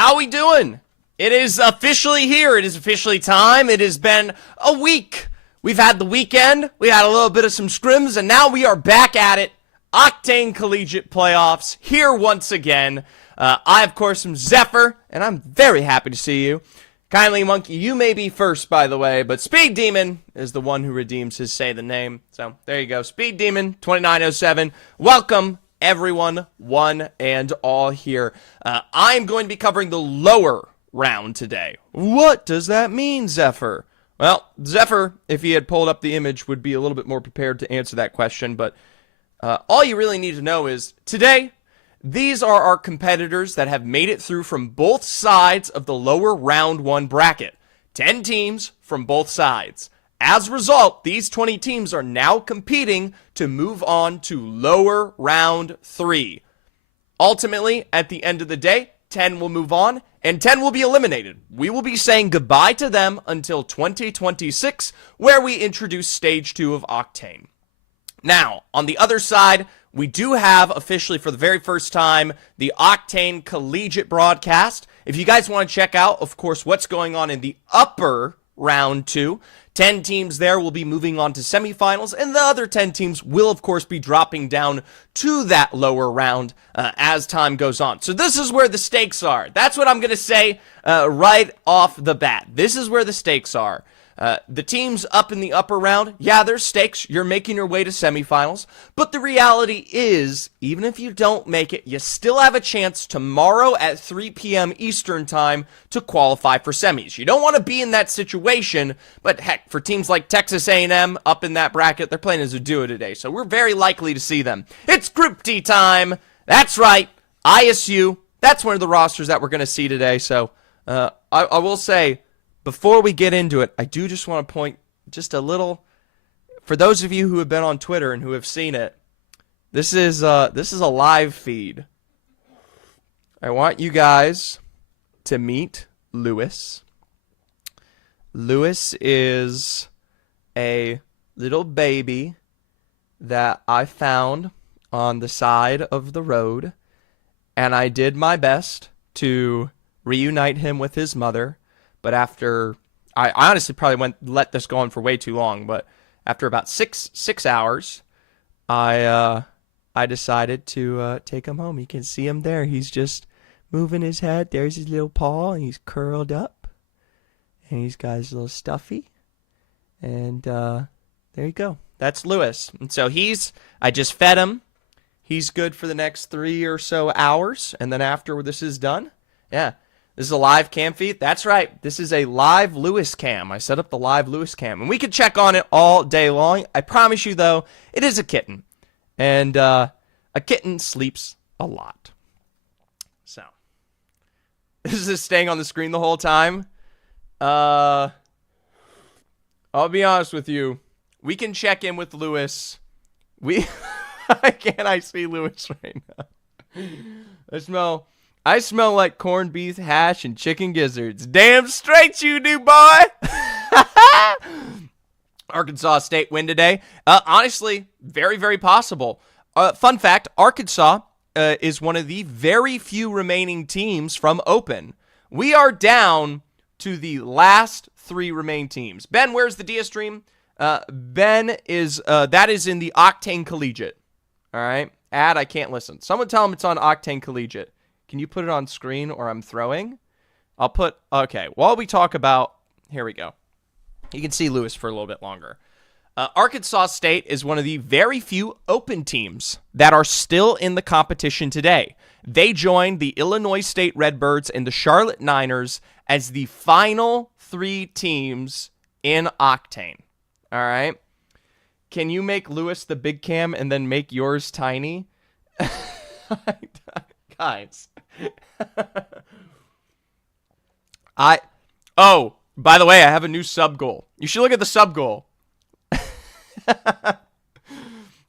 How we doing? It is officially here. It is officially time. It has been a week. We've had the weekend. We had a little bit of some scrims, and now we are back at it. Octane Collegiate Playoffs here once again. I, of course, am Zephyr, and I'm very happy to see you. Kindly Monkey, you may be first, by the way, but Speed Demon is the one who redeems his say the name. So there you go. Speed Demon 2907. Welcome, everyone, one and all here. I'm going to be covering the lower round today. What does that mean, Zephyr? Well, Zephyr, if he had pulled up the image, would be a little bit more prepared to answer that question, but all you really need to know is today, these are our competitors that have made it through from both sides of the lower round one bracket. 10 teams from both sides. As a result, these 20 teams are now competing to move on to lower round 3. Ultimately, at the end of the day, 10 will move on, and 10 will be eliminated. We will be saying goodbye to them until 2026, where we introduce Stage 2 of Octane. Now, on the other side, we do have, officially for the very first time, the Octane Collegiate broadcast. If you guys want to check out, of course, what's going on in the upper round 2, 10 teams there will be moving on to semifinals, and the other 10 teams will, of course, be dropping down to that lower round as time goes on. So this is where the stakes are. That's what I'm going to say right off the bat. This is where the stakes are. The teams up in the upper round, yeah, there's stakes. You're making your way to semifinals. But the reality is, even if you don't make it, you still have a chance tomorrow at 3 p.m. Eastern time to qualify for semis. You don't want to be in that situation, but heck, for teams like Texas A&M up in that bracket, they're playing as a duo today. So we're very likely to see them. It's Group D time. That's right. ISU. That's one of the rosters that we're going to see today. So I will say, before we get into it, I do just want to point just a little, for those of you who have been on Twitter and who have seen it, this is a live feed. I want you guys to meet Lewis. Lewis is a little baby that I found on the side of the road, and I did my best to reunite him with his mother. But after, I honestly probably let this go on for way too long, but after about six hours, I decided to take him home. You can see him there. He's just moving his head. There's his little paw, and he's curled up. And he's got his little stuffy. And there you go. That's Lewis. And so I just fed him. He's good for the next 3 or so hours. And then after this is done, yeah. This is a live cam feed. That's right. This is a live Lewis cam. I set up the live Lewis cam. And we can check on it all day long. I promise you, though, it is a kitten. And a kitten sleeps a lot. So, this is staying on the screen the whole time. I'll be honest with you. We can check in with Lewis. I see Lewis right now. I smell like corned beef hash and chicken gizzards. Damn straight you do, boy. Arkansas State win today. Honestly, very, very possible. Fun fact, Arkansas is one of the very few remaining teams from Open. We are down to the last 3 remaining teams. Ben, where's the Dia stream? Ben is, that is in the Octane Collegiate. All right? I can't listen. Someone tell him it's on Octane Collegiate. Can you put it on screen or I'm throwing? Okay, while we talk about, here we go. You can see Lewis for a little bit longer. Arkansas State is one of the very few Open teams that are still in the competition today. They joined the Illinois State Redbirds and the Charlotte Niners as the final 3 teams in Octane. All right? Can you make Lewis the big cam and then make yours tiny? Guys. By the way, I have a new sub goal. You should look at the sub goal.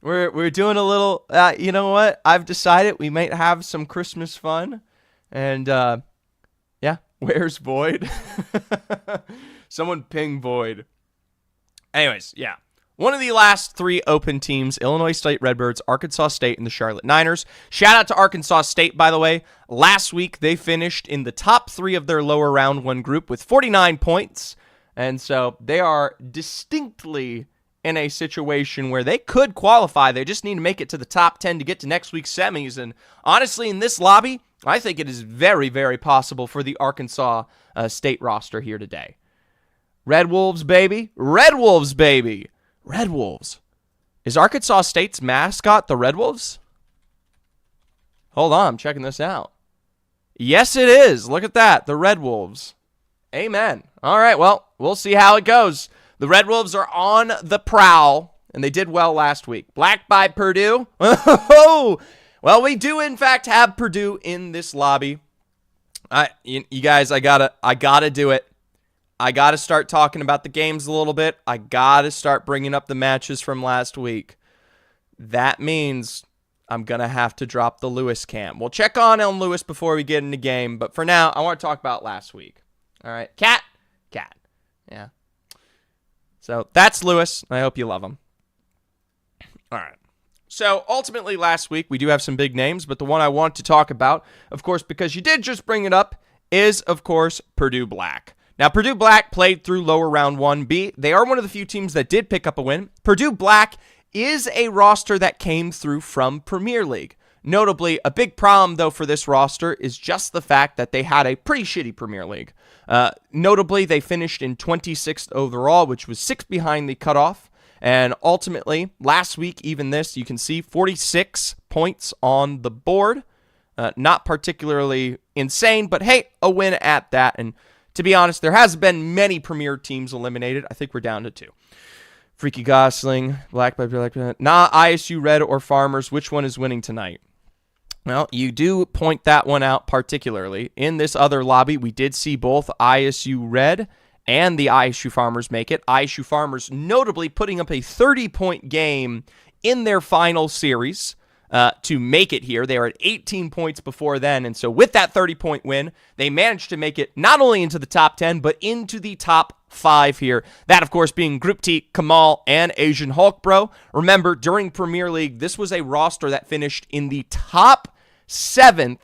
We're doing a little, you know what? I've decided we might have some Christmas fun. And, yeah, where's Void? Someone ping Void. Anyways, yeah. One of the last three open teams, Illinois State Redbirds, Arkansas State, and the Charlotte Niners. Shout out to Arkansas State, by the way. Last week, they finished in the top 3 of their lower round 1 group with 49 points. And so they are distinctly in a situation where they could qualify. They just need to make it to the top 10 to get to next week's semis. And honestly, in this lobby, I think it is very, very possible for the Arkansas State roster here today. Red Wolves, baby. Red Wolves, baby. Red Wolves. Is Arkansas State's mascot the Red Wolves? Hold on, I'm checking this out. Yes, it is. Look at that. The Red Wolves. Amen. All right, well, we'll see how it goes. The Red Wolves are on the prowl, and they did well last week. Black by Purdue. Well, we do, in fact, have Purdue in this lobby. You guys, I gotta do it. I got to start talking about the games a little bit. I got to start bringing up the matches from last week. That means I'm going to have to drop the Lewis cam. We'll check on Lewis before we get in the game, but for now, I want to talk about last week. All right. Cat. Yeah. So that's Lewis. I hope you love him. All right. So ultimately last week, we do have some big names, but the one I want to talk about, of course, because you did just bring it up, is, of course, Purdue Black. Now, Purdue Black played through lower round 1B. They are one of the few teams that did pick up a win. Purdue Black is a roster that came through from Premier League. Notably, a big problem, though, for this roster is just the fact that they had a pretty shitty Premier League. Notably, they finished in 26th overall, which was 6th behind the cutoff. And ultimately, last week, even this, you can see 46 points on the board. Not particularly insane, but hey, a win at that. And to be honest, there hasn't been many Premier teams eliminated. I think we're down to 2. Freaky Gosling, Black by Black. ISU Red or Farmers. Which one is winning tonight? Well, you do point that one out particularly. In this other lobby, we did see both ISU Red and the ISU Farmers make it. ISU Farmers notably putting up a 30-point game in their final series. To make it here. They were at 18 points before then, and so with that 30-point win, they managed to make it not only into the top 10, but into the top 5 here. That, of course, being Group T, Kamal, and Asian Hulk, bro. Remember, during Premier League, this was a roster that finished in the top 7th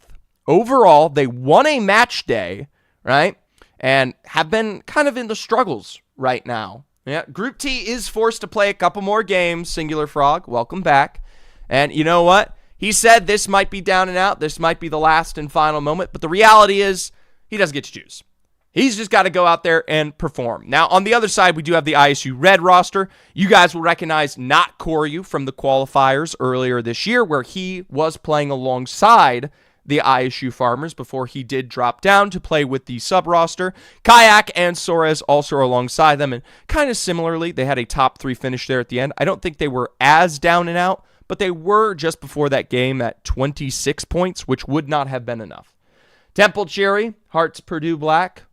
overall. They won a match day, right, and have been kind of in the struggles right now. Yeah, Group T is forced to play a couple more games. Singular Frog, welcome back. And you know what? He said this might be down and out. This might be the last and final moment. But the reality is he doesn't get to choose. He's just got to go out there and perform. Now, on the other side, we do have the ISU Red roster. You guys will recognize not Koryu from the qualifiers earlier this year, where he was playing alongside the ISU Farmers before he did drop down to play with the sub-roster. Kayak and Suarez also are alongside them. And kind of similarly, they had a top 3 finish there at the end. I don't think they were as down and out, but they were just before that game at 26 points, which would not have been enough. Temple Cherry, Hearts Purdue Black.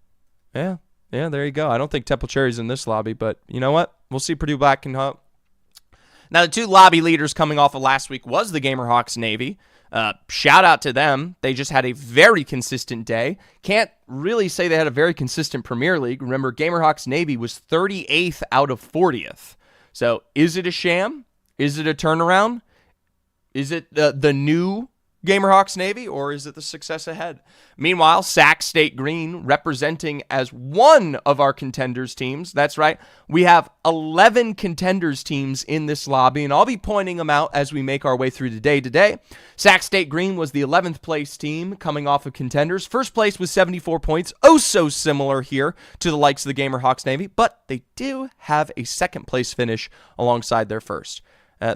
Yeah, there you go. I don't think Temple Cherry's in this lobby, but you know what? We'll see Purdue Black can help. Now, the 2 lobby leaders coming off of last week was the Gamerhawks Navy. Shout out to them. They just had a very consistent day. Can't really say they had a very consistent Premier League. Remember, Gamerhawks Navy was 38th out of 40th. So is it a sham? Is it a turnaround? Is it the new Gamerhawks Navy, or is it the success ahead? Meanwhile, Sac State Green representing as one of our contenders teams. That's right. We have 11 contenders teams in this lobby, and I'll be pointing them out as we make our way through the day today. Sac State Green was the 11th place team coming off of contenders. First place was 74 points. Oh, so similar here to the likes of the Gamerhawks Navy, but they do have a second place finish alongside their first.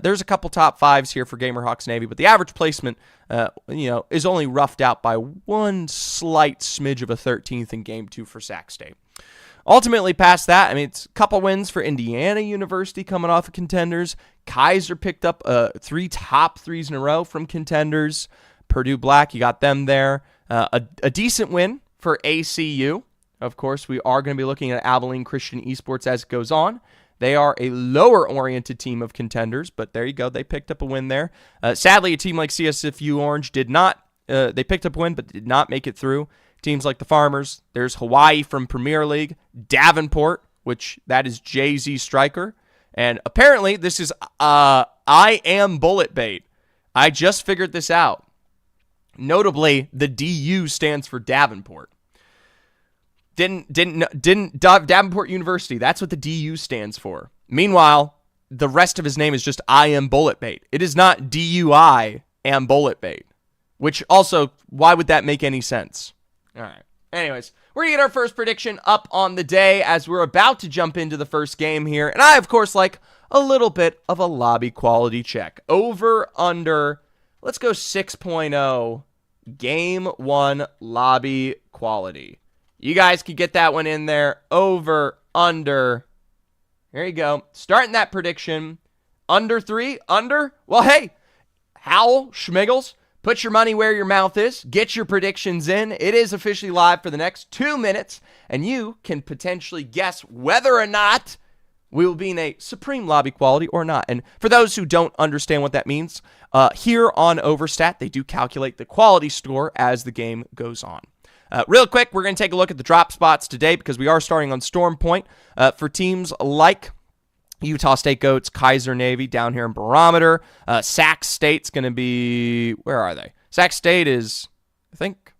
There's a couple top 5s here for Gamerhawks Navy, but the average placement, is only roughed out by one slight smidge of a 13th in Game 2 for Sac State. Ultimately, past that, it's a couple wins for Indiana University coming off of contenders. Kaiser picked up 3 top 3s in a row from contenders. Purdue Black, you got them there. A decent win for ACU. Of course, we are going to be looking at Abilene Christian Esports as it goes on. They are a lower-oriented team of contenders, but there you go. They picked up a win there. Sadly, a team like CSFU Orange did not. They picked up a win, but did not make it through. Teams like the Farmers. There's Hawaii from Premier League. Davenport, which that is Jay-Z Striker. And apparently, this is I am bullet bait. I just figured this out. Notably, the DU stands for Davenport. Didn't Davenport University. That's what the DU stands for. Meanwhile, the rest of his name is just I am bullet bait. It is not DUI am bullet bait. Which also, why would that make any sense? All right. Anyways, we're going to get our first prediction up on the day as we're about to jump into the first game here. And I, of course, like a little bit of a lobby quality check. Over, under, let's go 6.0. Game 1 lobby quality. You guys can get that one in there. Over, under. There you go. Starting that prediction. Under 3, under. Well, hey, Howl, Schmiggles, put your money where your mouth is. Get your predictions in. It is officially live for the next 2 minutes, and you can potentially guess whether or not we will be in a supreme lobby quality or not. And for those who don't understand what that means, here on Overstat, they do calculate the quality score as the game goes on. Real quick, we're going to take a look at the drop spots today because we are starting on Storm Point for teams like Utah State Goats, Kaiser Navy down here in Barometer. Sac State's going to be, where are they? Sac State is, I think,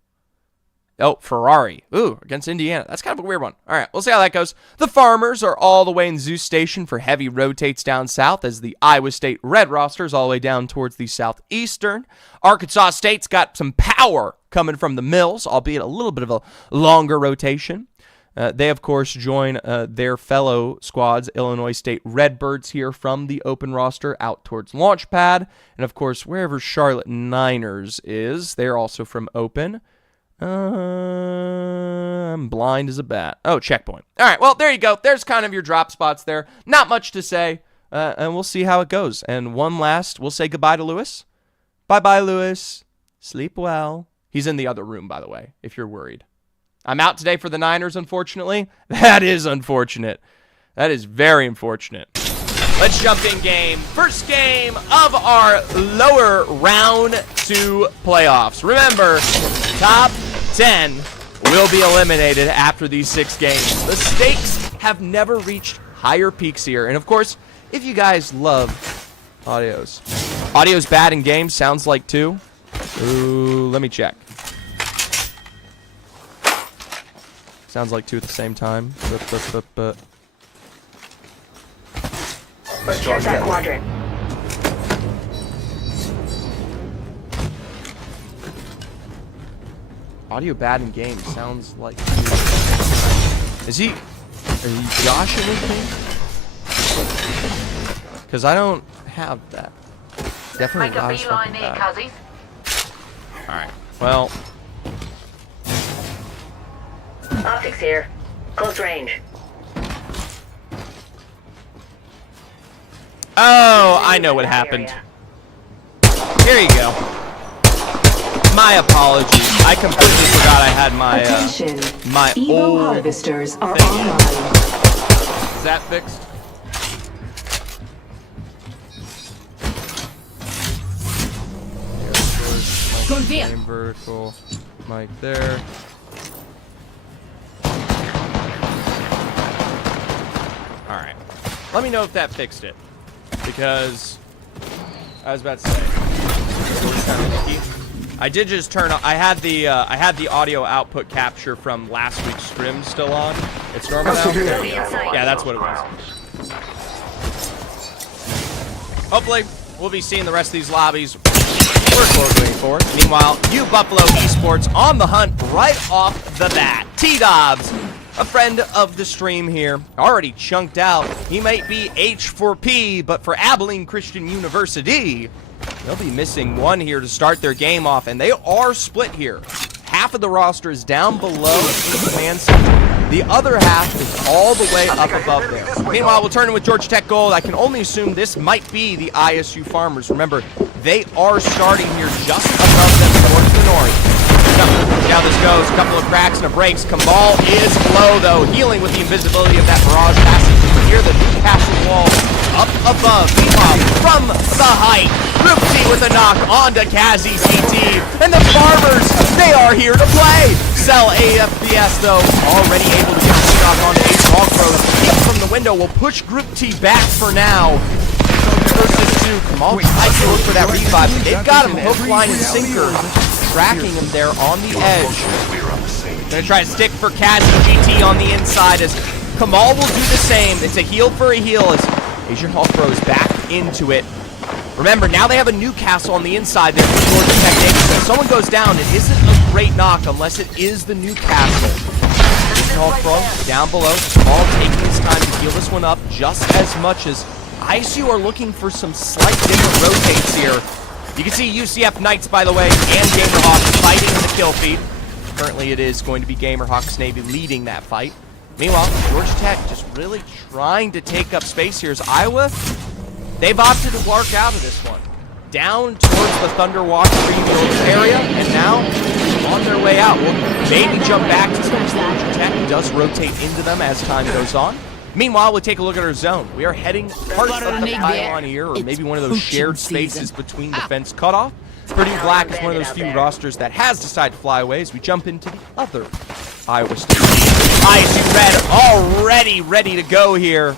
Ferrari. Ooh, against Indiana. That's kind of a weird one. All right, we'll see how that goes. The Farmers are all the way in Zeus Station for heavy rotates down south as the Iowa State Red roster is all the way down towards the southeastern. Arkansas State's got some power coming from the Mills, albeit a little bit of a longer rotation. They, of course, join their fellow squads, Illinois State Redbirds, here from the open roster out towards Launchpad. And, of course, wherever Charlotte Niners is, they're also from open. I'm blind as a bat. Oh, checkpoint. All right, well, there you go. There's kind of your drop spots there. Not much to say, and we'll see how it goes. And one last, we'll say goodbye to Lewis. Bye-bye, Lewis. Sleep well. He's in the other room, by the way, if you're worried. I'm out today for the Niners, unfortunately. That is unfortunate. That is very unfortunate. Let's jump in game. First game of our lower round 2 playoffs. Remember, top 10 will be eliminated after these 6 games. The stakes have never reached higher peaks here. And of course, if you guys love audios. Audio's bad in games, sounds like 2. Ooh, let me check. Sounds like 2 at the same time. Let's check that quadrant. Audio bad in game sounds like 2. Are you joshing with me? Because I don't have that. Definitely not fucking bad. Alright, well. Optics here. Close range. Oh, I know what happened. Here you go. My apologies. I completely forgot I had my my old harvesters are thing. online. Is that fixed? Same vertical mic there. All right. Let me know if that fixed it, because I was about to say it was kind of icky. I did just turn on. I had the audio output capture from last week's scrim still on. It's normal now. Yeah, that's what it was. Hopefully, we'll be seeing the rest of these lobbies we're closing for. Meanwhile, U Buffalo Esports on the hunt right off the bat. T-Dobbs, a friend of the stream here, already chunked out. He might be H for P, but for Abilene Christian University, they'll be missing one here to start their game off, and they are split here. Half of the roster is down below in command center. The other half is all the way up above there. Meanwhile, we'll turn in with Georgia Tech Gold. I can only assume this might be the ISU Farmers. Remember, they are starting here just above them towards the north. See how this goes. A couple of cracks and a breaks. Kambal is low, though, healing with the invisibility of that barrage passing. You can hear the Newcastle wall up above. Meanwhile, from from the height. Group T with a knock onto Kazi CT. And the Farmers, they are here to play. Cell AFBS, though, already able to get a knock onto Ace Hawkrow. Hit from the window will push Group T back for now. Versus 2. Kamal tries to look for that revive, but they've got him hook, line, and sinker. Tracking him there on the edge. Gonna try to stick for Kazi GT on the inside as Kamal will do the same. It's a heal for a heal as Asian Hawk throws back into it. Remember, now they have a new castle on the inside there for Georgia Tech. So if someone goes down, it isn't a great knock unless it is the new castle. Asian Hawk throw down below. Kamal taking his time to heal this one up just as much as ISU are looking for some slight different rotates here. You can see UCF Knights, by the way, and Gamerhawks fighting in the kill feed. Currently, it is going to be Gamerhawks Navy leading that fight. Meanwhile, Georgia Tech just really trying to take up space here as Iowa, they've opted to work out of this one. Down towards the Thunderwalk Greenfield area, and now on their way out. We'll maybe jump back to some Georgia Tech. Does rotate into them as time goes on. Meanwhile, we'll take a look at our zone. We are heading part of the pylon here, or maybe one of those shared spaces between defense cutoff. Purdue Black is one of those few rosters that has decided to fly away as we jump into the other Iowa State. ISU Red already ready to go here.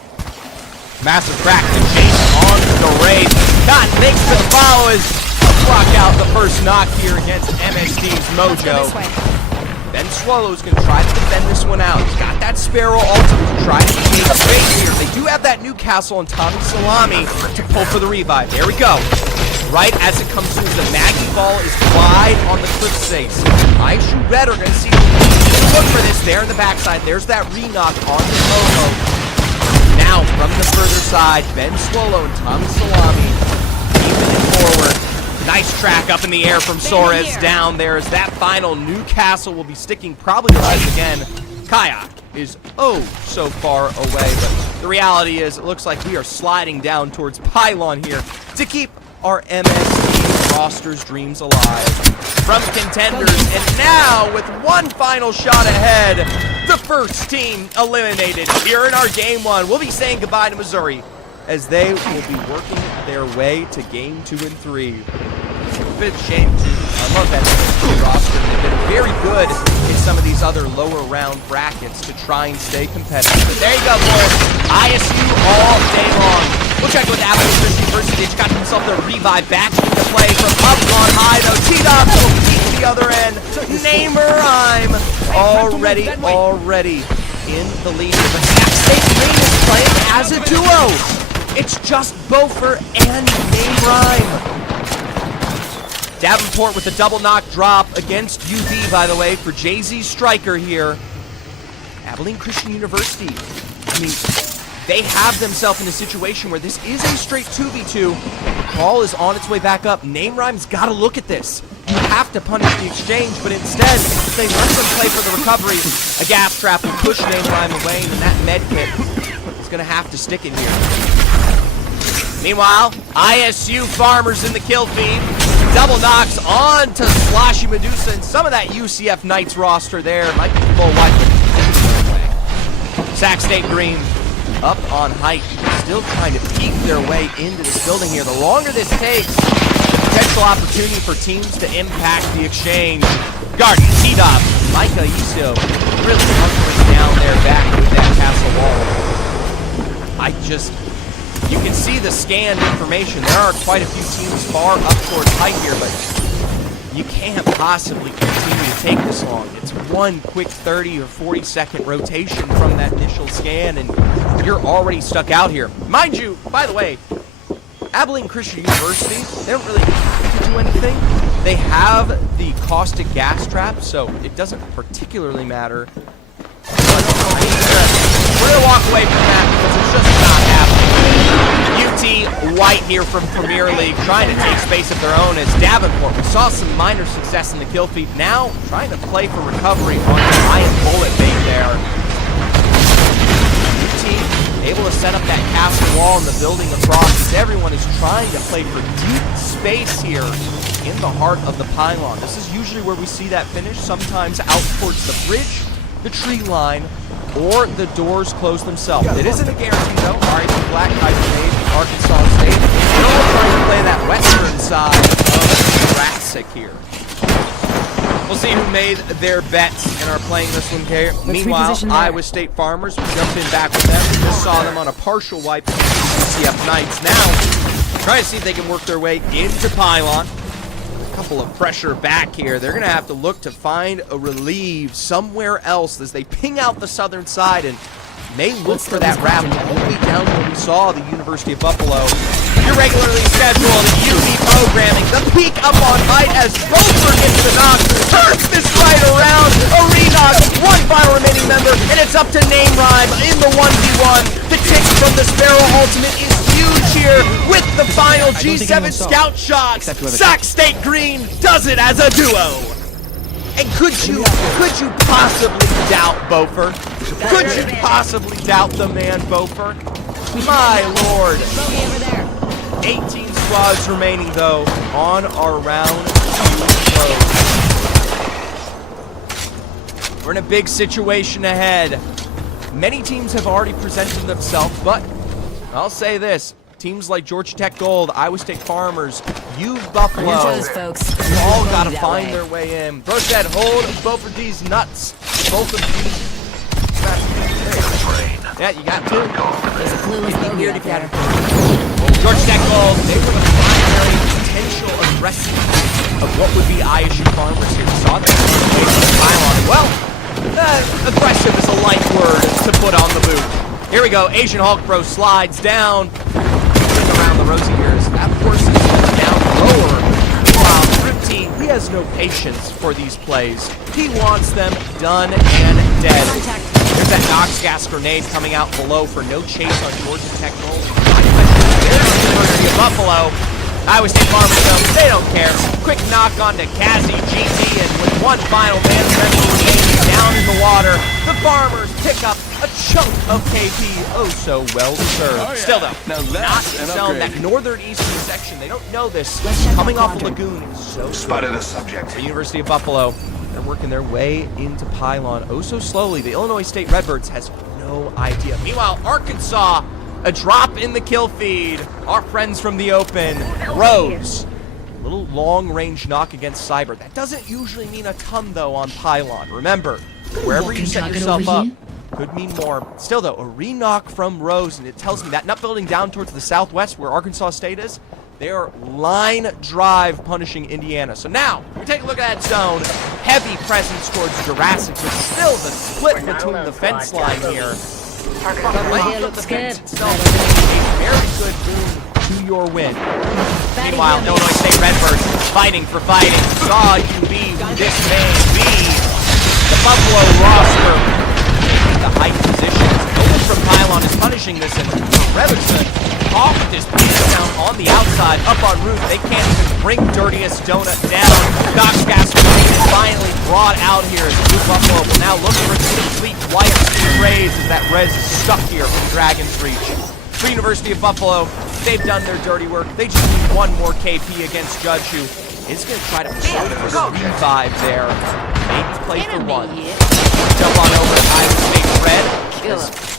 Massive crack and chase on the raid. Cotton makes the follow as block out the first knock here against MSD's Mojo. Ben Swallow's going to try to defend this one out. He's got that Sparrow ultimate to try to take space here. They do have that new castle on Tommy Salami to pull for the revive. There we go. Right as it comes through, the Maggie Ball is wide on the cliff face. ISU Red are going to see look for this there in the backside. There's that re-knock on the Mojo. Now, from the further side, Ben Swallow and Tommy Salami keeping it forward. Nice track up in the air from Soares down there as that final new castle will be sticking probably to life again. Kayak is so far away, but the reality is it looks like we are sliding down towards Pylon here to keep our MSD roster's dreams alive. From contenders, and now with one final shot ahead, the first team eliminated here in our game one. We'll be saying goodbye to Missouri as they will be working their way to game 2 and 3. Bit shame too. I love that roster. They've been very good in some of these other lower round brackets to try and stay competitive. But there you go, boys. ISU all day long. We'll check with Abilene University. He's got himself the revive back into play from up on high, though. T-Dog will keep the other end. Namer I'm already in the lead. But Sac State Green is playing as a duo. It's just Beaufort and Name Rhyme. Davenport with a double knock drop against UB, by the way, for Jay-Z Striker here. Abilene Christian University. I mean, they have themselves in a situation where this is a straight 2v2. The ball is on its way back up. Name Rhyme's got to look at this. You have to punish the exchange, but instead, they let them play for the recovery. A gas trap will push Name Rhyme away, and that med kit is going to have to stick in here. Meanwhile, ISU Farmers in the kill feed. Double knocks on to Sloshy Medusa, and some of that UCF Knights roster there might be full white. Sac State Green up on height, still trying to peek their way into this building here. The longer this takes, the potential opportunity for teams to impact the exchange. Guardian, T-Dop, Micah Iso, really hunkering down there back with that castle wall. You can see the scanned information. There are quite a few teams far up towards height here, but you can't possibly continue to take this long. It's one quick 30 or 40 second rotation from that initial scan, and you're already stuck out here. Mind you, by the way, Abilene Christian University, they don't really have to do anything. They have the caustic gas trap, so it doesn't particularly matter. We're going to walk away from that because it's just not happening. UT White here from Premier League trying to take space of their own as Davenport. We saw some minor success in the kill feed. Now trying to play for recovery on the Lion Bullet bait there. UT able to set up that castle wall in the building across as everyone is trying to play for deep space here in the heart of the pylon. This is usually where we see that finish, sometimes out towards the bridge, the tree line, or the doors close themselves. It isn't a guarantee though. All right, Black Knight State, Arkansas State. Jurassic here. We'll see who made their bets and are playing this one here. Meanwhile, Iowa State Farmers, we jumped in back with them. We just saw them on a partial wipe of UCF Knights. Now, trying to see if they can work their way into Pylon. A couple of pressure back here. They're going to have to look to find a relief somewhere else as they ping out the southern side and may look for that wrap all the way down where we saw the University of Buffalo. Your regularly scheduled UV programming. The peak up on height as Bofer gets the knock. Turns this right around. A re-knock. One final remaining member. And it's up to Name Rhyme in the 1v1. The tick from the Sparrow Ultimate is huge here with the final G7 scout shot. Sac State Green does it as a duo. And could you possibly doubt Bofer? Could you possibly doubt the man Bofer? My lord. 18 squads remaining, though, on our round 2 close. We're in a big situation ahead. Many teams have already presented themselves, but I'll say this. Teams like Georgia Tech Gold, Iowa State Farmers, U Buffalo, all got to find their way in. Bro said, hold both of these nuts. Both of these. Yeah, you got two. There's a clueless bogey out there. Georgia Tech Gold, they were the primary potential aggressive of what would be ISU Farmers here. We saw that pylon. Well, aggressive is a light word to put on the boot. Here we go. Asian Hulk Bro slides down. Around the rosy ears. That horse is down lower. Wow, Fruity, he has no patience for these plays. He wants them done and dead. There's that Nox gas grenade coming out below for no chase on Georgia Tech Gold. There's the University of Buffalo. Iowa State Farmers, though, they don't care. Quick knock onto Kazi GT, and with one final man remaining down in the water, the Farmers pick up a chunk of KP. Oh, so well deserved. Oh, yeah. Still, though, Now not that's in an zone. upgrade. That northern eastern section, they don't know this. Coming off the lagoon is so Spotted a subject. the University of Buffalo, they're working their way into Pylon oh so slowly. The Illinois State Redbirds has no idea. Meanwhile, Arkansas, a drop in the kill feed. Our friends from the open, Rose. Little long-range knock against Cyber. That doesn't usually mean a ton, though, on Pylon. Remember, wherever you set yourself up, could mean more. Still, though, a re-knock from Rose, and it tells me that nut building down towards the southwest where Arkansas State is, they are line drive punishing Indiana. So now, we take a look at that zone. Heavy presence towards Jurassic, but still the split between the fence line here. Yeah, looks good. Itself a very good boon to your win. Meanwhile, Illinois State Redbirds fighting for fighting. Saw UB who this may be. The Buffalo roster taking the height positions. Open from Pylon is punishing this, and Reverson off with this beat down on the outside, up on route. They can't even bring Dirtiest Donut down. Dox Gas is finally brought out here as Blue Buffalo will now look for complete white rays as that res is stuck here from Dragon's Reach. For University of Buffalo, they've done their dirty work. They just need one more KP against Judge, who is going to try to pull for a revive there. Maybe play for one. Jump on over to Iowa State Red.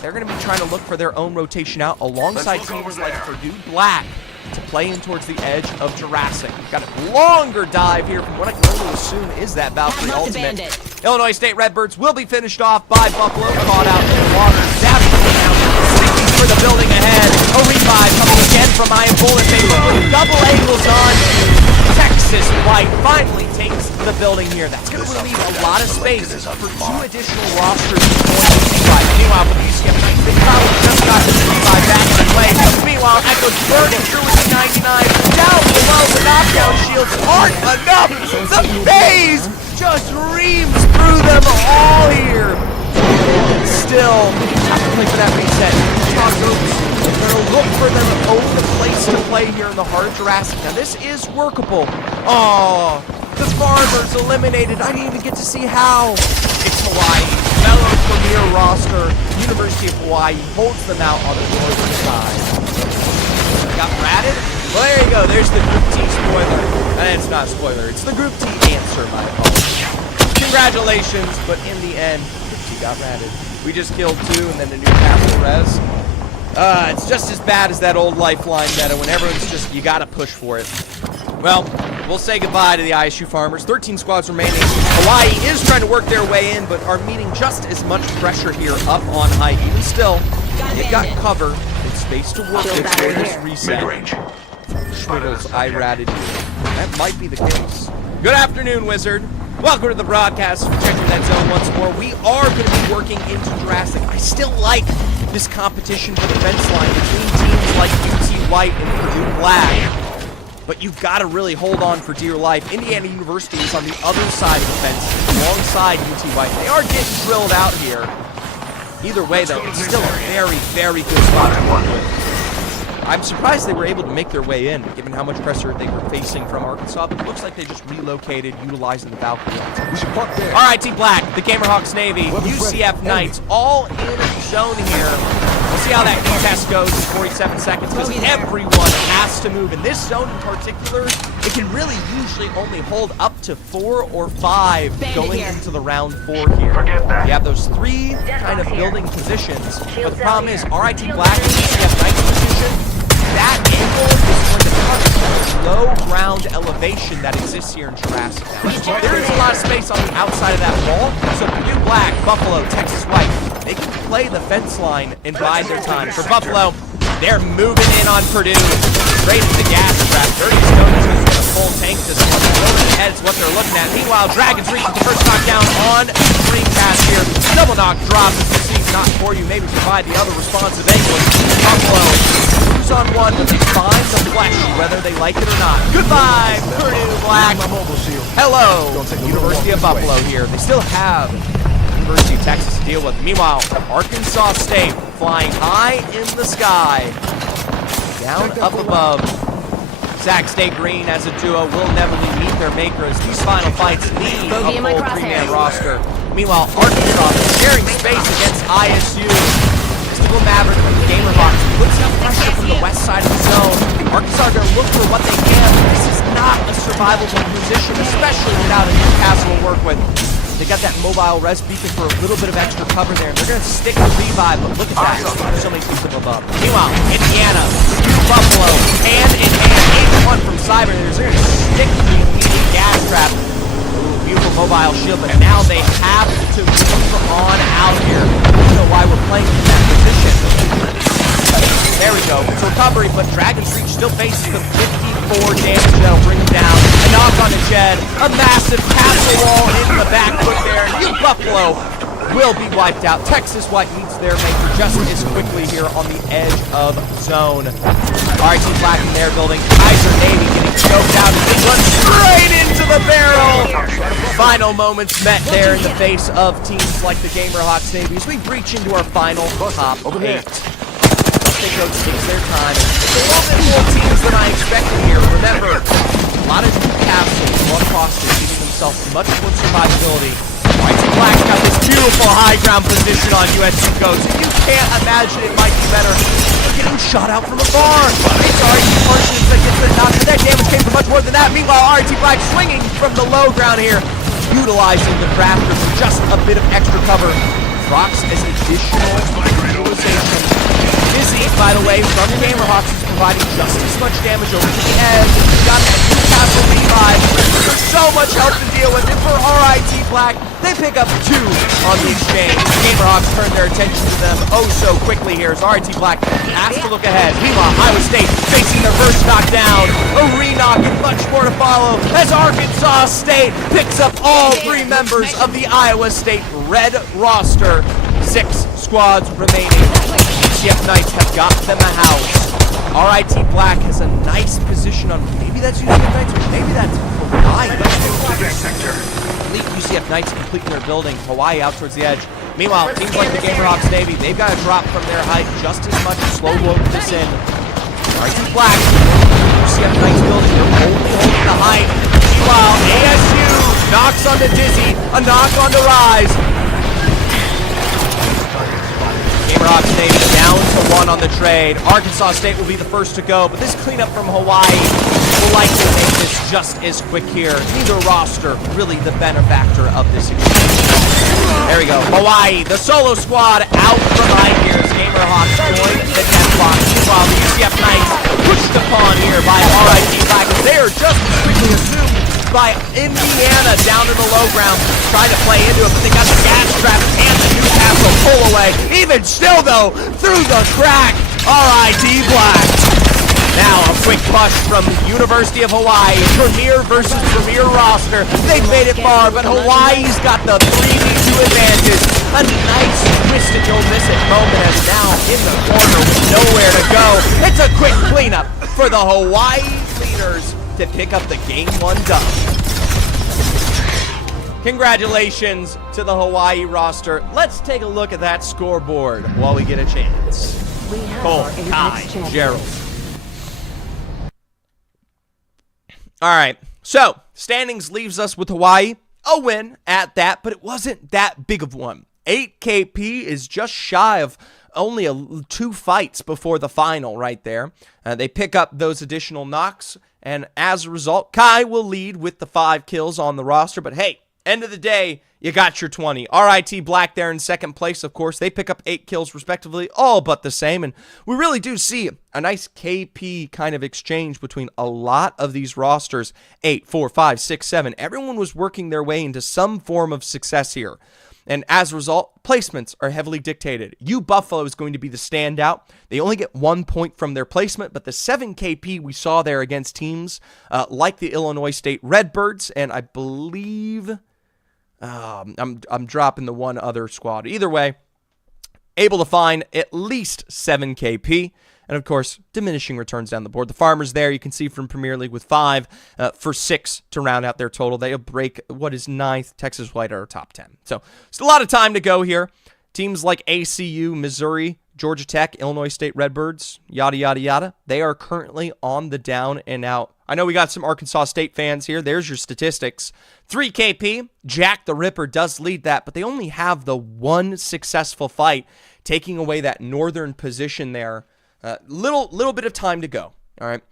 They're going to be trying to look for their own rotation out alongside teams like Purdue Black to play in towards the edge of Jurassic. We've got a longer dive here from what I can only assume is that Valkyrie Ultimate. Illinois State Redbirds will be finished off by Buffalo, caught out in the water. Dabbing down, sticking for the building ahead. A revive coming again from Iron Bullet. They put double angles on. Texas White finally takes the building here. That's going to leave a lot of space for two additional rosters to join the revive. Meanwhile, for the UCF Knights, they probably just got this revive back in play. Meanwhile, Echo's burning through with the 99. Down below, the knockdown shields aren't enough. The phase just reams through them all here. Still, have to play for that reset. They're going to look for their own place to play here in the heart of Jurassic. Now, this is workable. Oh, the Farmers eliminated. I didn't even get to see how. It's Hawaii. Mellow premier roster. University of Hawaii holds them out on the northern side. Got ratted? Well, there you go. There's the Group T spoiler. And it's not a spoiler. It's the Group T answer, my apologies. Congratulations, but in the end, Group T got ratted. We just killed two and then a new capital res. It's just as bad as that old Lifeline meta when everyone's just, you gotta push for it. Well, we'll say goodbye to the ISU Farmers. 13 squads remaining. Hawaii is trying to work their way in, but are meeting just as much pressure here up on height. Even still, they've got cover and space to work with for this reset. Mid-range. Schmiddle's IRATted. That might be the case. Good afternoon, Wizard. Welcome to the broadcast. Checking that zone once more. We are going to be working into Jurassic. I still like this competition for the fence line between teams like UT White and Purdue Black. But you've got to really hold on for dear life. Indiana University is on the other side of the fence, alongside UT White. They are getting drilled out here. Either way, though, it's still a very, very good spot to work with. I'm surprised they were able to make their way in, given how much pressure they were facing from Arkansas, but it looks like they just relocated, utilizing the balcony. We should park there. All right, Team Black, the Gamerhawks Navy, UCF Knights, all in zone here. We'll see how that contest goes in 47 seconds, because everyone has to move. In this zone in particular, it can really usually only hold up to 4 or 5 going into the round 4 here. Forget that. You have those 3 kind of building positions, but the problem is RIT Black and UCF Knights position, that angle is going to touch the low ground elevation that exists here in Jurassic. Now, there is a lot of space on the outside of that wall, so Purdue Black, Buffalo, Texas White, they can play the fence line and bide their time. For Buffalo, they're moving in on Purdue, straight to the gas trap. 30 Stones is going to full tank this one. Going ahead is what they're looking at. Meanwhile, Dragons reaches the first knockdown on Dreamcast here. Double knock drops as the seat's not for you. Maybe provide the other responsive angle. Buffalo moves on one, but they find the flesh, whether they like it or not. Goodbye, Purdue Black. Hello, University of Buffalo here. They still have University of Texas to deal with. Meanwhile, Arkansas State flying high in the sky. Down up above. Sac State Green as a duo will inevitably meet their makers. These final fights need a full 3-man roster. Meanwhile, Arkansas is sharing space against ISU. Mystical Maverick from the Gamerhawks puts up pressure from the west side of the zone. Arkansas are going to look for what they can. This is not a survivable position, especially without a Newcastle to work with. They got that mobile res beacon for a little bit of extra cover there. They're going to stick with revive, but look at that. So many people above. Meanwhile, Indiana, Buffalo, hand in hand, 8-1 from Cybernators. They're going to stick with the immediate gas trap. Ooh, beautiful mobile shield, but now they have to move on out here. I don't know why we're playing in that position. There we go. It's recovery, but Dragon's Reach still faces the 54 damage that'll bring him down. A knock on the shed. A massive castle wall in the back foot there. New Buffalo will be wiped out. Texas White meets their maker just as quickly here on the edge of zone. RIT Black in their building. Kaiser Navy getting choked out as they run straight into the barrel. Final moments met there in the face of teams like the Gamerhawks Navy as we breach into our final top 8. They go takes their time. It's a little bit more teams than I expected here. Remember, a lot of Newcastle on Foster giving themselves much more survivability. White and Black's got this beautiful high ground position on USC Coast. You can't imagine it might be better. They're getting shot out from afar. It's RIT Parsons that gets the knock. That damage came from much more than that. Meanwhile, RIT Black swinging from the low ground here, utilizing the crafter for just a bit of extra cover. Rocks as additional utilization. Dizzy, by the way, from the Gamerhawks is providing just as much damage over to the edge. We've got that Newcastle revive. There's so much help to deal with. And for RIT Black, they pick up 2 on the exchange. The Gamerhawks turn their attention to them oh so quickly here as RIT Black has to look ahead. Meanwhile, Iowa State facing their first knockdown. A re-knock and much more to follow as Arkansas State picks up all 3 members of the Iowa State Red roster. 6 squads remaining. UCF Knights have got them a house. RIT Black has a nice position on, maybe that's UCF Knights, or maybe that's Hawaii. Elite UCF Knights completing their building. Hawaii out towards the edge. Meanwhile, teams like the Gamerhawks Navy, they've got to drop from their height just as much as slow load this in. RIT Black, UCF Knights building, they're only holding the height. Meanwhile, ASU knocks on the Dizzy, a knock on the Rise. Gamerhawks Navy down to 1 on the trade. Arkansas State will be the first to go, but this cleanup from Hawaii will likely make this just as quick here. Neither roster really the benefactor of this exchange. There we go. Hawaii, the solo squad out from behind here as Gamerhawks join the death box. Meanwhile, the UCF Knights pushed upon here by RIT Black. They are just as quickly as soon by Indiana down to the low ground. Trying to play into it, but they got the gas trap. And the Newcastle pull away. Even still, though, through the crack, RIT Black. Now a quick push from University of Hawaii. Premier versus Premier roster. They've made it far, but Hawaii's got the 3v2 advantage. A nice twist and you'll miss it moment as now in the corner with nowhere to go. It's a quick cleanup for the Hawaii leaders to pick up the Game 1 dub. Congratulations to the Hawaii roster. Let's take a look at that scoreboard while we get a chance. We have Cole, our Kai, Apex champions. Gerald. All right, so standings leaves us with Hawaii. A win at that, but it wasn't that big of one. 8 KP is just shy of only 2 fights before the final right there. They pick up those additional knocks, and as a result, Kai will lead with the 5 kills on the roster. But hey, end of the day, you got your 20. RIT Black there in second place, of course. They pick up 8 kills respectively, all but the same. And we really do see a nice KP kind of exchange between a lot of these rosters. 8, 4, 5, 6, 7. Everyone was working their way into some form of success here. And as a result, placements are heavily dictated. U Buffalo is going to be the standout. They only get 1 point from their placement, but the 7 KP we saw there against teams like the Illinois State Redbirds, and I believe... I'm dropping the one other squad. Either way, able to find at least 7 KP. And, of course, diminishing returns down the board. The Farmers there, you can see from Premier League with 5 for 6 to round out their total. They'll break what is 9th. Texas White are top 10. So, it's a lot of time to go here. Teams like ACU, Missouri, Georgia Tech, Illinois State Redbirds, yada, yada, yada. They are currently on the down and out. I know we got some Arkansas State fans here. There's your statistics. 3 KP, Jack the Ripper does lead that, but they only have the 1 successful fight, taking away that northern position there. Little bit of time to go. All right.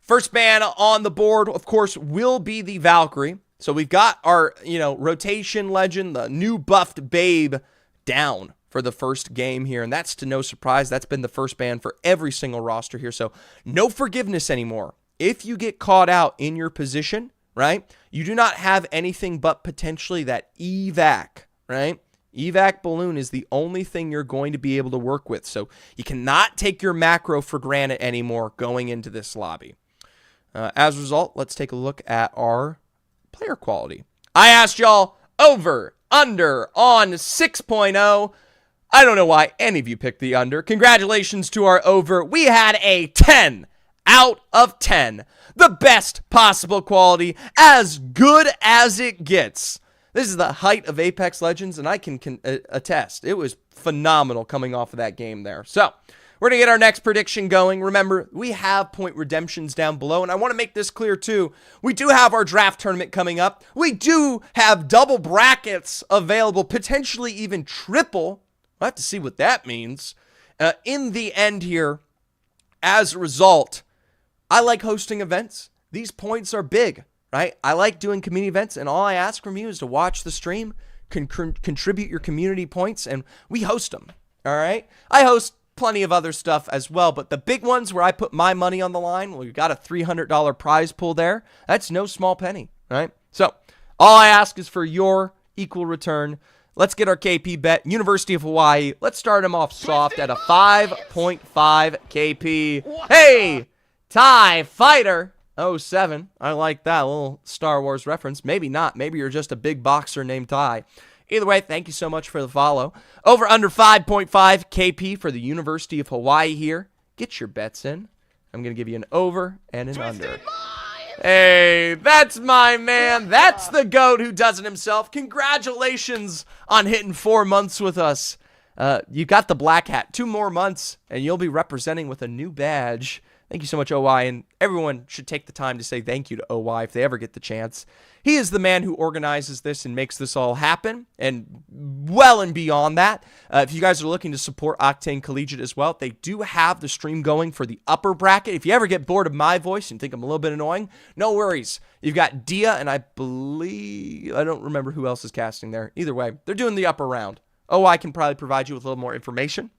First ban on the board, of course, will be the Valkyrie. So we've got our, rotation legend, the new buffed babe, down for the first game here, and that's to no surprise. That's been the first ban for every single roster here, so no forgiveness anymore. If you get caught out in your position, right, you do not have anything but potentially that evac, right? Evac balloon is the only thing you're going to be able to work with, so you cannot take your macro for granted anymore going into this lobby. As a result, let's take a look at our player quality. I asked y'all over, under on 6.0. I don't know why any of you picked the under. Congratulations to our over. We had a 10 out of 10. The best possible quality, as good as it gets. This is the height of Apex Legends, and I can attest. It was phenomenal coming off of that game there. So, we're going to get our next prediction going. Remember, we have point redemptions down below, and I want to make this clear too. We do have our draft tournament coming up. We do have double brackets available, potentially even triple. We'll have to see what that means. In the end here, as a result, I like hosting events. These points are big, right? I like doing community events, and all I ask from you is to watch the stream, contribute your community points, and we host them, all right? I host plenty of other stuff as well, but the big ones where I put my money on the line, well, you got a $300 prize pool there. That's no small penny, right? So all I ask is for your equal return. Let's get our KP bet. University of Hawaii. Let's start them off soft at a 5.5 KP. Hey, TIE Fighter 07. I like that. A little Star Wars reference. Maybe not. Maybe you're just a big boxer named TIE. Either way, thank you so much for the follow. Over under 5.5 KP for the University of Hawaii here. Get your bets in. I'm going to give you an over and an under. Hey, that's my man. That's the GOAT who does it himself. Congratulations on hitting 4 months with us. You got the black hat. 2 more months, and you'll be representing with a new badge. Thank you so much, OY, and everyone should take the time to say thank you to OY if they ever get the chance. He is the man who organizes this and makes this all happen, and well and beyond that. If you guys are looking to support Octane Collegiate as well, they do have the stream going for the upper bracket. If you ever get bored of my voice and think I'm a little bit annoying, no worries. You've got Dia, and I don't remember who else is casting there. Either way, they're doing the upper round. OY can probably provide you with a little more information.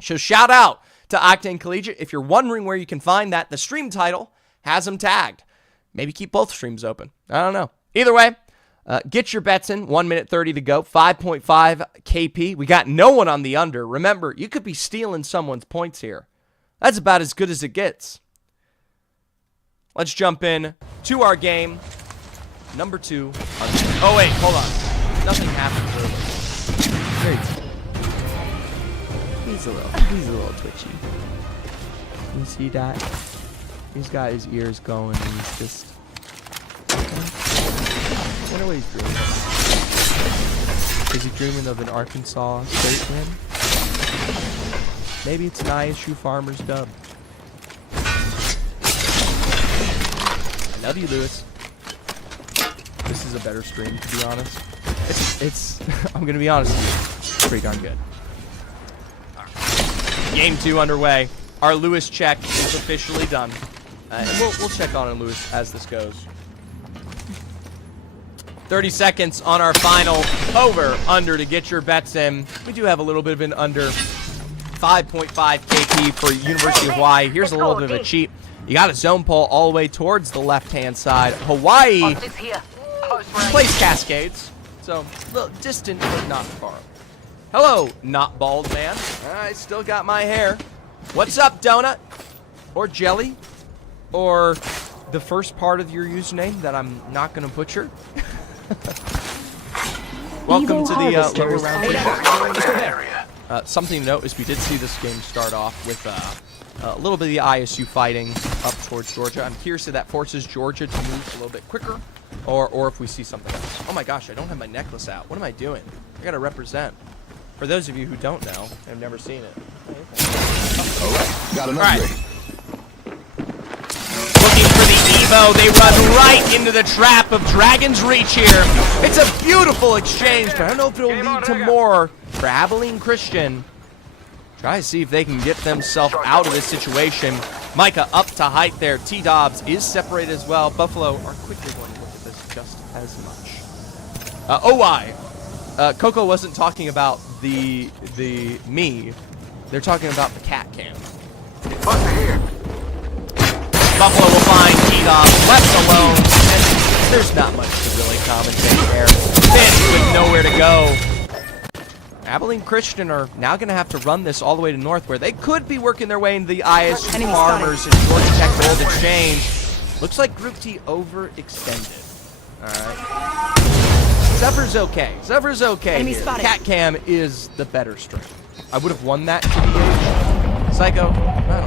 So shout out to Octane Collegiate. If you're wondering where you can find that, the stream title has them tagged. Maybe keep both streams open. I don't know. Either way, get your bets in. 1 minute 30 to go. 5.5 KP. We got no one on the under. Remember, you could be stealing someone's points here. That's about as good as it gets. Let's jump in to our game. Number 2. Oh, wait. Hold on. Nothing happened really. He's a little twitchy. You see that? He's got his ears going and he's just... I wonder what he's dreaming of. Is he dreaming of an Arkansas State win? Maybe it's an ISU Farmers dub. I love you, Lewis. This is a better stream, to be honest. It's I'm gonna be honest with you, it's pretty darn good. Game 2 underway. Our Lewis check is officially done. And we'll check on Lewis as this goes. 30 seconds on our final over-under to get your bets in. We do have a little bit of an under. 5.5 KP for University of Hawaii. Here's a little bit of a cheat. You got a zone pull all the way towards the left-hand side. Hawaii plays Cascades. So, a little distant, but not far. Hello, not bald man. I still got my hair. What's up, donut? Or jelly? Or the first part of your username that I'm not going to butcher? Welcome to the lower round. Something to note is we did see this game start off with a little bit of the ISU fighting up towards Georgia. I'm curious if that forces Georgia to move a little bit quicker, or if we see something else. Oh my gosh, I don't have my necklace out. What am I doing? I gotta represent. For those of you who don't know, I've never seen it. Got an All right. upgrade. Looking for the Evo, they run right into the trap of Dragon's Reach here. It's a beautiful exchange, but I don't know if it'll lead to more for Abilene Christian. Try to see if they can get themselves out of this situation. Micah up to height there. T-Dobbs is separated as well. Buffalo are quickly going to look at this just as much. OI. Coco wasn't talking about the me. They're talking about the cat cam. Buffalo will find T-Dobbs left alone. And there's not much to really commentate there. Finn with nowhere to go. Abilene Christian are now going to have to run this all the way to north, where they could be working their way into the ISU Farmers and Georgia Tech Gold Exchange. Looks like Group T overextended. All right. Zephyr's okay. Zephyr's okay. Enemy Here. spotted. Cat Cam is the better string. I would have won that TBH. Psycho. I don't know.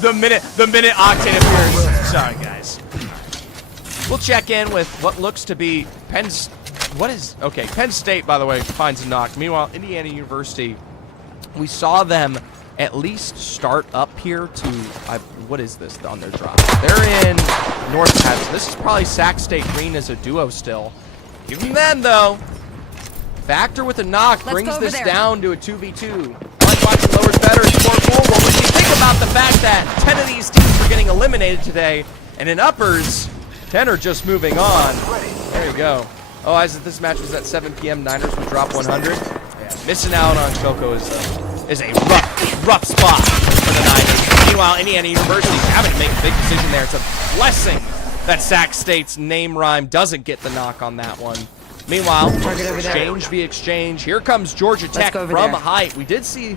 The minute Octane appears. Sorry, guys. We'll check in with what looks to be Penn State, by the way, finds a knock. Meanwhile, Indiana University, we saw them at least start up here to, what is this on their drop? They're in North Pass. So this is probably Sac State Green as a duo still. Even then, though, Factor with a knock brings this down to a 2v2. Watching lowers better, score full. Well, when you think about the fact that 10 of these teams are getting eliminated today, and in uppers, 10 are just moving on. There you go. Oh, as if this match was at 7 p.m., Niners would drop 100. Yeah, missing out on Coco is a rough spot for the Niners. Meanwhile, Indiana University is having to make a big decision there. It's a blessing that Sac State's name rhyme doesn't get the knock on that one. Meanwhile, exchange via exchange. Here comes Georgia Tech from height. We did see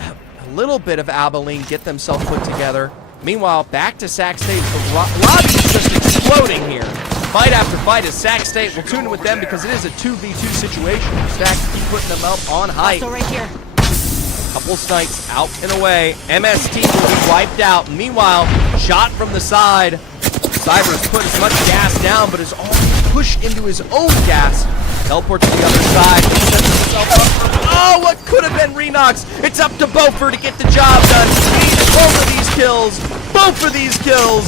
a little bit of Abilene get themselves put together. Meanwhile, back to Sac State. The lobby is just exploding here. Fight after fight as Sac State will tune in with them because it is a 2v2 situation. Stack keep putting them up on height. Right here. Couple snipes out and away. MST will be wiped out. Meanwhile, shot from the side. Cyber's put as much gas down, but is all pushed into his own gas. Teleport to the other side. Sets himself up for, oh, what could have been Renox. It's up to Beaufort to get the job done. He needs both of these kills. Both of these kills.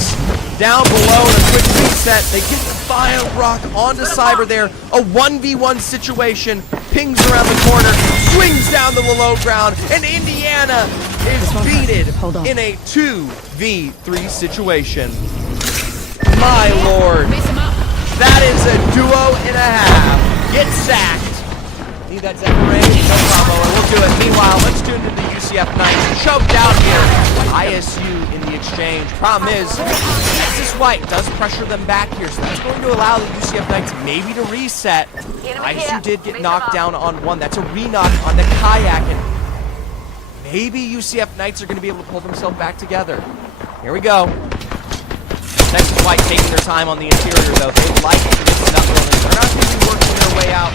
Down below in a quick reset. They get the fire rock onto Cyber there. A 1v1 situation. Pings around the corner. Swings down to the low ground. And Indiana is beaten in a 2v3 situation. My lord. That is a duo and a half. Get sacked. Need that Zephyr range? No problem. And we'll do it. Meanwhile, let's tune into the UCF Knights. Choke down. range. Problem is, Texas White does pressure them back here, so that's going to allow the UCF Knights maybe to reset. ISU did get knocked down on one. That's a re-knock on the kayak, and maybe UCF Knights are going to be able to pull themselves back together. Here we go. Texas White taking their time on the interior, though. They like this nut building. They're not going to be working their way out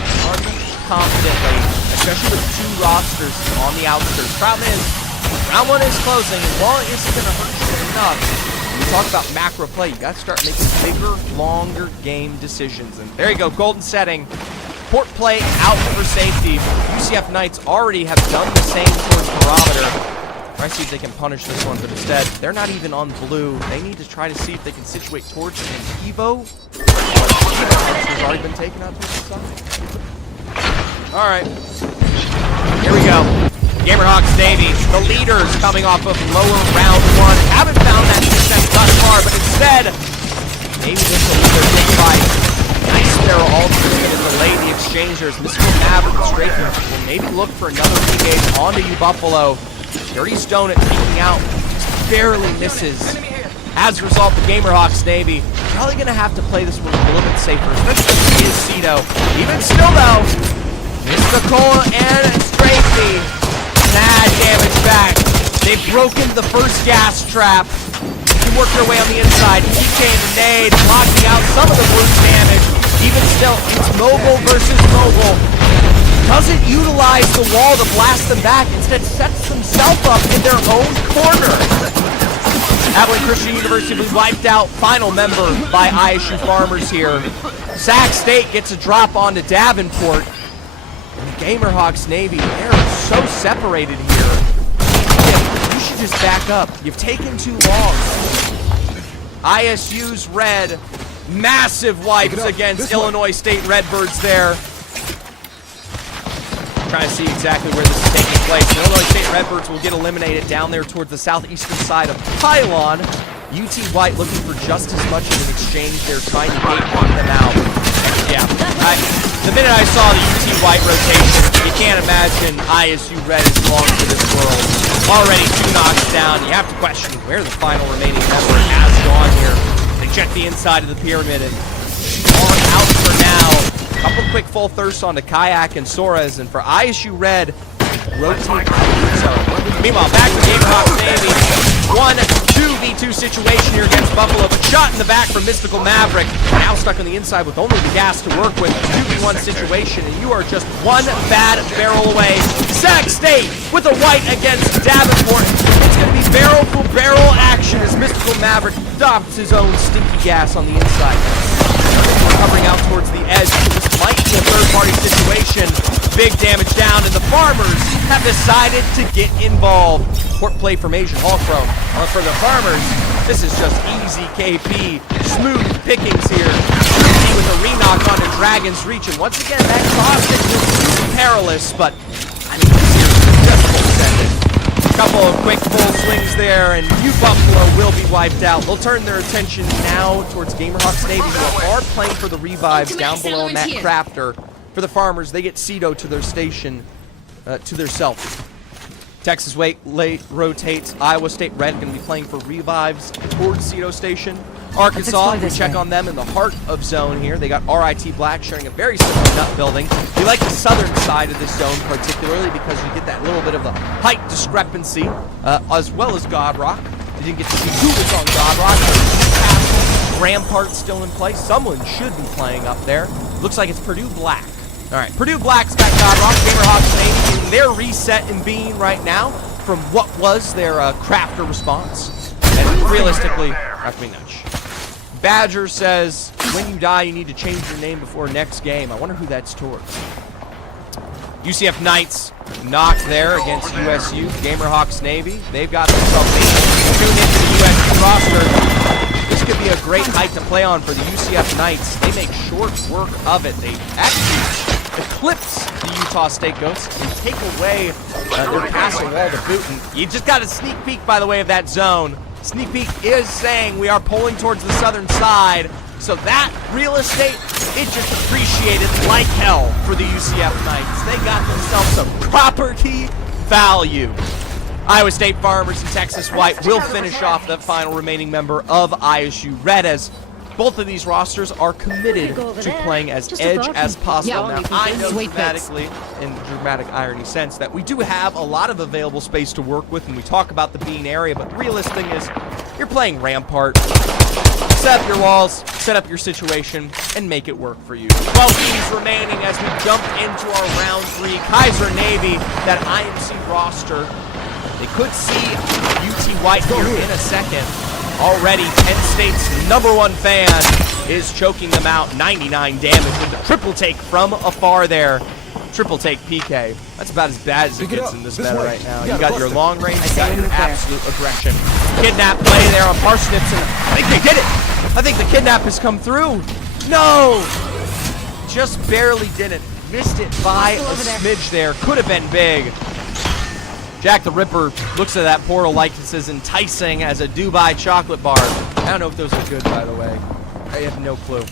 confidently, especially with two rosters on the outskirts. Problem is, round one is closing, and while it isn't going to hurt you enough, when you talk about macro play, you got to start making bigger, longer game decisions. And there you go, golden setting. Port play out for safety. UCF Knights already have done the same towards barometer. Try to see if they can punish this one, but instead, they're not even on blue. They need to try to see if they can situate towards an Evo. Evo has already been taken out towards the side. All right, here we go. Gamerhawks Navy, the leaders coming off of lower round one. Haven't found that success thus far, but instead, maybe this will be their big fight. Nice barrel alternate to delay the exchangers. Mystical Maverick Straker will maybe look for another engage onto you, Buffalo. Dirty Stone at peeking out, just barely misses. As a result, the Gamerhawks Navy probably going to have to play this one a little bit safer, especially if it is Cito. Even still, though, Mystical and Strafey, mad damage back. They've broken the first gas trap. They work their way on the inside. Keychain the nade, blocking out some of the bruise damage. Even still, it's mobile versus mobile. Doesn't utilize the wall to blast them back. Instead, sets themselves up in their own corner. Abilene Christian University will be wiped out. Final member by ISU Farmers here. Sac State gets a drop onto Davenport. And the Gamerhawks Navy, they're so separated here. You should just back up. You've taken too long. ISU's red. Massive wipes against Illinois State Redbirds there. Trying to see exactly where this is taking place. The Illinois State Redbirds will get eliminated down there towards the southeastern side of Pylon. UT White looking for just as much of an exchange. They're trying to gatekeep them out. Yeah, the minute I saw the UT White rotation, you can't imagine ISU Red is belongs to this world. Already 2 knocks down. You have to question where the final remaining member has gone here. They check the inside of the pyramid and are out for now. Couple quick full thirsts onto Kayak and Soares, and for ISU Red, rotate. Meanwhile, back to Gamerhawks Navy. 1-2v2 situation here against Buffalo, but shot in the back from Mystical Maverick. Now stuck on the inside with only the gas to work with. 2v1 situation, and you are just one bad barrel away. Sac State with a white against Davenport. It's going to be barrel for barrel action as Mystical Maverick adopts his own stinky gas on the inside. Covering out towards the edge. This might be a third-party situation. Big damage down, and the Farmers have decided to get involved. Port play formation, Hallchrome. For the Farmers, this is just easy KP. Smooth pickings here. With a re-knock onto Dragon's Reach, and once again, that caustic will be perilous, but I think this here is just full send it. Couple of quick full swings there, and U Buffalo will be wiped out. They'll turn their attention now towards Gamerhawks Navy, who are playing for the revives down below Matt Crafter. For the Farmers, they get Cito to their station, to their self. Texas late rotates. Iowa State Red going to be playing for revives towards Cito Station. Arkansas, we check on them in the heart of zone here. They got RIT Black sharing a very similar nut building. We like the southern side of this zone particularly because you get that little bit of a height discrepancy, as well as Godrock. You didn't get to see who was on Godrock. Rampart's still in place. Someone should be playing up there. Looks like it's Purdue Black. All right, Purdue Black's got Godrock. Gamerhawks Navy, they're reset and being right now from what was their crafter response. And realistically, have to be nice. Badger says, when you die, you need to change your name before next game. I wonder who that's towards. UCF Knights knocked there against USU. Gamerhawks Navy, they've got themselves tuned into the USU roster. This could be a great height to play on for the UCF Knights. They make short work of it. They actually eclipse the Utah State Ghosts and take away their passing wall to boot. And you just got a sneak peek, by the way, of that zone. Sneak peek is saying we are pulling towards the southern side, so that real estate, it just appreciated like hell for the UCF Knights. They got themselves some property value. Iowa State Farmers and Texas White will finish off the final remaining member of ISU Red, as both of these rosters are committed to playing as edge as possible. Now, I know dramatically, in dramatic irony sense, that we do have a lot of available space to work with when we talk about the Bean area, but the realistic thing is you're playing Rampart. Set up your walls, set up your situation, and make it work for you. 12 teams remaining as we jump into our round 3. Kaiser Navy, that IMC roster. They could see UT White here in a second. Already, Penn State's #1 fan is choking them out. 99 damage with the triple take from afar there. Triple take PK. That's about as bad as it gets in this meta right now. You got your long range, you got your absolute aggression. Kidnap play there on Parsnips, and I think they did it. I think the kidnap has come through. No! Just barely didn't. Missed it by a smidge there. Could have been big. Jack the Ripper looks at that portal like it's as enticing as a Dubai chocolate bar. I don't know if those are good, by the way. I have no clue.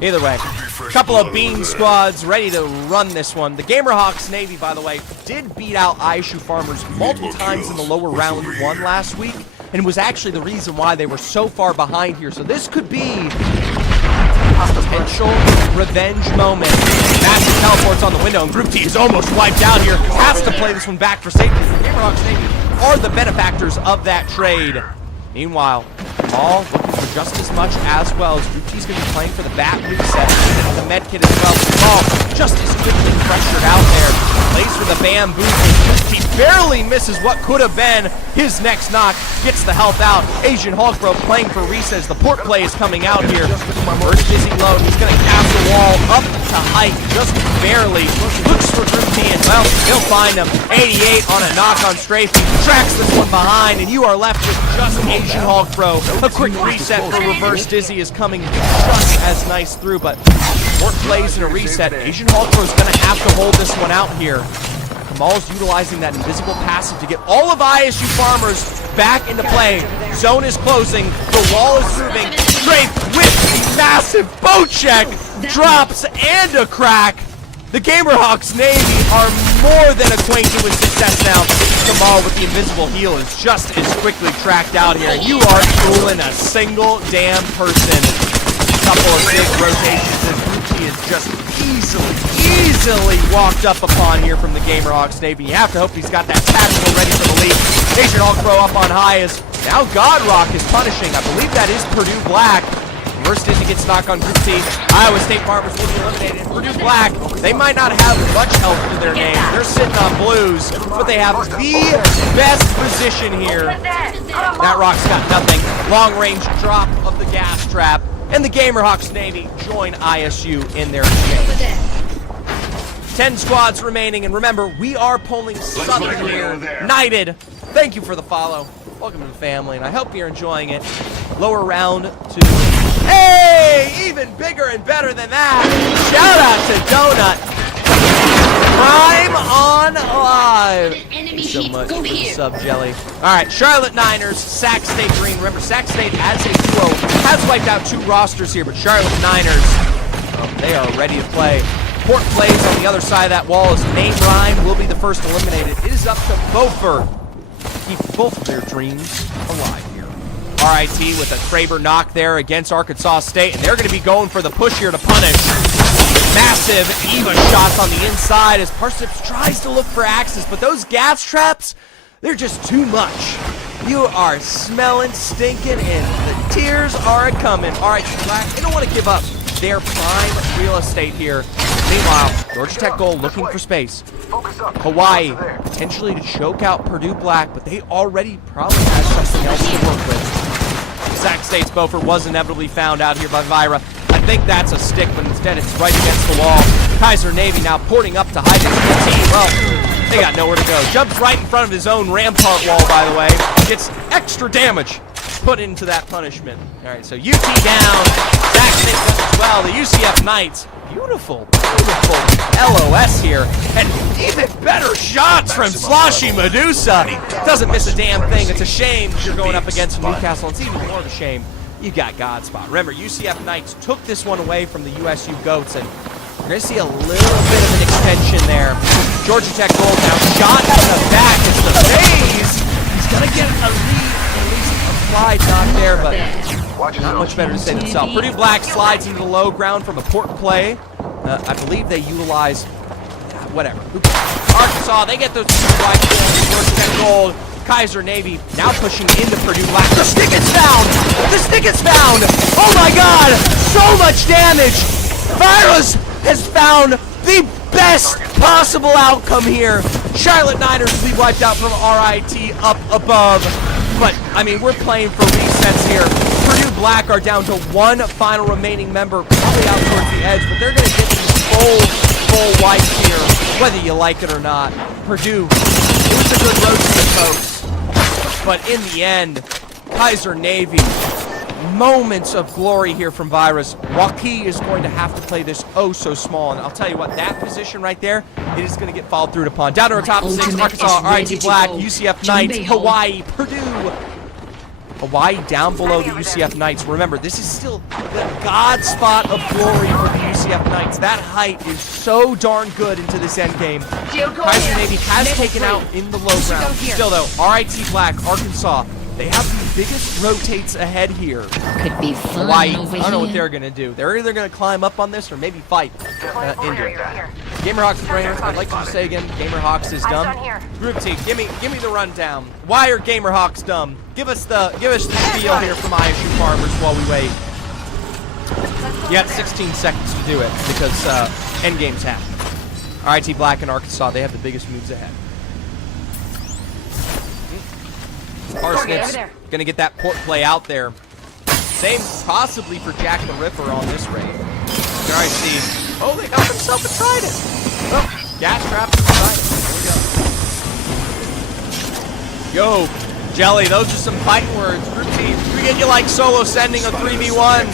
Either way, a couple of Bean squads ready to run this one. The Gamerhawks Navy, by the way, did beat out ISU Farmers multiple times in the lower round 1 last week, and was actually the reason why they were so far behind here. So this could be a potential revenge moment. Massive teleports on the window, and Group T is almost wiped out here. Has to play this one back for safety. The Gamerhawks Navy are the benefactors of that trade. Meanwhile, all looking for just as much as well, as Group T's going to be playing for the bat reset. The med kit as well. Ball just as quickly pressured out there. Plays for the bamboo. He barely misses what could have been his next knock. Gets the health out. Asian Hulkbro playing for resets. The port play is coming out here. First Dizzy low. He's going to cast the wall up to height just barely. Looks for Group T, and well, he'll find him. 88 on a knock on strafe. He tracks this one behind, and you are left with just Asian Hulkbro. A quick reset for reverse Dizzy is coming just as nice through, but port plays in a reset. Asian Hulkbro is going to have to hold this one out here. Kamal's utilizing that invisible passive to get all of ISU Farmers back into play. Zone is closing. The wall is moving. Strafe with a massive boat check. Drops and a crack. The Gamerhawks Navy are more than acquainted with success now. Kamal with the invisible heal is just as quickly tracked out here. You are fooling a single damn person. Couple of big rotations, and Group T is just easily walked up upon here from the Gamerhawks Navy. You have to hope he's got that tactical ready for the lead. Asian Hulkbro up on high as now Godrock is punishing. I believe that is Purdue Black. First Dizzy gets knocked on Group T. Iowa State Farmers will be eliminated. Purdue Black, they might not have much help to their name. They're sitting on blues, but they have the best position here. That rock's got nothing. Long range drop of the gas trap. And the Gamerhawks Navy join ISU in their exchange. 10 squads remaining, and remember, we are pulling Southern here. Knighted, thank you for the follow. Welcome to the family, and I hope you're enjoying it. Lower round 2. Hey! Even bigger and better than that! Shout out to Donut! Prime on live! Thank you so much for the sub, Jelly. Alright, Charlotte Niners, Sac State Green. Remember, Sac State as a duo has wiped out 2 rosters here, but Charlotte Niners, they are ready to play. Port plays on the other side of that wall as Name Rhyme will be the first eliminated. It is up to Beaufort to keep both of their dreams alive here. RIT with a Traber knock there against Arkansas State, and they're going to be going for the push here to punish. Massive Eva shots on the inside as Parsnips tries to look for axes, but those gas traps, they're just too much. You are smelling, stinking, and the tears are a-coming. All right, Black, they don't want to give up their prime real estate here. Meanwhile, Georgia Tech goal looking for space. Hawaii potentially to choke out Purdue Black, but they already probably have something else to work with. Sac State's Beaufort was inevitably found out here by Vyra. I think that's a stick, but instead it's right against the wall. Kaiser Navy now porting up to hide his team. Well, they got nowhere to go. Jumps right in front of his own rampart wall, by the way. Gets extra damage put into that punishment. All right, so UT down. Sac State as well. The UCF Knights. Beautiful LOS here. And even better shots from Sloshy Medusa. Doesn't miss a damn thing. It's a shame you're going up against Newcastle. It's even more of a shame you got Godspot. Remember, UCF Knights took this one away from the USU Goats, and you're going to see a little bit of an extension there. Georgia Tech goal now. Shot in the back. It's the phase. not much better to say themselves. Purdue Black slides into the low ground from a port play. I believe they utilize whatever. Arkansas, they get those 2 black kills, 10 gold. Kaiser Navy now pushing into Purdue Black. The stick is found! The stick is found! Oh my god! So much damage! Virus has found the best possible outcome here. Charlotte Niners will be wiped out from RIT up above. But, I mean, we're playing for resets here. Purdue Black are down to 1 final remaining member, probably out towards the edge, but they're going to get these full wipes here, whether you like it or not. Purdue, it was a good road to the folks. But in the end, Kaiser Navy, moments of glory here from Virus. Waukee is going to have to play this oh so small, and I'll tell you what, that position right there, it is going to get followed through upon. Down to our top 6, Arkansas, RIT Black, UCF Knights, Hawaii, Purdue. Hawaii down below the UCF Knights. Remember, this is still the god spot of glory for the UCF Knights. That height is so darn good into this end game. Kaiser Navy has taken out in the low ground. Still though, RIT Black, Arkansas, they have the biggest rotates ahead here. Could be fun. Hawaii, over I don't know what here. they're going to do. They're either going to climb up on this or maybe fight into it. Gamerhawks trainer, I'd like to say again, Gamerhawks is dumb. Group T, give me the rundown. Why are Gamerhawks dumb? Give us the spiel here from ISU Farmers while we wait. You got 16 seconds to do it because endgame's happening. RIT Black and Arkansas, they have the biggest moves ahead. Parsnips gonna get that port play out there. Same possibly for Jack the Ripper on this raid. You already see. Oh, they got themselves a trident. Oh, gas traps and trident. There we go. Yo, Jelly, those are some fighting words. Group team, we get you like solo sending a 3v1.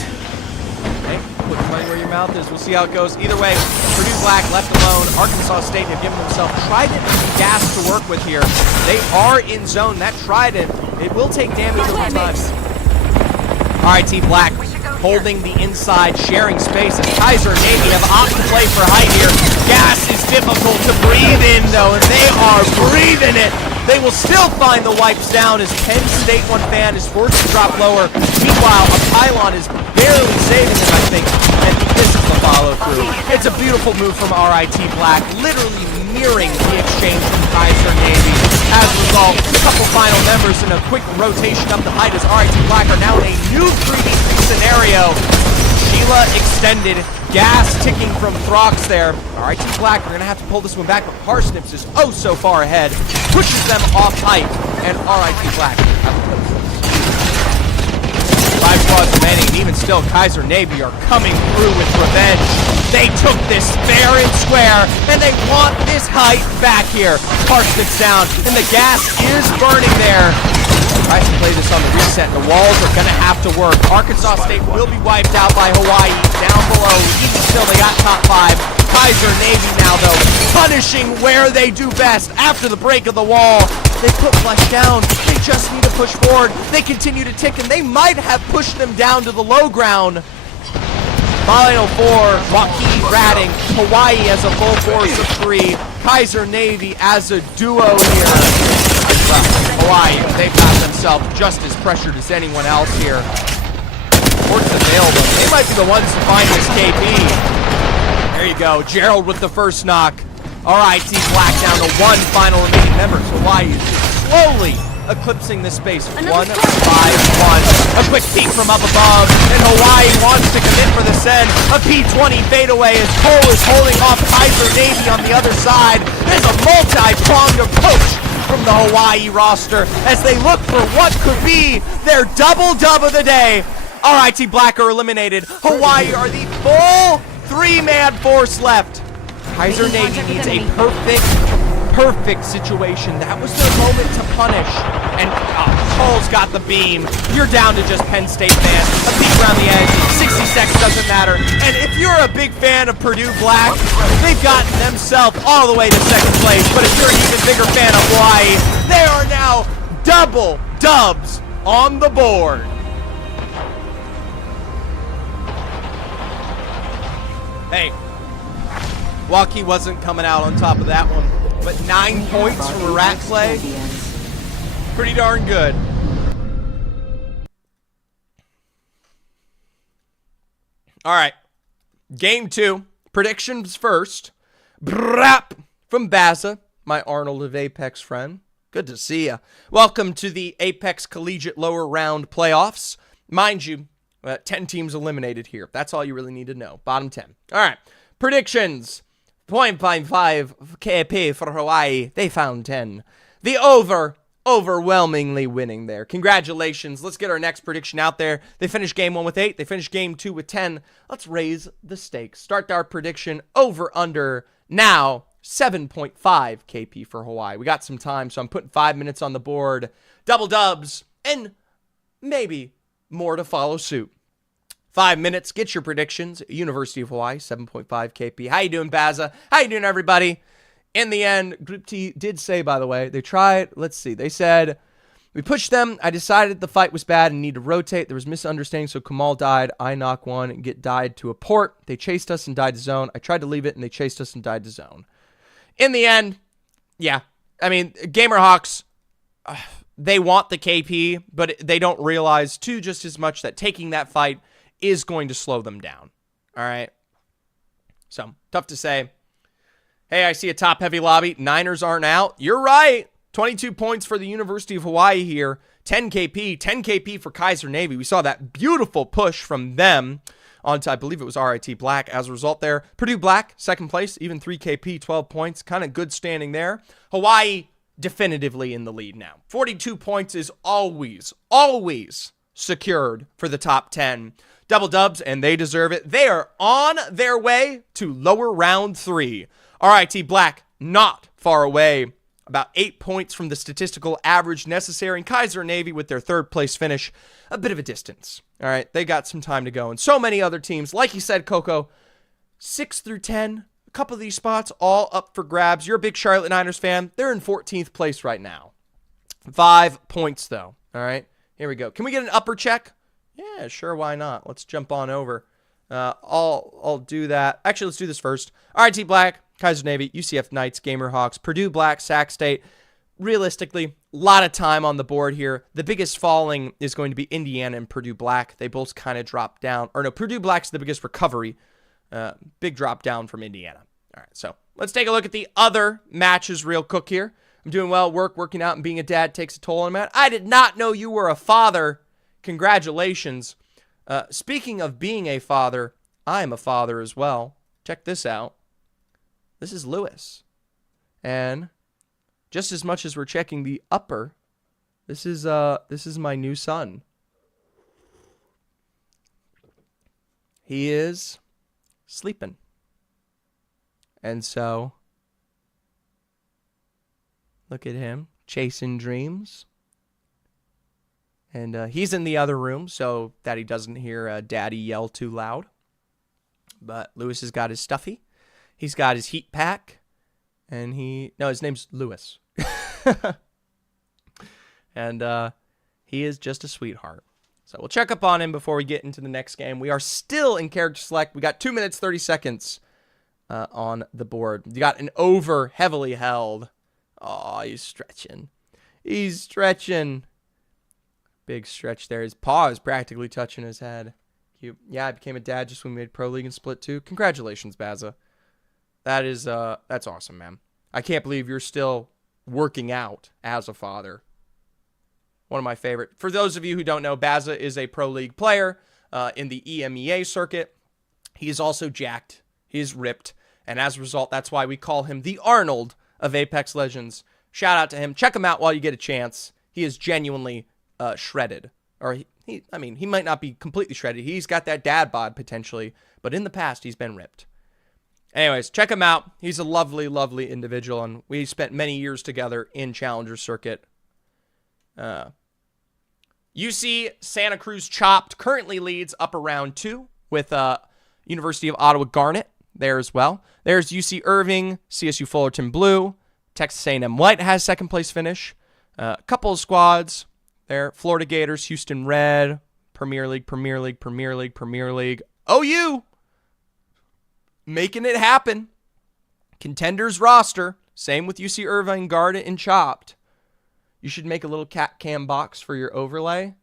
Hey, put your money where your mouth is. We'll see how it goes. Either way, Purdue Black left alone. Arkansas State have given themselves trident and gas to work with here. They are in zone. That trident, it will take damage over time. RIT Black holding the inside, sharing space, and Kaiser Navy have opted to play for height here. Gas is difficult to breathe in, though, and they are breathing it. They will still find the wipes down as Penn State one fan is forced to drop lower. Meanwhile, a pylon is barely saving him, I think, and this is the follow-through. It's a beautiful move from RIT Black, literally mirroring the exchange from Kaiser Navy. As a result, a couple final members in a quick rotation up the height as RIT Black are now in a new 3v3 scenario. Sheila extended, gas ticking from Throx there. RIT Black are going to have to pull this one back, but Parsnips is oh so far ahead, pushes them off height, and RIT Black have a close. 5 squads remaining, and even still, Kaiser Navy are coming through with revenge. They took this fair and square, and they want this height back here. Parsnips down, and the gas is burning there. Tries to play this on the reset, and the walls are going to have to work. Arkansas State will be wiped out by Hawaii down below. Even still, they got top 5. Kaiser Navy now, though, punishing where they do best. After the break of the wall, they put Flesh down. They just need to push forward. They continue to tick, and they might have pushed them down to the low ground. Final 4, Waukee ratting. Hawaii as a full force of 3. Kaiser Navy as a duo here. Well, Hawaii, they've got themselves just as pressured as anyone else here. Ports available. They might be the ones to find this KP. There you go. Gerald with the first knock. RIT Black down to 1 final remaining member. Hawaii is slowly eclipsing this space. 1-5-1. A quick peek from up above, and Hawaii wants to commit for the send. A P-20 fadeaway as Cole is holding off Kaiser Navy on the other side. There's a multi-pronged approach from the Hawaii roster as they look for what could be their double-dub of the day. RIT Black are eliminated. Hawaii are the full 3-man force left. Kaiser Navy needs a perfect situation. That was their moment to punish. And Cole's got the beam. You're down to just Penn State fans. A peek around the edge. 60 seconds doesn't matter. And if you're a big fan of Purdue Black, they've gotten themselves all the way to 2nd place. But if you're an even bigger fan of Hawaii, they are now double dubs on the board. Hey, Waukee wasn't coming out on top of that one, but 9 points from a rat play, pretty darn good. All right. Game 2. Predictions first. Brap from Baza, my Arnold of Apex friend. Good to see ya. Welcome to the Apex Collegiate lower round playoffs. Mind you, 10 teams eliminated here. That's all you really need to know. Bottom 10. All right. Predictions. 0.55 KP for Hawaii. They found 10. The over. Overwhelmingly winning there. Congratulations. Let's get our next prediction out there. They finished game 1 with 8. They finished game 2 with 10. Let's raise the stakes. Start our prediction over under now 7.5 KP for Hawaii. We got some time, so I'm putting 5 minutes on the board. Double dubs and maybe more to follow suit. 5 minutes. Get your predictions. University of Hawaii 7.5 KP. How you doing, Baza? How you doing, everybody? In the end, Group T did say, by the way, they tried. Let's see. They said, we pushed them. I decided the fight was bad and need to rotate. There was misunderstanding, so Kamal died. I knock one and get died to a port. They chased us and died to zone. I tried to leave it, and they chased us and died to zone. In the end, yeah. I mean, Gamerhawks, they want the KP, but they don't realize, too, just as much that taking that fight is going to slow them down. All right? So, tough to say. Hey, I see a top-heavy lobby. Niners aren't out. You're right. 22 points for the University of Hawaii here. 10 KP. 10 KP for Kaiser Navy. We saw that beautiful push from them onto, I believe it was RIT Black. As a result there, Purdue Black, second place. Even 3 KP, 12 points. Kind of good standing there. Hawaii definitively in the lead now. 42 points is always secured for the top 10. Double dubs, and they deserve it. They are on their way to lower round 3. RIT Black, not far away, about 8 points from the statistical average necessary. And Kaiser Navy, with their third place finish, a bit of a distance. All right, they got some time to go. And so many other teams, like you said, Coco, 6 through 10, a couple of these spots all up for grabs. You're a big Charlotte Niners fan. They're in 14th place right now. 5 points, though. All right, here we go. Can we get an upper check? Yeah, sure, why not? Let's jump on over. I'll do that. Actually, let's do this first. RIT Black, Kaiser Navy, UCF Knights, Gamerhawks, Purdue Black, Sac State. Realistically, a lot of time on the board here. The biggest falling is going to be Indiana and Purdue Black. They both kind of dropped down. Or no, Purdue Black's the biggest recovery. Big drop down from Indiana. All right, so let's take a look at the other matches real quick here. I'm doing well. Working out, and being a dad takes a toll on a man. I did not know you were a father. Congratulations. Speaking of being a father, I am a father as well. Check this out. This is Lewis. And just as much as we're checking the upper, this is my new son. He is sleeping. And so look at him chasing dreams. And he's in the other room so that he doesn't hear Daddy yell too loud. But Lewis has got his stuffy. He's got his heat pack. And his name's Lewis. And he is just a sweetheart. So we'll check up on him before we get into the next game. We are still in character select. We got 2 minutes, 30 seconds on the board. You got an over heavily held. Oh, he's stretching. He's stretching. Big stretch there. His paw is practically touching his head. Cute. Yeah, I became a dad just when we made Pro League and Split 2. Congratulations, Baza. That's awesome, man. I can't believe you're still working out as a father. One of my favorite. For those of you who don't know, Baza is a Pro League player in the EMEA circuit. He is also jacked. He is ripped. And as a result, that's why we call him the Arnold of Apex Legends. Shout out to him. Check him out while you get a chance. He is genuinely shredded. Or he might not be completely shredded. He's got that dad bod potentially. But in the past, he's been ripped. Anyways, check him out. He's a lovely, lovely individual. And we spent many years together in Challenger Circuit. UC Santa Cruz Chopped currently leads up around 2 with University of Ottawa Garnet there as well. There's UC Irving, CSU Fullerton Blue, Texas A&M White has second place finish. A couple of squads there. Florida Gators, Houston Red, Premier League, Premier League, Premier League, Premier League. OU making it happen. Contenders roster. Same with UC Irving, Garnet, and Chopped. You should make a little cat cam box for your overlay.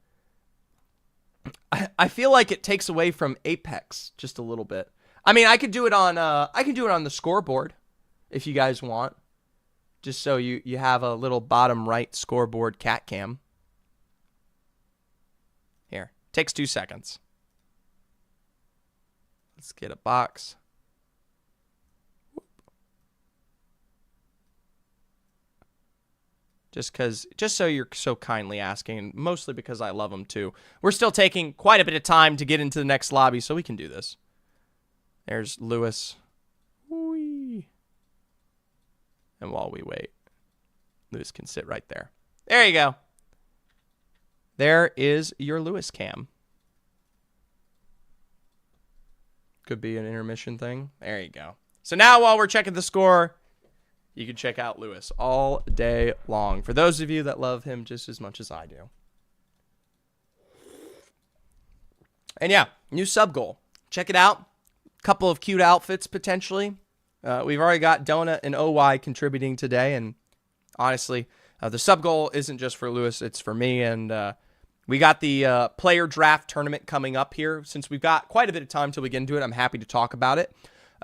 I feel like it takes away from Apex just a little bit. I mean, I could do it on the scoreboard if you guys want. Just so you have a little bottom right scoreboard cat cam. Here. Takes 2 seconds. Let's get a box. Just so you're so kindly asking, mostly because I love them too. We're still taking quite a bit of time to get into the next lobby, so we can do this. There's Lewis. Whee. And while we wait, Lewis can sit right there. There you go. There is your Lewis cam. Could be an intermission thing. There you go. So now while we're checking the score, you can check out Lewis all day long. For those of you that love him just as much as I do. And yeah, new sub goal. Check it out. Couple of cute outfits potentially. We've already got Donut and OY contributing today. And honestly, the sub goal isn't just for Lewis. It's for me. And we got the player draft tournament coming up here. Since we've got quite a bit of time till we get into it, I'm happy to talk about it.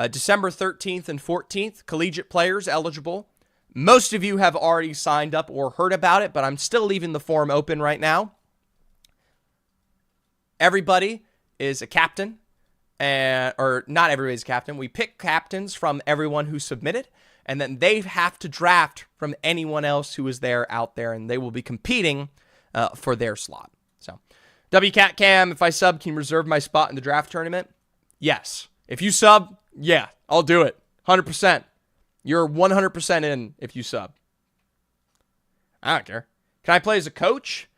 December 13th and 14th, collegiate players eligible. Most of you have already signed up or heard about it, but I'm still leaving the form open right now. Everybody is a captain, or not everybody's a captain. We pick captains from everyone who submitted, and then they have to draft from anyone else who is there out there, and they will be competing for their slot. So, WCatCam, if I sub, can you reserve my spot in the draft tournament? Yes. If you sub, yeah, I'll do it. 100%. You're 100% in if you sub. I don't care. Can I play as a coach?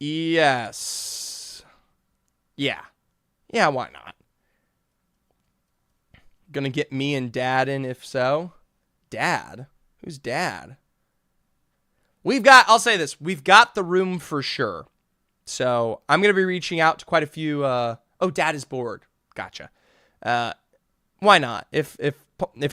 Yes. Yeah. Yeah, why not? Gonna get me and Dad in if so. Dad? Who's Dad? I'll say this, we've got the room for sure. So I'm going to be reaching out to quite a few. Dad is bored. Gotcha. Why not? If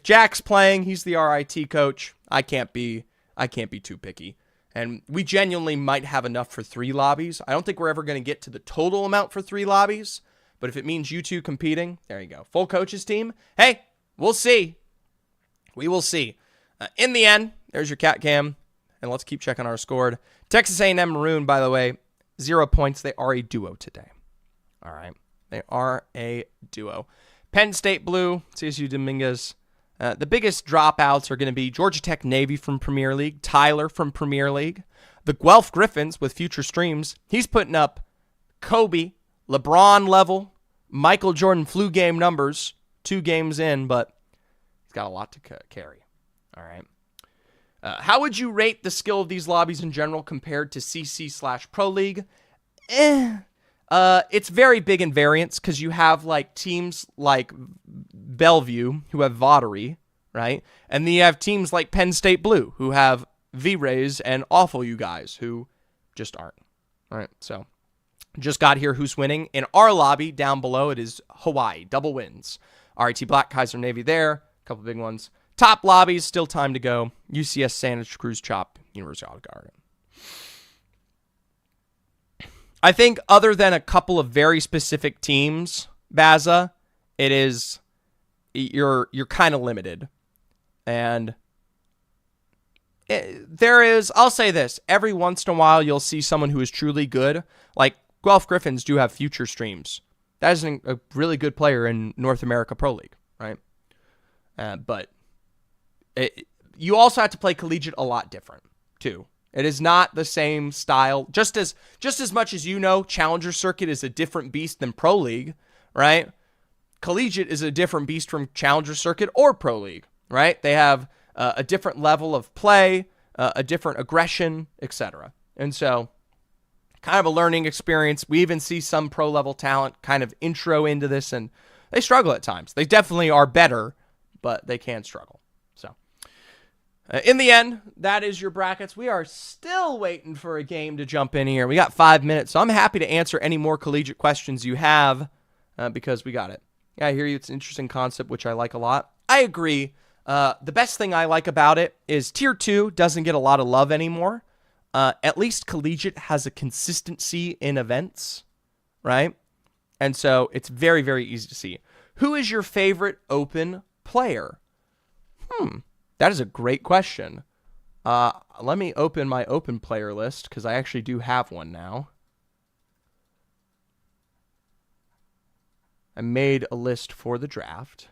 Jack's playing, he's the RIT coach. I can't be too picky. And we genuinely might have enough for 3 lobbies. I don't think we're ever going to get to the total amount for 3 lobbies. But if it means you two competing, there you go. Full coaches team. Hey, we'll see. We will see. In the end, there's your cat cam. And let's keep checking our score. Texas A&M Maroon, by the way, 0 points. They are a duo today. All right. They are a duo. Penn State Blue, CSU Dominguez. The biggest dropouts are going to be Georgia Tech Navy from Premier League, Tyler from Premier League, the Guelph Griffins with future streams. He's putting up Kobe, LeBron level, Michael Jordan flu game numbers, 2 games in, but he's got a lot to carry. All right. How would you rate the skill of these lobbies in general compared to CC/Pro League? It's very big in variance because you have like teams like Bellevue who have Vaudry, right? And then you have teams like Penn State Blue who have V-Rays and Awful You Guys who just aren't. All right, so just got here who's winning. In our lobby down below, it is Hawaii, double wins. RIT Black, Kaiser Navy there, a couple big ones. Top lobbies, still time to go. UCS, Santa Cruz, Chop, University of Garden. I think other than a couple of very specific teams, Baza, it is you're kind of limited. And there is, I'll say this, every once in a while you'll see someone who is truly good. Like Guelph Griffins do have future streams. That is a really good player in North America Pro League, right? But you also have to play Collegiate a lot different, too. It is not the same style. Just as much as you know, Challenger Circuit is a different beast than Pro League, right? Collegiate is a different beast from Challenger Circuit or Pro League, right? They have a different level of play, a different aggression, etc. And so, kind of a learning experience. We even see some pro-level talent kind of intro into this, and they struggle at times. They definitely are better, but they can struggle. So, in the end, that is your brackets. We are still waiting for a game to jump in here. We got 5 minutes, so I'm happy to answer any more collegiate questions you have because we got it. Yeah, I hear you. It's an interesting concept, which I like a lot. I agree. The best thing I like about it is Tier 2 doesn't get a lot of love anymore. at least Collegiate has a consistency in events, right? And so it's very, very easy to see. Who is your favorite open player? That is a great question. Let me open my open player list because I actually do have one now. I made a list for the draft.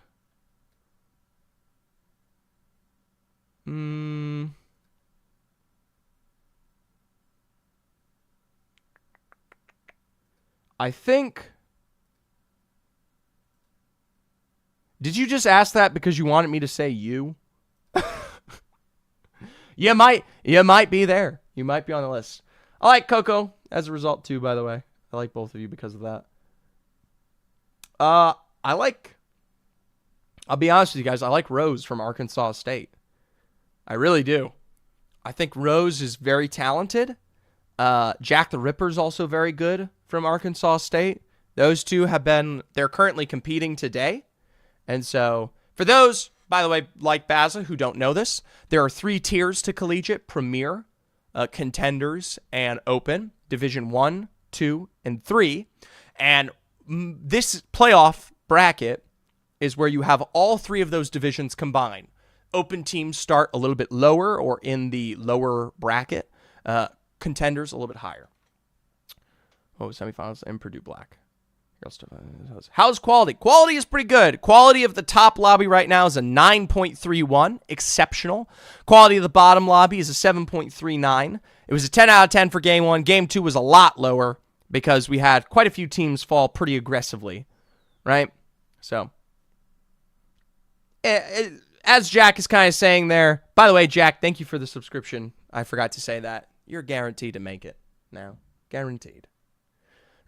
I think... Did you just ask that because you wanted me to say you? You might be there. You might be on the list. I like Coco as a result too, by the way. I like both of you because of that. I'll be honest with you guys, I like Rose from Arkansas State. I really do. I think Rose is very talented. Jack the Ripper's also very good from Arkansas State. Those two they're currently competing today. And so, for those, by the way, like Baza, who don't know this, there are 3 tiers to Collegiate: Premier, Contenders, and Open. Division 1, 2, and 3. And this playoff bracket is where you have all 3 of those divisions combined. Open teams start a little bit lower or in the lower bracket. Contenders a little bit higher. Semifinals and Purdue Black. How's quality? Quality is pretty good. Quality of the top lobby right now is a 9.31. Exceptional. Quality of the bottom lobby is a 7.39. It was a 10 out of 10 for Game 1. Game 2 was a lot lower because we had quite a few teams fall pretty aggressively, right? So, as Jack is kind of saying there, by the way, Jack, thank you for the subscription. I forgot to say that. You're guaranteed to make it now. Guaranteed.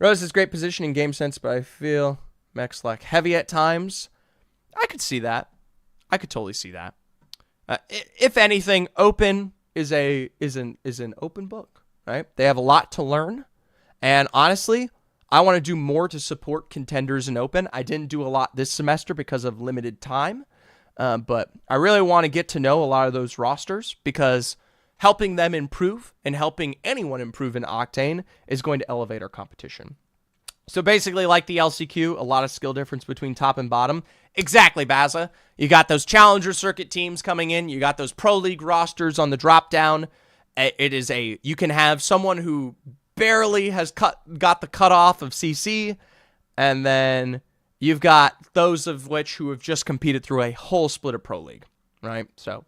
Rose has great position in game sense, but I feel mechs lack heavy at times. I could see that. I could totally see that. If anything, Open is an open book, right? They have a lot to learn, and honestly, I want to do more to support Contenders and Open. I didn't do a lot this semester because of limited time, but I really want to get to know a lot of those rosters because helping them improve and helping anyone improve in Octane is going to elevate our competition. So basically, like the LCQ, a lot of skill difference between top and bottom. Exactly, Baza. You got those Challenger Circuit teams coming in. You got those Pro League rosters on the drop down. You can have someone who barely has got the cutoff of CC, and then you've got those of which who have just competed through a whole split of Pro League, right? So,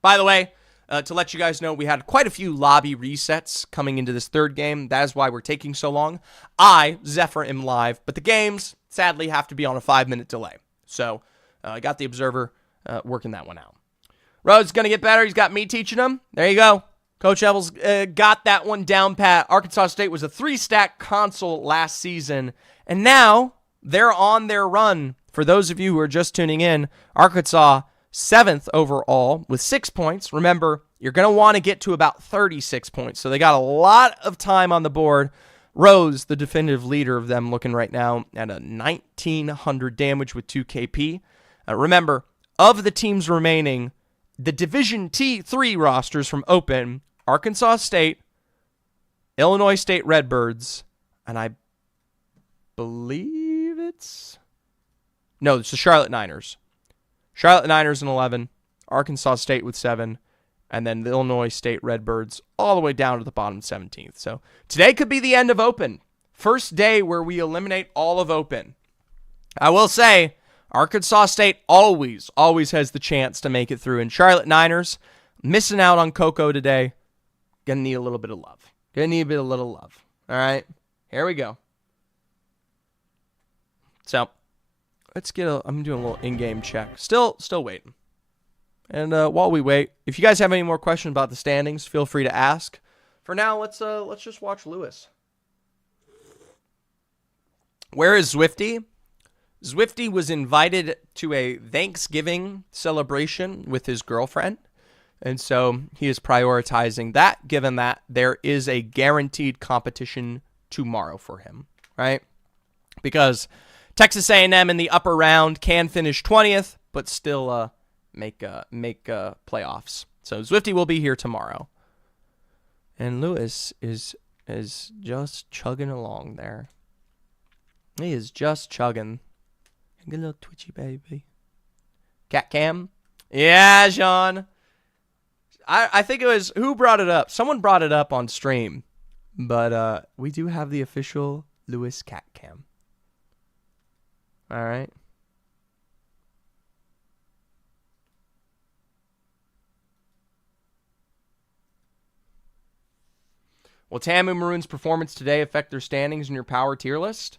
by the way, to let you guys know, we had quite a few lobby resets coming into this third game. That is why we're taking so long. Zephyr, am live, but the games, sadly, have to be on a 5-minute delay. So, I got the Observer working that one out. Rhodes going to get better. He's got me teaching him. There you go. Coach Evans got that one down pat. Arkansas State was a 3-stack console last season, and now they're on their run. For those of you who are just tuning in, Arkansas 7th overall with 6 points. Remember, you're going to want to get to about 36 points. So they got a lot of time on the board. Rose, the definitive leader of them, looking right now at a 1,900 damage with 2 KP. Remember, of the teams remaining, the Division T3 rosters from Open, Arkansas State, Illinois State Redbirds, and I believe it's the Charlotte Niners. Charlotte Niners in 11, Arkansas State with 7, and then the Illinois State Redbirds all the way down to the bottom 17th. So today could be the end of Open. First day where we eliminate all of Open. I will say, Arkansas State always has the chance to make it through. And Charlotte Niners, missing out on Coco today, gonna need a little bit of love. All right, here we go. So, I'm doing a little in-game check. Still waiting. And while we wait, if you guys have any more questions about the standings, feel free to ask. For now, let's just watch Lewis. Where is Zwifty? Zwifty was invited to a Thanksgiving celebration with his girlfriend. And so he is prioritizing that, given that there is a guaranteed competition tomorrow for him, right? Because Texas A&M in the upper round can finish 20th, but still make playoffs. So Zwifty will be here tomorrow. And Lewis is just chugging along there. He is just chugging. Get a little twitchy baby. Cat cam? Yeah, Sean. I think it was, who brought it up? Someone brought it up on stream. But we do have the official Lewis cat cam. All right. Will Tamu Maroon's performance today affect their standings in your power tier list?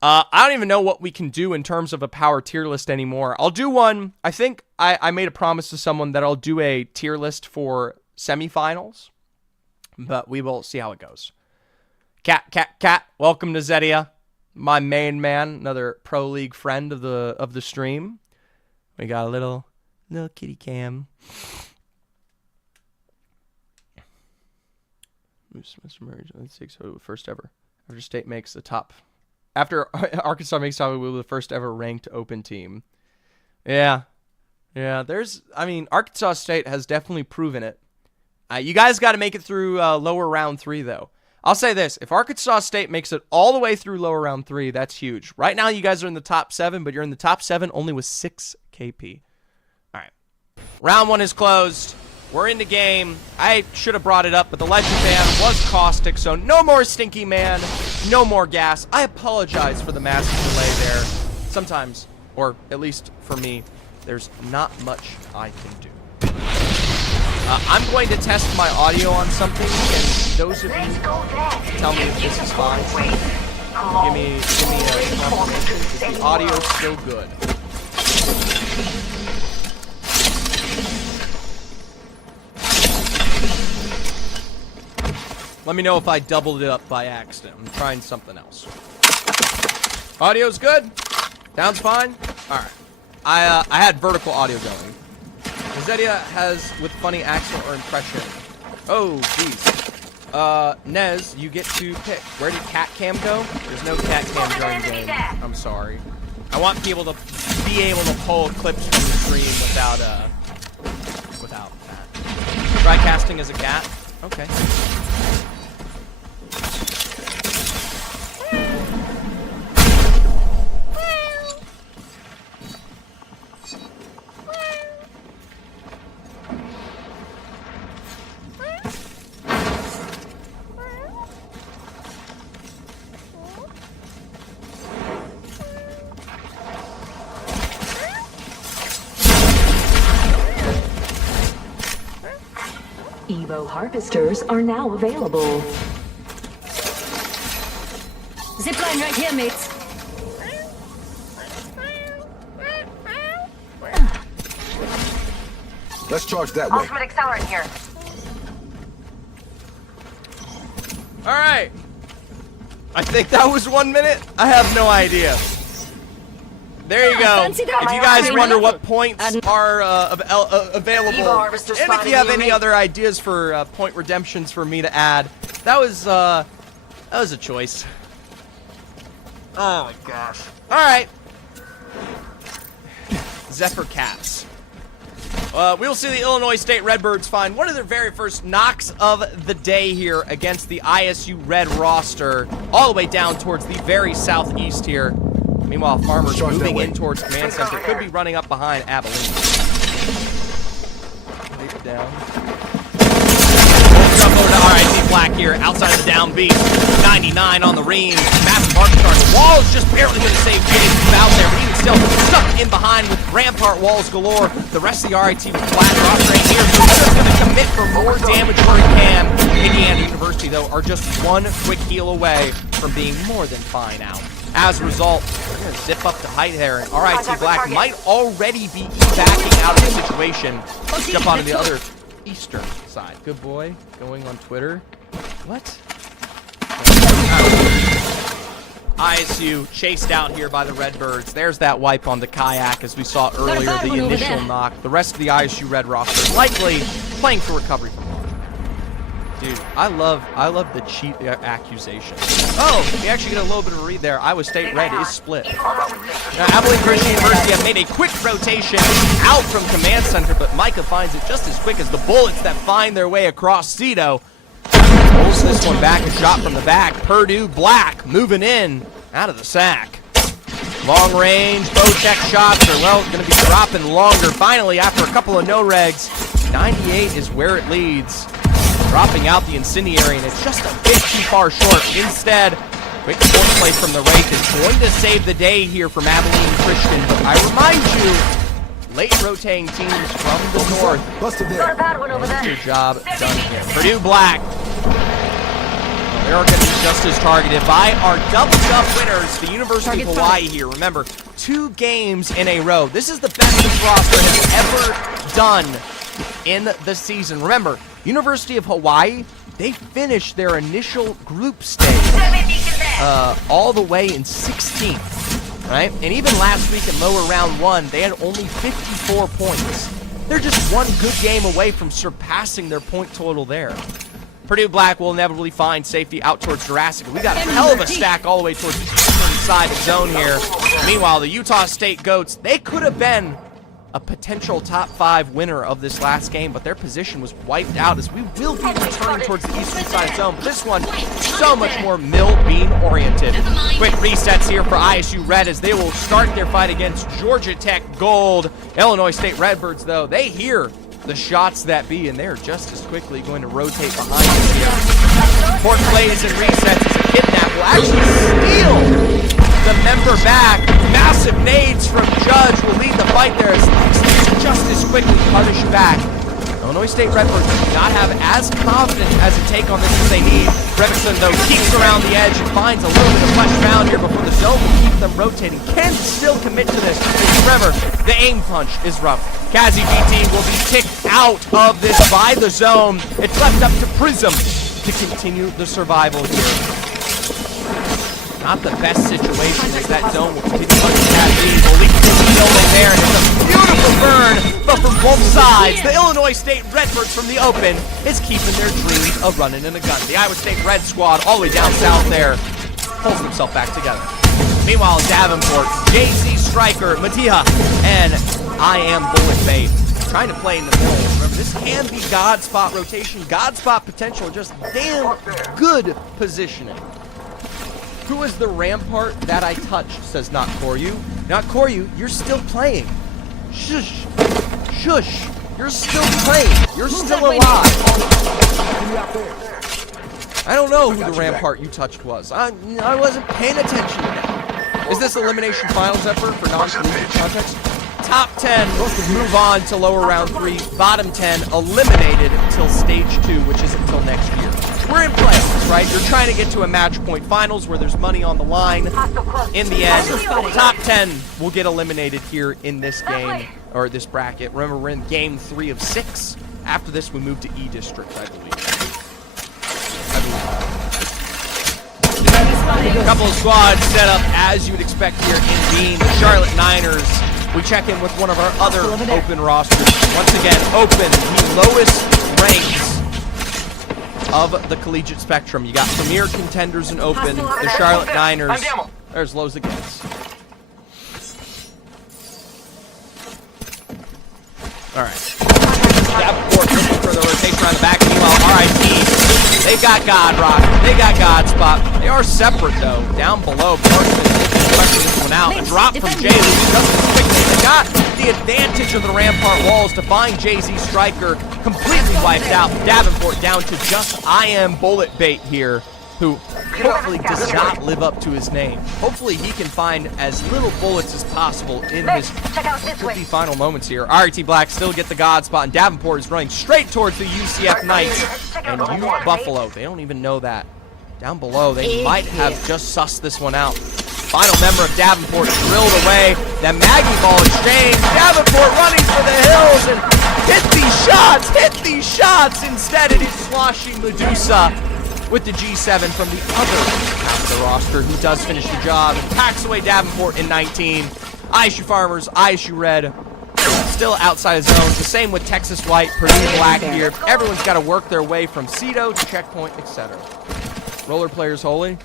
I don't even know what we can do in terms of a power tier list anymore. I'll do one. I think I made a promise to someone that I'll do a tier list for semifinals, but we will see how it goes. Cat. Welcome to Zedia, my main man, another Pro League friend of the stream. We got a little kitty cam. Mr. Murray, first ever. After State makes the top. After Arkansas makes top, we'll be the first ever ranked open team. Yeah. Arkansas State has definitely proven it. You guys got to make it through lower round 3, though. I'll say this. If Arkansas State makes it all the way through lower round 3, that's huge. Right now, you guys are in the top 7, but you're in the top 7 only with 6 KP. All right. Round 1 is closed. We're in the game. I should have brought it up, but the Legend ban was caustic, so no more Stinky Man, no more gas. I apologize for the massive delay there. Sometimes, or at least for me, there's not much I can do. I'm going to test my audio on something, and those of you tell me if this is fine. Give me a confirmation. Is the audio still good? Let me know if I doubled it up by accident. I'm trying something else. Audio's good? Sounds fine? Alright. I had vertical audio going. Zedia has with funny accent or impression. Oh, jeez. Nez, you get to pick. Where did cat cam go? There's no cat cam during game. I'm sorry. I want people to be able to pull clips from the stream without that. Try casting as a cat? Okay. Evo harvesters are now available. Zipline right here, mates. Let's charge that way. Ultimate accelerant here. All right. I think that was 1 minute. I have no idea. There you go. If you guys wonder what points are available, and if you have any other ideas for point redemptions for me to add, that was a choice. Oh my gosh. All right. Zephyr Cats. We'll see the Illinois State Redbirds find one of their very first knocks of the day here against the ISU Red roster, all the way down towards the very southeast here. Meanwhile, Farmer's moving in towards Command Center. Could be running up behind Abilene. Leap it down. Jump over to RIT Black here, outside of the down beat. 99 on the ream. Massive arc charge. Wall is just barely going to save James out there, but even still stuck in behind with Rampart walls galore. The rest of the RIT with flat roster right here. So he's just going to commit for more damage where he can. Indiana University, though, are just one quick heal away from being more than fine out. As a result, we're going to zip up to height there, and RIT Black might already be backing out of the situation. Jump onto the other eastern side. Good boy. Going on Twitter. What? ISU chased out here by the Redbirds. There's that wipe on the kayak, as we saw earlier, the initial knock. The rest of the ISU Red roster likely playing for recovery from one. Dude, I love the cheat accusation. Oh, we actually get a little bit of a read there. Iowa State Red is split. Now, Abilene Christian University have made a quick rotation out from Command Center, but Micah finds it just as quick as the bullets that find their way across Cito. Pulls this one back, a shot from the back. Purdue Black moving in out of the sack. Long range, bow check shots are, well, going to be dropping longer. Finally, after a couple of no-regs, 98 is where it leads. Dropping out the incendiary, and it's just a bit too far short. Instead, quick force play from the Wraith is going to save the day here from Abilene Christian. But I remind you, late rotating teams from the north. Busted Got a there. bad one over there. Good job done here. Purdue Black. They are going to be just as targeted by our double-up winners, the University of Hawaii here. Remember, 2 games in a row. This is the best this roster has ever done in the season. Remember, University of Hawaii, they finished their initial group stage all the way in 16th, right? And even last week in lower round 1, they had only 54 points. They're just one good game away from surpassing their point total there. Purdue Black will inevitably find safety out towards Jurassic. We got a hell of a stack all the way towards the eastern side of the zone here. Meanwhile, the Utah State Goats, they could have been a potential top 5 winner of this last game, but their position was wiped out as we will be returning towards the eastern side zone. But this one, so much more mill beam oriented. Quick resets here for ISU Red as they will start their fight against Georgia Tech Gold. Illinois State Redbirds, though, they hear the shots that be, and they're just as quickly going to rotate behind us here. Port plays and resets as a kidnap will actually steal the member back. Massive nades from Judge will lead the fight there as Lexington just as quickly punished back. Illinois State Redbirds do not have as confident as a take on this as they need. Brevison, though, keeps around the edge and finds a little bit of flesh found here before the zone will keep them rotating. Can still commit to this. Remember, the aim punch is rough. Kazi GT will be kicked out of this by the zone. It's left up to Prism to continue the survival here. Not the best situation as that zone will continue under Kazi. Will leak the building there, and it's a beautiful burn. But from both sides, the Illinois State Redbirds from the open is keeping their dreams of running in a gun. The Iowa State Red Squad all the way down south there pulls themselves back together. Meanwhile, Davenport, JC Stryker, Matiha, and I Am Bullet Bait trying to play in the middle. Remember, this can be God spot rotation, God spot potential, just damn good positioning. Who is the rampart that I touched, says Not Koryu. Not Koryu, you're still playing. Shush. Shush. You're still playing. You're still alive. I don't know who the rampart you touched was. I wasn't paying attention to that. Is this elimination finals effort for non-collegiate context? Top 10 move on to lower round 3. Bottom 10 eliminated until stage 2, which is until next year. We're in playoffs, right? You're trying to get to a match point finals where there's money on the line. In the end, top 10 will get eliminated here in this game, or this bracket. Remember, we're in game 3 of 6. After this, we move to E District, I believe. A couple of squads set up as you would expect here in Bean. The Charlotte Niners. We check in with one of our other open rosters. Once again, open, the lowest ranks of the collegiate spectrum. You got premier contenders in open, the Charlotte Niners. There's lows against. All right. Davenport looking for the rotation around the back. Meanwhile, RIT, they got God Rock. They got God Spot. They are separate, though. Down below, Parkman flexing this one out. A drop from Jay, who just quickly. They got the advantage of the rampart walls to find JZ Stryker completely wiped out. Davenport down to just I Am Bullet Bait here, who hopefully does not live up to his name. Hopefully he can find as little bullets as possible in his could be final moments here. RT Black still get the God Spot, and Davenport is running straight towards the UCF Knights and U Buffalo. They don't even know that. Down below, they might have just sussed this one out. Final member of Davenport drilled away. That Maggie ball exchange. Davenport running for the hills and hit these shots. Hit these shots. Instead, it is sloshing Medusa with the G7 from the other half of the roster, who does finish the job and packs away Davenport in 19. ISU Farmers, ISU Red, still outside of zone. The same with Texas White, Purdue Black here. Everyone's got to work their way from Cedo to checkpoint, etc. Roller players holy.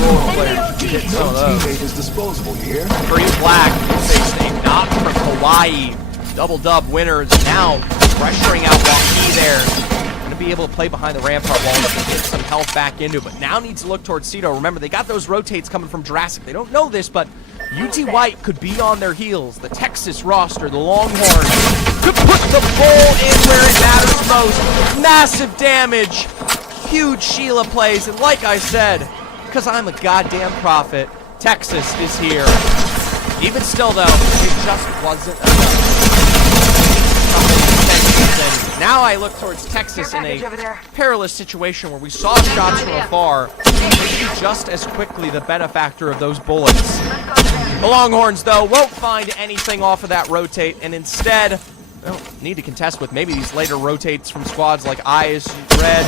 Roller players. Hit some of those. Teammate is disposable here. Purdue Black takes a knock from Hawaii. Double dub winners now pressuring out Waukee there. Going to be able to play behind the rampart while he can get some health back into it, but now needs to look towards Cito. Remember, they got those rotates coming from Jurassic. They don't know this, but UT White could be on their heels. The Texas roster, the Longhorns, could put the ball in where it matters most. Massive damage. Huge Sheila plays, and like I said, because I'm a goddamn prophet, Texas is here. Even still, though, it just wasn't enough. Now I look towards Texas in a perilous situation where we saw shots from afar, maybe just as quickly the benefactor of those bullets. The Longhorns, though, won't find anything off of that rotate, and instead, well, need to contest with maybe these later rotates from squads like ISU Red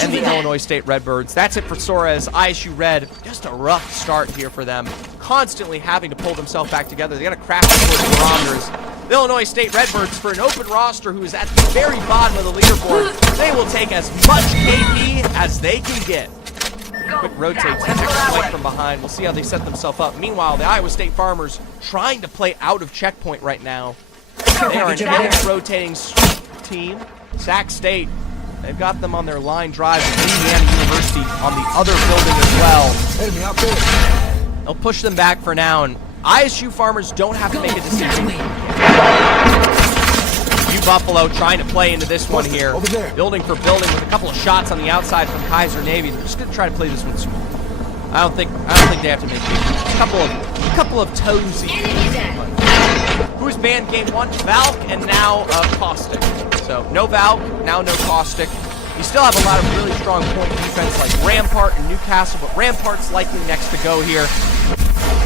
and the Illinois State Redbirds. That's it for Suarez. ISU Red, just a rough start here for them. Constantly having to pull themselves back together. They got to craft towards barometers. The Illinois State Redbirds, for an open roster who is at the very bottom of the leaderboard, they will take as much KP as they can get. Quick rotates, flight from behind. We'll see how they set themselves up. Meanwhile, the Iowa State Farmers trying to play out of checkpoint right now. They are an edge rotating team. Sac State, they've got them on their line drive with Indiana University on the other building as well. They'll push them back for now, and ISU Farmers don't have to make a decision. Buffalo trying to play into this one here. Building for building with a couple of shots on the outside from Kaiser Navy. They're just going to try to play this one smooth. I don't think they have to make it. A couple of toesy. Who's banned game 1? Valk and now Caustic. So no Valk, now no Caustic. You still have a lot of really strong point defense like Rampart and Newcastle, but Rampart's likely next to go here.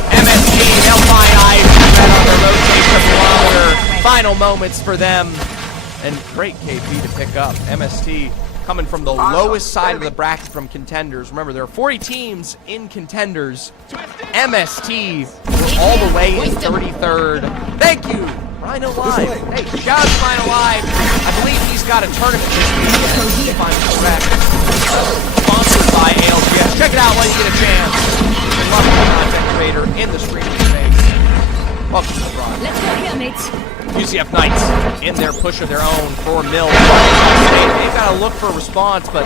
MSG, they'll find ISU Red on their rotation barometer. Final moments for them, and great KP to pick up. MST coming from the lowest side of the bracket from contenders. Remember, there are 40 teams in contenders. MST were all the way in 33rd. Thank you, Rhino Live. Hey, shout out to Rhino Live. I believe he's got a tournament this weekend, if I'm correct. Sponsored by ALGS. Check it out while you get a chance. He's a lovely content creator in the streaming space. Welcome to the broad. Let's go here, mates. UCF Knights in their push of their own for Mill. They've got to look for a response, but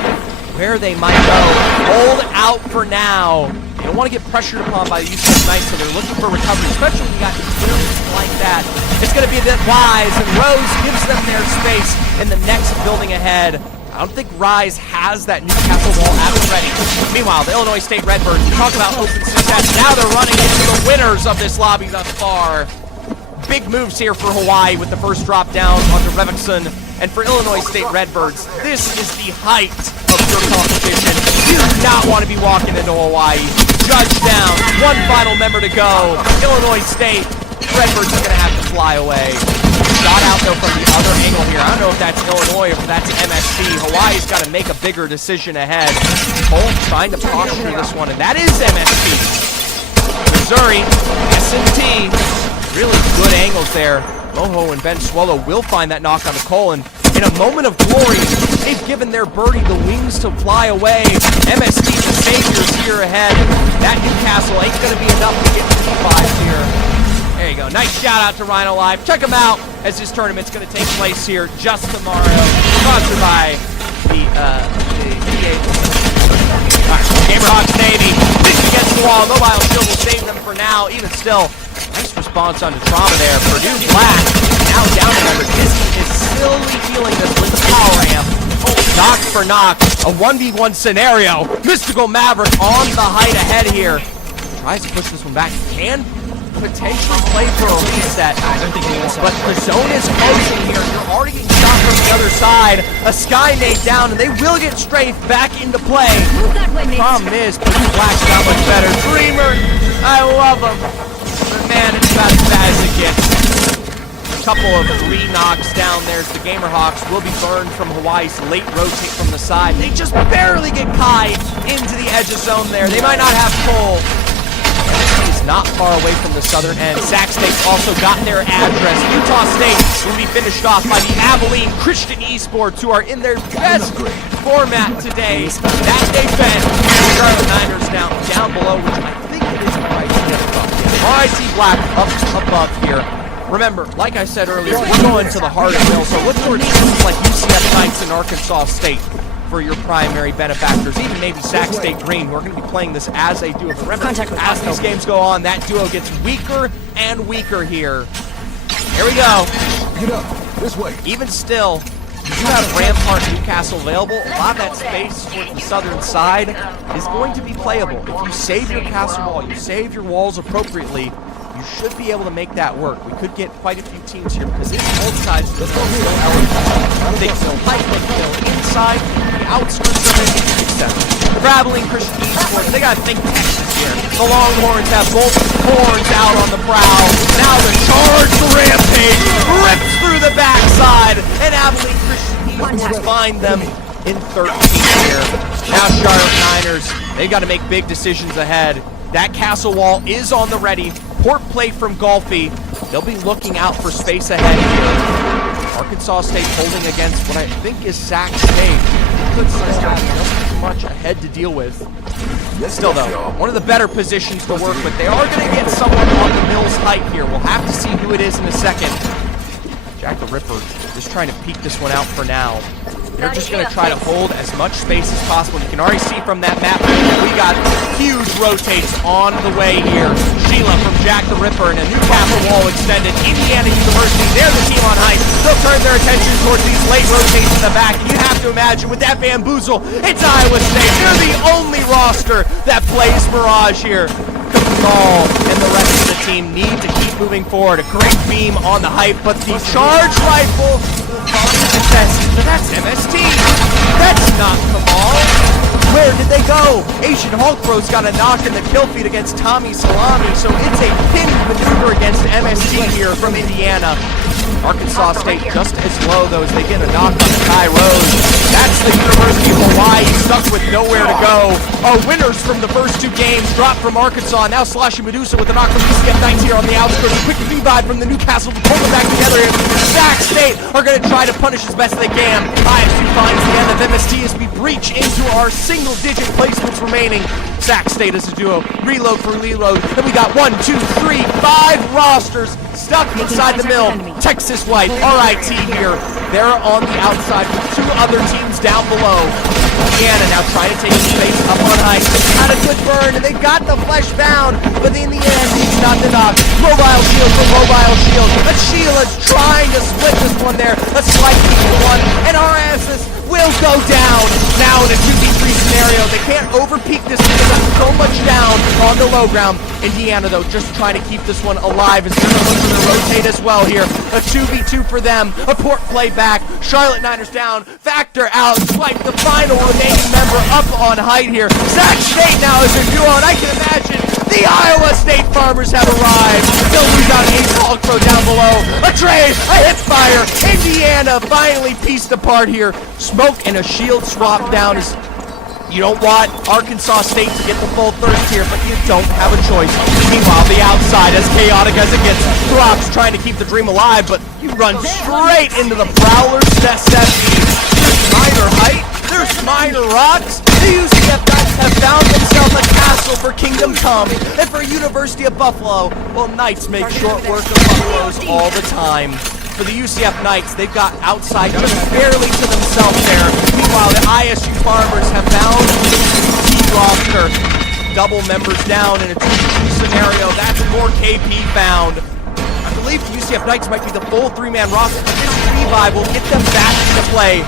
where they might go, hold out for now. They don't want to get pressured upon by the UCF Knights, so they're looking for recovery, especially when you got experience like that. It's going to be a bit wise, and Rose gives them their space in the next building ahead. I don't think Rise has that Newcastle wall at the ready. Meanwhile, the Illinois State Redbirds, talk about open success. Now they're running into the winners of this lobby thus far. Big moves here for Hawaii with the first drop down onto Revickson. And for Illinois State Redbirds, this is the height of your competition. You do not want to be walking into Hawaii. Judge down, one final member to go. Illinois State Redbirds are going to have to fly away. Shot out though from the other angle here. I don't know if that's Illinois or if that's MSC. Hawaii's got to make a bigger decision ahead. Both trying to posture this one, and that is MSC. Missouri, S&T. Really good angles there. Moho and Ben Swallow will find that knock on the Cole, and in a moment of glory, they've given their birdie the wings to fly away. MST, the saviors here ahead. That Newcastle ain't going to be enough to get to P5 here. There you go. Nice shout out to Rhino Live. Check him out as this tournament's going to take place here just tomorrow. Sponsored by the PA. Gamerhawks Navy. Pitch against the wall. Mobile shield will save them for now. Even still, nice response on the trauma there. Purdue Black now down to number. Disney is slowly healing this with the power amp. Knock for knock. A 1v1 scenario. Mystical Maverick on the height ahead here. Tries to push this one back. Can potentially play for a reset. But the zone is closing here. You're already getting shot from the other side. A Skynade down, and they will get strafed back into play. Problem is, Black's not much better. Dreamer, I love him. But man, it's about as bad as it gets. A couple of re-knocks down there. The Gamerhawks will be burned from Hawaii's late rotate from the side. They just barely get Kai into the edge of zone there. They might not have Cole. He's not far away from the southern end. Sac State's also got their address. Utah State will be finished off by the Abilene Christian Esports, who are in their best format today. That they've been. Charlotte Niners now down below, which I think it is RIT above. RIT Black up above here. Remember, like I said earlier, we're going to the hard mill, so look for teams like UCF Knights and Arkansas State for your primary benefactors, even maybe Sac State Green, who are going to be playing this as a duo. But remember, as these games go on, that duo gets weaker and weaker here. Here we go. Get up. This way. Even still, you do have Rampart Newcastle available. A lot of that space towards the southern side is going to be playable. If you save your castle wall, you save your walls appropriately, you should be able to make that work. We could get quite a few teams here because it's both sides of the field still eligible. They still fight the field inside, the outskirts of it, etc. The Raveling Christian Esports, they gotta think Texas here. The Longhorns have both horns out on the prowl. Now the charge rampage rips through the backside, and Abilene Christian Esports find them in 13 here. Now Charlotte Niners, they gotta make big decisions ahead. That castle wall is on the ready. Port play from Golfy. They'll be looking out for space ahead here. Arkansas State holding against what I think is Sac State. Could still have just as much ahead to deal with. Still though, one of the better positions to work with. They are going to get someone on the Mills height here. We'll have to see who it is in a second. Jack the Ripper just trying to peek this one out for now. They're just going to try to hold as much space as possible. You can already see from that map we got huge rotates on the way here. Sheila from Jack the Ripper and a Newcastle wall extended. Indiana University, they're the team on height. They'll turn their attention towards these late rotates in the back. And you have to imagine with that bamboozle, it's Iowa State. They're the only roster that plays Mirage here. Cabal and the rest of the team need to keep moving forward. A great beam on the height, but the charge rifle will finally contest. But that's MST. That's not Cabal. Where did they go? Asian Hulk Bro's got a knock in the kill feed against Tommy Salami, so it's a pinned maneuver against MST here from Indiana. Arkansas State just as low, though, as they get a knock on Kai Rose. That's the University of Hawaii, stuck with nowhere to go. Our winners from the first two games dropped from Arkansas. Now Slashy Medusa with a knock from UCF Knights here on the outskirts. Quick revive from the Newcastle to pull them back together here. Sac State are going to try to punish as best they can. ISU finds the end of MST as we breach into our single-digit placements remaining. Sac State as a duo. Reload for reload. And we got 1, 2, 3, 5 rosters stuck inside the mill. Texas White, RIT here. They're on the outside with 2 other teams down below. Indiana now trying to take space up on height. Had a good burn, and they got the flesh bound, but in the end, he's not the knock. Mobile shield for mobile shield. But Sheila's trying to split this one there. A slight one, and our asses will go down. Now in a 2v3 scenario, they can't overpeak this because there's so much down on the low ground. Indiana, though, just trying to keep this one alive as they're looking for the rotate as well here. A 2v2 for them. A port play back. Charlotte Niners down. Factor out. Swipe the final remaining member up on height here. Sac State now is a duo, and I can imagine the Iowa State Farmers have arrived. They'll lose out Ace Hog Pro down below. A trade. A hip fire. Indiana finally pieced apart here. Smoke and a shield swap down is... You don't want Arkansas State to get the full thirst here, but you don't have a choice. Meanwhile, the outside, as chaotic as it gets, Throps trying to keep the dream alive, but you run straight into the Prowler's necessity. There's minor height, there's minor rocks. The UCF Knights have found themselves a castle for Kingdom Come, and for University of Buffalo, well, Knights make short work of Buffaloes all the time. For the UCF Knights, they've got outside just barely to themselves there. Meanwhile, the ISU Farmers have found the key roster. Double members down in a 2v2 scenario. That's more KP found. I believe the UCF Knights might be the full 3-man roster, but this revive will get them back into play.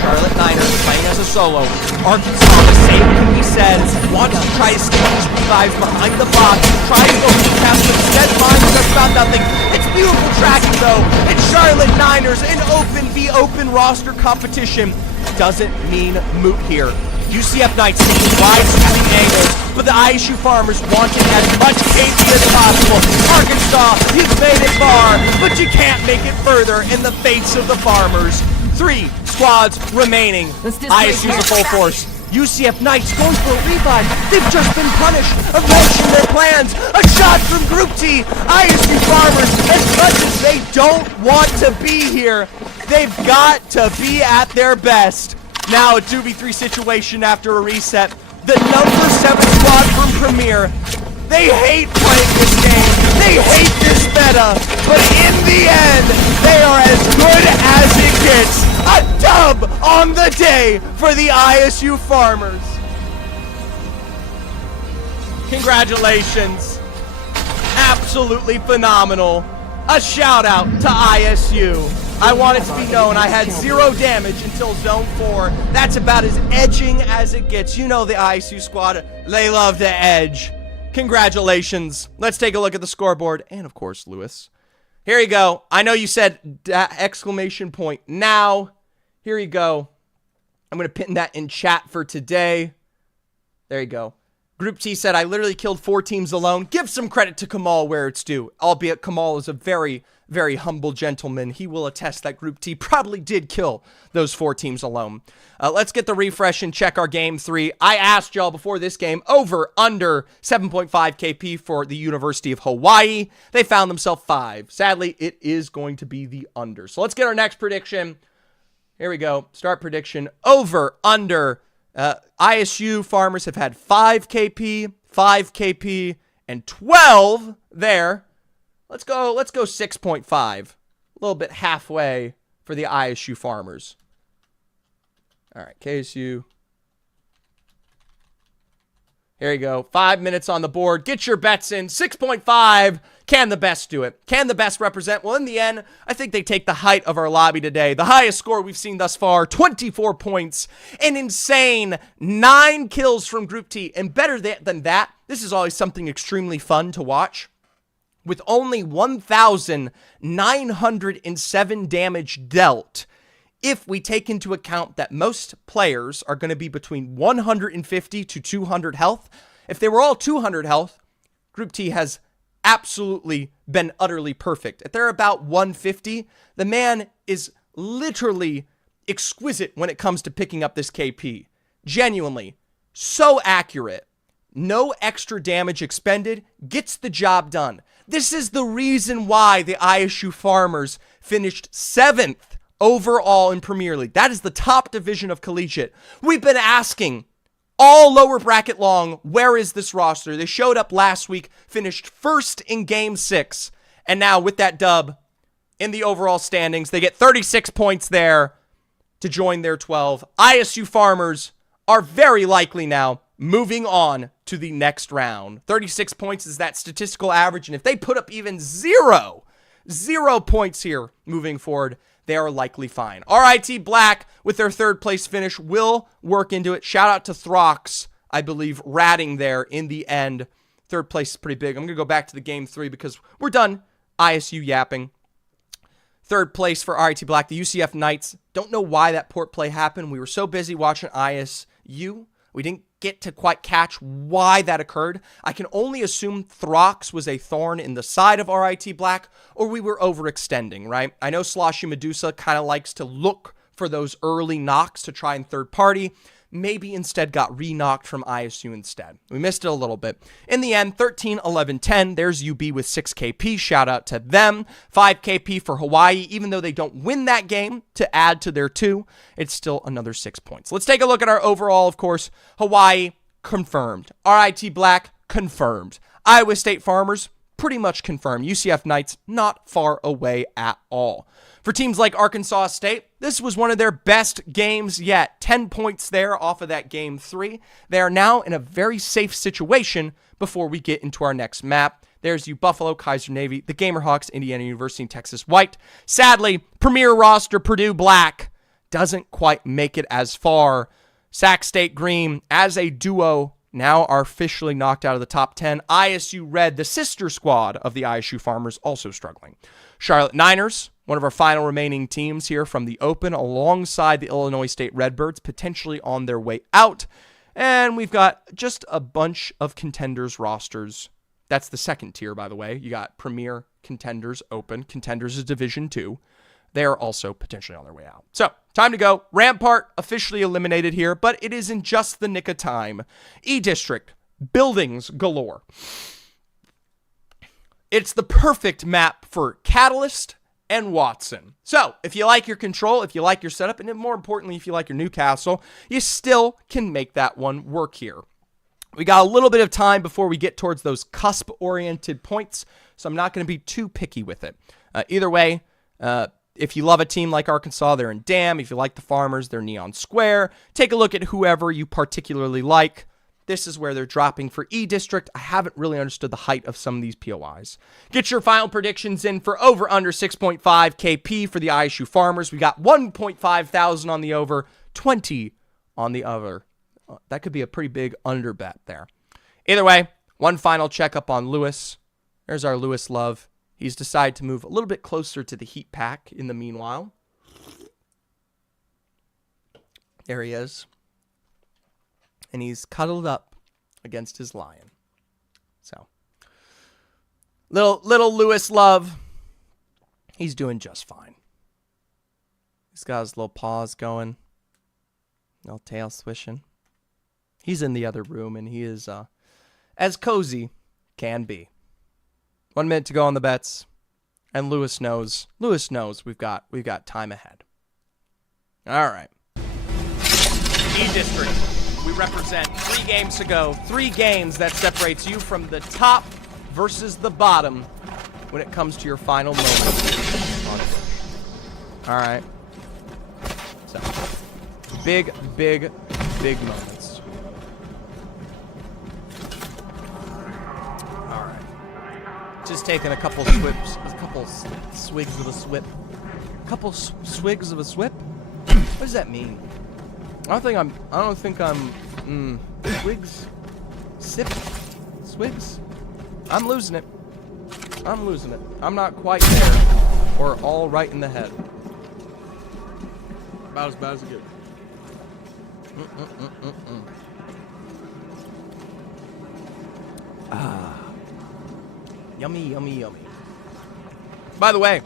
Charlotte Niners playing as a solo. Arkansas, the same can be said, wants to try to stick these revives behind the box, try to go recast, but instead finds just about nothing. It's beautiful tracking though. It's Charlotte Niners in open v open roster competition. Doesn't mean moot here. UCF Knights taking wide sweeping angles, but the ISU Farmers wanting as much KP as possible. Arkansas, you've made it far, but you can't make it further in the face of the Farmers. 3 squads remaining. ISU's a full force. UCF Knights going for a revive. They've just been punished. Eventually their plans. A shot from Group T. ISU Farmers, as much as they don't want to be here, they've got to be at their best. Now a 2v3 situation after a reset. The number 7 squad from Premier. They hate playing this game. They hate this meta. but in the end, they are as good as it gets. A dub on the day for the ISU Farmers. Congratulations. Absolutely phenomenal. A shout out to ISU. I want it to be known I had 0 damage until Zone 4. That's about as edging as it gets. You know the ISU squad, they love to edge. Congratulations. Let's take a look at the scoreboard. And of course, Lewis. Here you go. I know you said exclamation point now. Here you go. I'm going to pin that in chat for today. There you go. Group T said, I literally killed 4 teams alone. Give some credit to Kamal where it's due. Albeit Kamal is a very, very humble gentleman. He will attest that Group T probably did kill those 4 teams alone. Let's get the refresh and check our game 3. I asked y'all before this game, over, under 7.5 KP for the University of Hawaii. They found themselves 5. Sadly, it is going to be the under. So let's get our next prediction. Here we go. Start prediction. Over, under. ISU Farmers have had 5 KP, 5 KP, and 12 there. Let's go 6.5. A little bit halfway for the ISU Farmers. All right, KSU. Here you go. 5 minutes on the board. Get your bets in. 6.5. Can the best do it? Can the best represent? Well, in the end, I think they take the height of our lobby today. The highest score we've seen thus far, 24 points. An insane 9 kills from Group T. And better than that, this is always something extremely fun to watch. With only 1,907 damage dealt, if we take into account that most players are going to be between 150 to 200 health. If they were all 200 health, Group T has absolutely been utterly perfect. If they're about 150, the man is literally exquisite when it comes to picking up this KP. Genuinely, so accurate. No extra damage expended, gets the job done. This is the reason why the ISU Farmers finished 7th overall in Premier League. That is the top division of Collegiate. We've been asking all lower bracket long, where is this roster? They showed up last week, finished 1st in Game 6, and now with that dub in the overall standings, they get 36 points there to join their 12. ISU Farmers are very likely now moving on to the next round. 36 points is that statistical average, and if they put up even 0 points here moving forward, they are likely fine. RIT Black, with their 3rd place finish, will work into it. Shout out to Throx, I believe, ratting there in the end. 3rd place is pretty big. I'm going to go back to the game 3 because we're done ISU yapping. 3rd place for RIT Black, the UCF Knights. Don't know why that port play happened. We were so busy watching ISU, we didn't get to quite catch why that occurred. I can only assume Throx was a thorn in the side of RIT Black, or we were overextending, right? I know Sloshy Medusa kind of likes to look for those early knocks to try and third party. Maybe instead got re-knocked from ISU instead. We missed it a little bit. In the end, 13, 11, 10. There's UB with 6 KP. Shout out to them. 5 KP for Hawaii. Even though they don't win that game to add to their 2, it's still another 6 points. Let's take a look at our overall, of course. Hawaii, confirmed. RIT Black, confirmed. Iowa State Farmers, pretty much confirmed. UCF Knights, not far away at all. For teams like Arkansas State, this was one of their best games yet. 10 points there off of that game 3. They are now in a very safe situation before we get into our next map. There's U Buffalo, Kaiser Navy, the Gamerhawks, Indiana University, and Texas White. Sadly, premier roster Purdue Black doesn't quite make it as far. Sac State Green, as a duo, now are officially knocked out of the top 10. ISU Red, the sister squad of the ISU Farmers, also struggling. Charlotte Niners, one of our final remaining teams here from the Open, alongside the Illinois State Redbirds, potentially on their way out. And we've got just a bunch of contenders rosters. That's the second tier, by the way. You got Premier, Contenders, Open. Contenders is Division 2. They're also potentially on their way out. So, time to go. Rampart officially eliminated here, but it is in just the nick of time. E-District, buildings galore. It's the perfect map for Catalyst and Watson. So, if you like your control, if you like your setup, and more importantly, if you like your Newcastle, you still can make that one work here. We got a little bit of time before we get towards those cusp-oriented points, so I'm not going to be too picky with it. Either way, if you love a team like Arkansas, they're in Dam. If you like the Farmers, they're Neon Square. Take a look at whoever you particularly like. This is where they're dropping for E-District. I haven't really understood the height of some of these POIs. Get your final predictions in for over under 6.5 KP for the ISU Farmers. We got 1.5 thousand on the over, 20 on the other. That could be a pretty big under bet there. Either way, one final checkup on Lewis. There's our Lewis love. He's decided to move a little bit closer to the heat pack in the meanwhile. There he is. And he's cuddled up against his lion. So, little Lewis love. He's doing just fine. He's got his little paws going. Little tail swishing. He's in the other room, and he is as cozy can be. 1 minute to go on the bets, and Lewis knows. Lewis knows we've got time ahead. All right. E-District. We represent 3 games to go. 3 games that separates you from the top versus the bottom when it comes to your final moment. All right. So, big moments. All right. Just taking a couple swigs of a swip. Swigs of a swip? What does that mean? I don't think I'm swigs? Swigs? I'm losing it. I'm not quite there. Or all right in the head. About as bad as it gets. Yummy. By the way,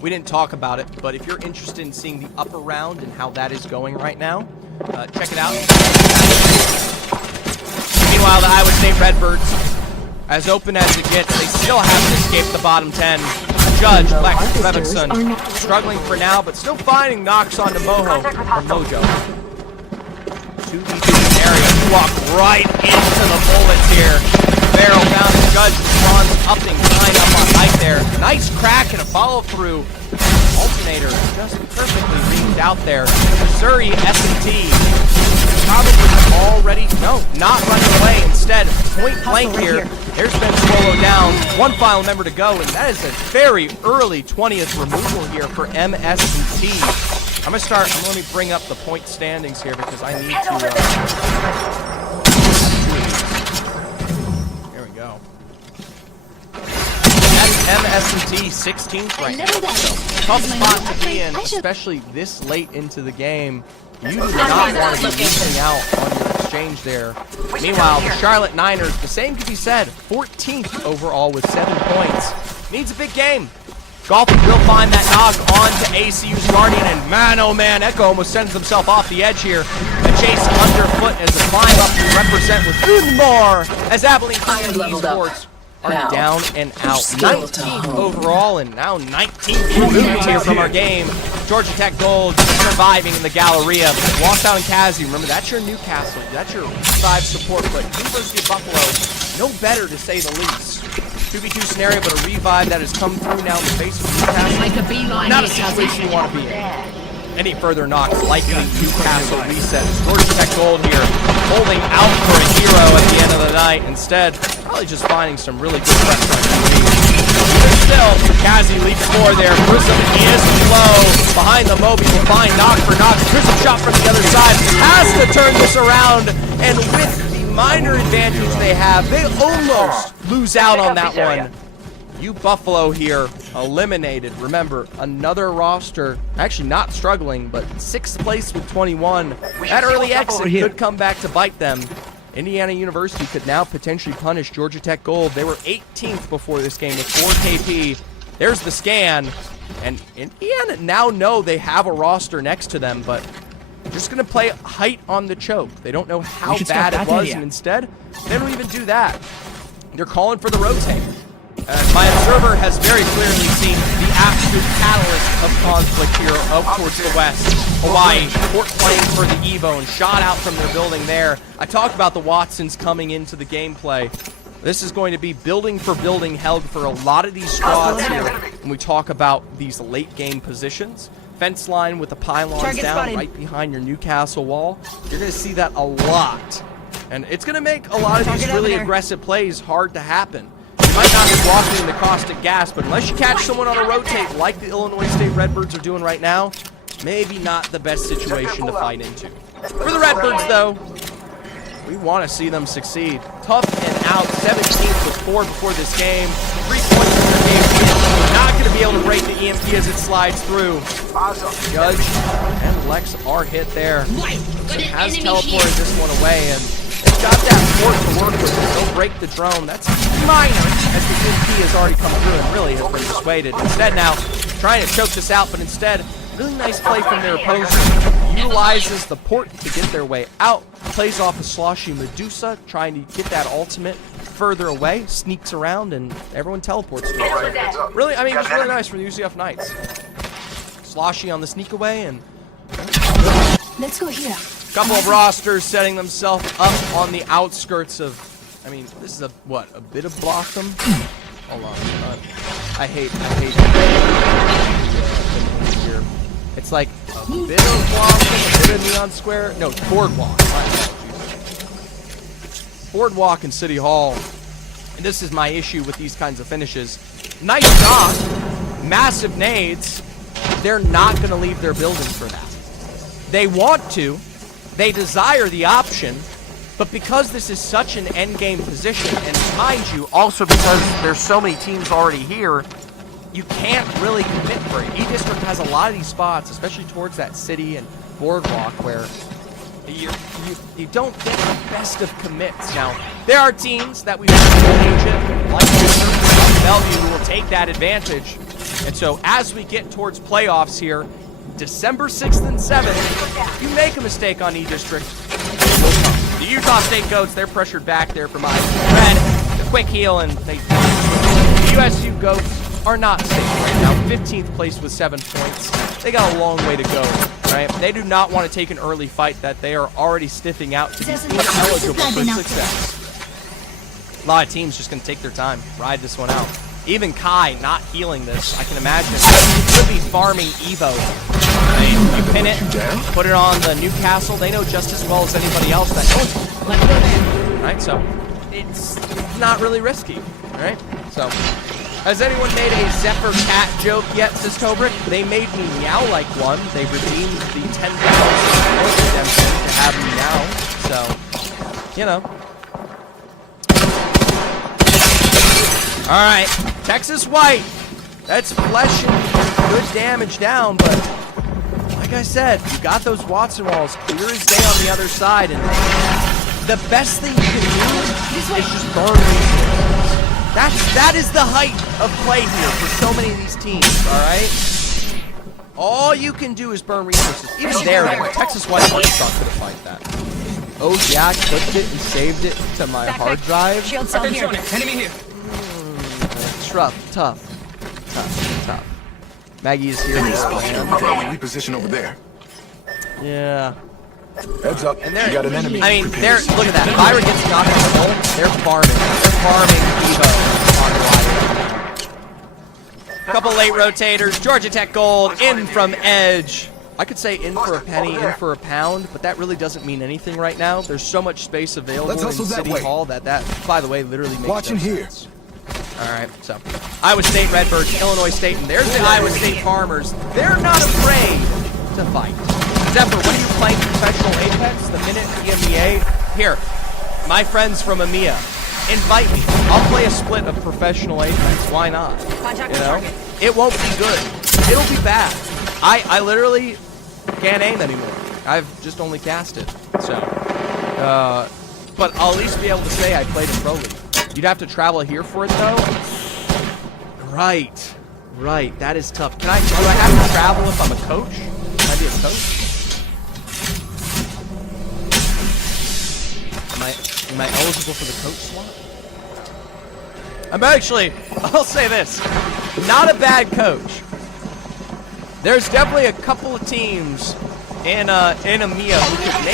we didn't talk about it, but if you're interested in seeing the upper round and how that is going right now, check it out. Meanwhile, the Iowa State Redbirds, as open as it gets, they still haven't escaped the bottom 10. Judge, Lex, Revickson, struggling for now, but still finding knocks onto Mojo. 2v2 area, walk right into the bullets here. Barrel down, the Judge responds, upping, line up on height there. Nice crack and a follow-through. Alternator just perfectly reamed out there. Missouri S&T probably already, not running away. Instead, point blank here. There's been Swallow down. One final member to go, and that is a very early 20th removal here for MS&T. Let me bring up the point standings here because I need to... MS&T 16th right now. So, tough spot to be in, especially this late into the game. You do not want to be losing out on your exchange there. Meanwhile, the Charlotte Niners, the same could be said. 14th overall with 7 points. Needs a big game. Golfing will find that knock onto ACU's Guardian, and man, oh man, Echo almost sends himself off the edge here. A chase underfoot as a climb up to represent with even more as Abilene Esports are down and out. 19th overall and now 19th movement here from our game. Georgia Tech Gold surviving in the Galleria. Lost out in Kazi. Remember, that's your Newcastle. That's your 5 support, but University of Buffalo, no better to say the least. 2v2 scenario, but a revive that has come through now in the face of Newcastle. Not a situation you want to be in. Any further knocks likely Newcastle resets. Georgia Tech Gold here, holding out for a hero at the end of the night. Instead, probably just finding some really good pressure activity. But still, Kazi leaps forward there. Prism is low. Behind the Moby will find knock for knock. Prism shot from the other side. Has to turn this around. And with the minor advantage they have, they almost lose out on that one. U Buffalo here eliminated. Remember, another roster, actually not struggling, but 6th place with 21. That early exit could come back to bite them. Indiana University could now potentially punish Georgia Tech Gold. They were 18th before this game with 4 KP. There's the scan. And Indiana now know they have a roster next to them, but just going to play height on the choke. They don't know how bad it was, and instead, they don't even do that. They're calling for the rotate. My observer has very clearly seen the absolute catalyst of conflict here up towards the west. Hawaii, Fort playing for the Evo and shot out from their building there. I talked about the Watsons coming into the gameplay. This is going to be building for building held for a lot of these squads here when we talk about these late game positions. Fence line with the pylons Target down spotted. right behind your Newcastle wall. You're going to see that a lot. And it's going to make a lot of these Target really over there. aggressive plays hard to happen. You might not be walking in the caustic gas, but unless you catch someone on a rotate like the Illinois State Redbirds are doing right now, maybe not the best situation to fight into. For the Redbirds, though, we want to see them succeed. Tough and out, 17th with 4 before this game. 3 points in their game. Not going to be able to break the EMP as it slides through. Judge and Lex are hit there. Has teleported this one away, and they've got that port to work with. They'll break the drone. That's minor, as the EMP has already come through and really has been dissuaded. Instead now, trying to choke this out, but instead, really nice play from their opponent. Utilizes the port to get their way out. Plays off a sloshy Medusa, trying to get that ultimate further away. Sneaks around, and everyone teleports to it. Really, I mean, just really nice from the UCF Knights. Sloshy on the sneak away, and Let's go here. a couple of rosters setting themselves up on the outskirts of, I mean, this is a bit of Blossom? Hold on. I hate here. It's like a bit of Blossom, a bit of Neon Square. No, Boardwalk. Boardwalk and City Hall. And this is my issue with these kinds of finishes. Nice shot. Massive nades. They're not going to leave their building for that. They want to. They desire the option. But because this is such an endgame position, and mind you, also because there's so many teams already here, you can't really commit for it. E-District has a lot of these spots, especially towards that city and boardwalk, where you don't get the best of commits. Now, there are teams that we've seen like Bellevue who will take that advantage. And so as we get towards playoffs here, December 6th and 7th, you make a mistake on E-District, it will come. The Utah State Goats, they're pressured back there from Red. The quick heal, and the USU Goats are not safe right now. 15th place with 7 points. They got a long way to go, right? They do not want to take an early fight that they are already sniffing out to be ineligible for success. A lot of teams just going to take their time, ride this one out. Even Kai not healing this, I can imagine, could be farming Evo. Right? You pin it, put it on the Newcastle. They know just as well as anybody else that right? So it's not really risky, right? So has anyone made a Zephyr cat joke yet, says Tobrick? They made me meow like one. They redeemed the 10,000 redemption to have me now. So, you know. All right, Texas White. That's fleshing good damage down, but like I said, you got those Watson walls clear as day on the other side, and the best thing you can do is just burn resources. That is the height of play here for so many of these teams, all right? All you can do is burn resources. Even there, Texas White and Arkansas could have fight that. Oh yeah, I clicked it and saved it to my hard drive. Shield cell here. Enemy here. Tough. Maggie is here. Reposition over there. Yeah. Heads up. And you got an enemy. I mean, they're look at that. Byron gets knocked on the hole. They're farming. They're farming Evo on Couple late rotators. Georgia Tech Gold in from Edge. I could say in for a penny, in for a pound, but that really doesn't mean anything right now. There's so much space available in City Hall that, by the way, literally makes Watching no here. sense. All right, so Iowa State Redbirds, Illinois State, and there's the Iowa State Farmers. They're not afraid to fight. Zephyr, when are you playing professional Apex? The minute EMEA? Here, my friends from EMEA, invite me. I'll play a split of professional Apex. Why not? You know, it won't be good. It'll be bad. I literally can't aim anymore. I've just only casted. So, but I'll at least be able to say I played in Pro League. You'd have to travel here for it, though? Right. That is tough. Do I have to travel if I'm a coach? Can I be a coach? Am I eligible for the coach slot? I'm actually, I'll say this, not a bad coach. There's definitely a couple of teams in EMEA who could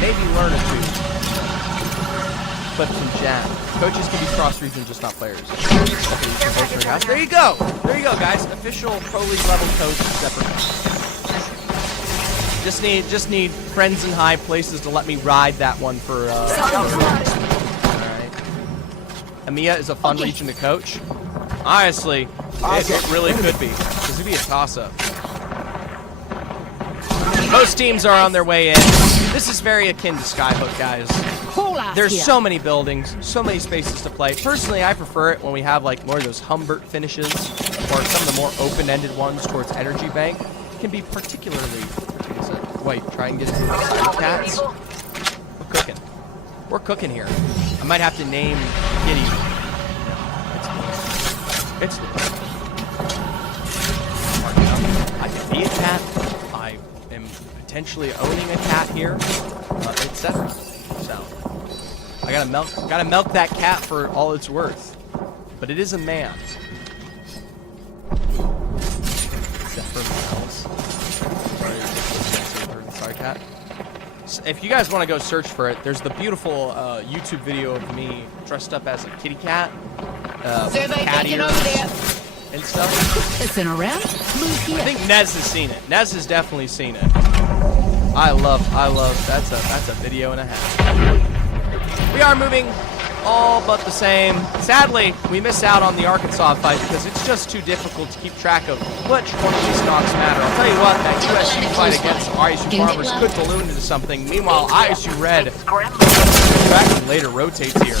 maybe learn a few. clip from Jam. Coaches can be cross-region, just not players. Okay, there you go. There you go, guys. Official Pro League level coach, separate. Just need friends in high places to let me ride that one for. All right. EMEA is a fun region to coach. Honestly, it really could be. This would be a toss-up. Most teams are on their way in. This is very akin to Skyhook, guys. There's so many buildings, so many spaces to play. Personally, I prefer it when we have like more of those Humbert finishes, or some of the more open-ended ones towards Energy Bank. It can be particularly. Wait, try and get into the side cats. We're cooking. We're cooking here. I might have to name Kitty. It's I can be a cat. I am potentially owning a cat here, etc. So I gotta milk that cat for all it's worth. But it is a man. Except for males. Sorry, cat. So if you guys want to go search for it, there's the beautiful YouTube video of me dressed up as a kitty cat. Cat ears and stuff. Listen around. Move here. I think Nez has seen it. Nez has definitely seen it. I love. That's a video and a half. We are moving all but the same. Sadly, we miss out on the Arkansas fight because it's just too difficult to keep track of which one of these stocks matter. I'll tell you what, that USU fight against ISU Farmers could balloon into something. Meanwhile, ISU Red tracking later rotates here.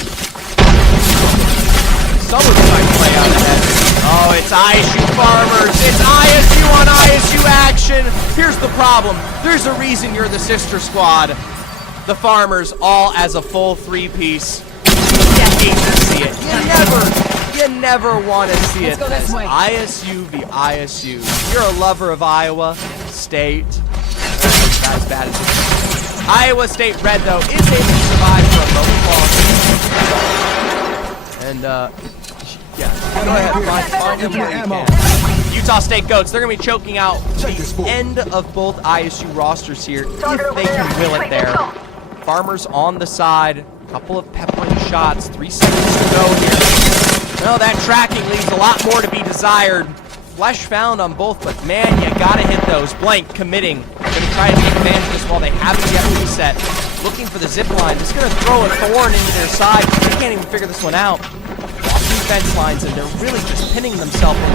Someone's trying to play out ahead. Oh, it's ISU Farmers. It's ISU on ISU action. Here's the problem. There's a reason you're the sister squad. The Farmers all as a full three-piece. You hate to see it. You never want to see it. ISU v. ISU. You're a lover of Iowa State. Not as bad as it is. Iowa State Red, though, is able to survive for a moment. And, yeah. Go ahead. Utah State Goats, they're going to be choking out the end of both ISU rosters here if they can will it there. Farmers on the side. Couple of peppering shots. 3 seconds to go here. No, that tracking leaves a lot more to be desired. Flesh found on both, but man, you gotta hit those. Blank committing. Gonna try to take advantage of this while they haven't yet reset. Looking for the zip line. Just gonna throw a thorn into their side. They can't even figure this one out. Walking fence lines, and they're really just pinning themselves on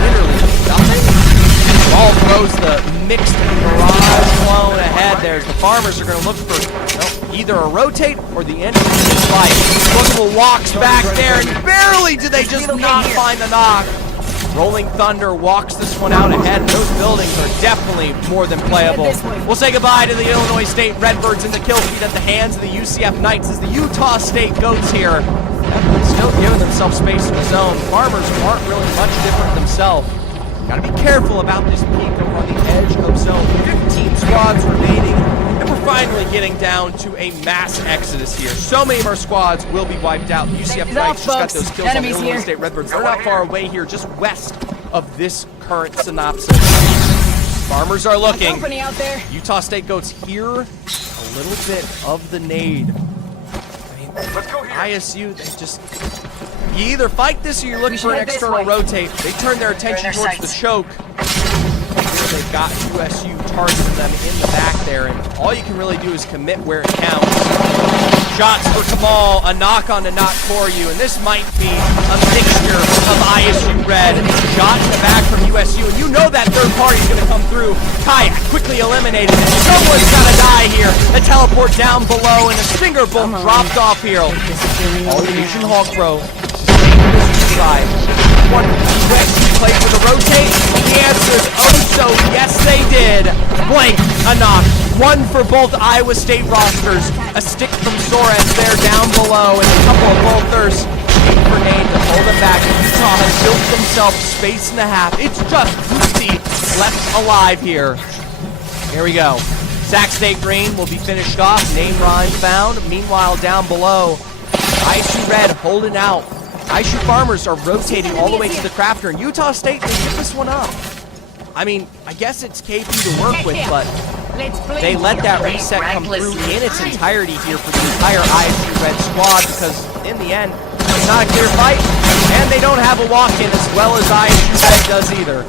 literally nothing. Ball throws the mixed barrage flown ahead. There's the Farmers are gonna look for either a rotate or the end of this fight. Multiple walks back there, and barely did they just not find the knock. Rolling Thunder walks this one out ahead. Those buildings are definitely more than playable. We'll say goodbye to the Illinois State Redbirds in the kill feed at the hands of the UCF Knights as the Utah State Goats here. Redbirds still giving themselves space in the zone. Farmers aren't really much different themselves. Gotta be careful about this peak over on the edge of zone. 15 squads remaining. And we're finally getting down to a mass exodus here. So many of our squads will be wiped out. The UCF Knights just got those kills on the Illinois State Redbirds. They're not far away here, just west of this current synopsis. Farmers are looking. Utah State Goats hear a little bit of the nade. I mean, ISU, they just... You either fight this or you're looking for an external rotate. They turn their attention towards the choke. They've got USU targeting them in the back there, and all you can really do is commit where it counts. Shots for Kamal, a knock on to not for you, and this might be a mixture of ISU Red. Shot in the back from USU, and you know that third party's going to come through. Kayak quickly eliminated. Someone's got to die here. A teleport down below, and a stinger bolt dropped off here. All Asian Hawk Pro. Side. One USU played with a rotate. The answer is so yes they did. Blank, a knock. One for both Iowa State rosters. A stick from Soares there down below, and a couple of bolters. For Nate to hold them back. Utah has built themselves space and a half. It's just Lucy left alive here. Here we go. Sac State Green will be finished off. Name Rhyme found. Meanwhile, down below, ISU Red holding out. ISU Farmers are rotating all the way to the crafter, and Utah State, they get this one up. I mean, I guess it's KP to work with, but they let that reset come through in its entirety here for the entire ISU Red squad, because in the end, it's not a clear fight, and they don't have a walk-in as well as ISU Red does either.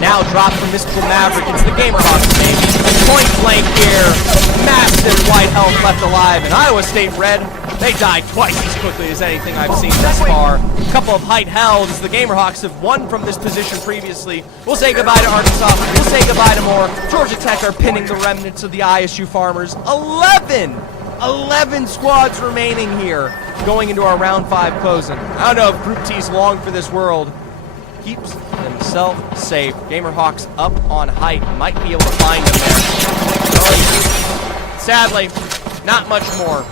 Now dropped from Mystical Maverick, it's the Gamerhawks, baby. Point blank here, massive white health left alive, and Iowa State Red, they died twice as quickly as anything I've seen thus far. A couple of height held as the Gamerhawks have won from this position previously. We'll say goodbye to Arkansas, we'll say goodbye to more. Georgia Tech are pinning the remnants of the ISU Farmers. 11 squads remaining here, going into our round 5 closing. I don't know if Group T's long for this world. Keeps himself safe. Gamerhawks up on height. Might be able to find him there. Sadly, not much more.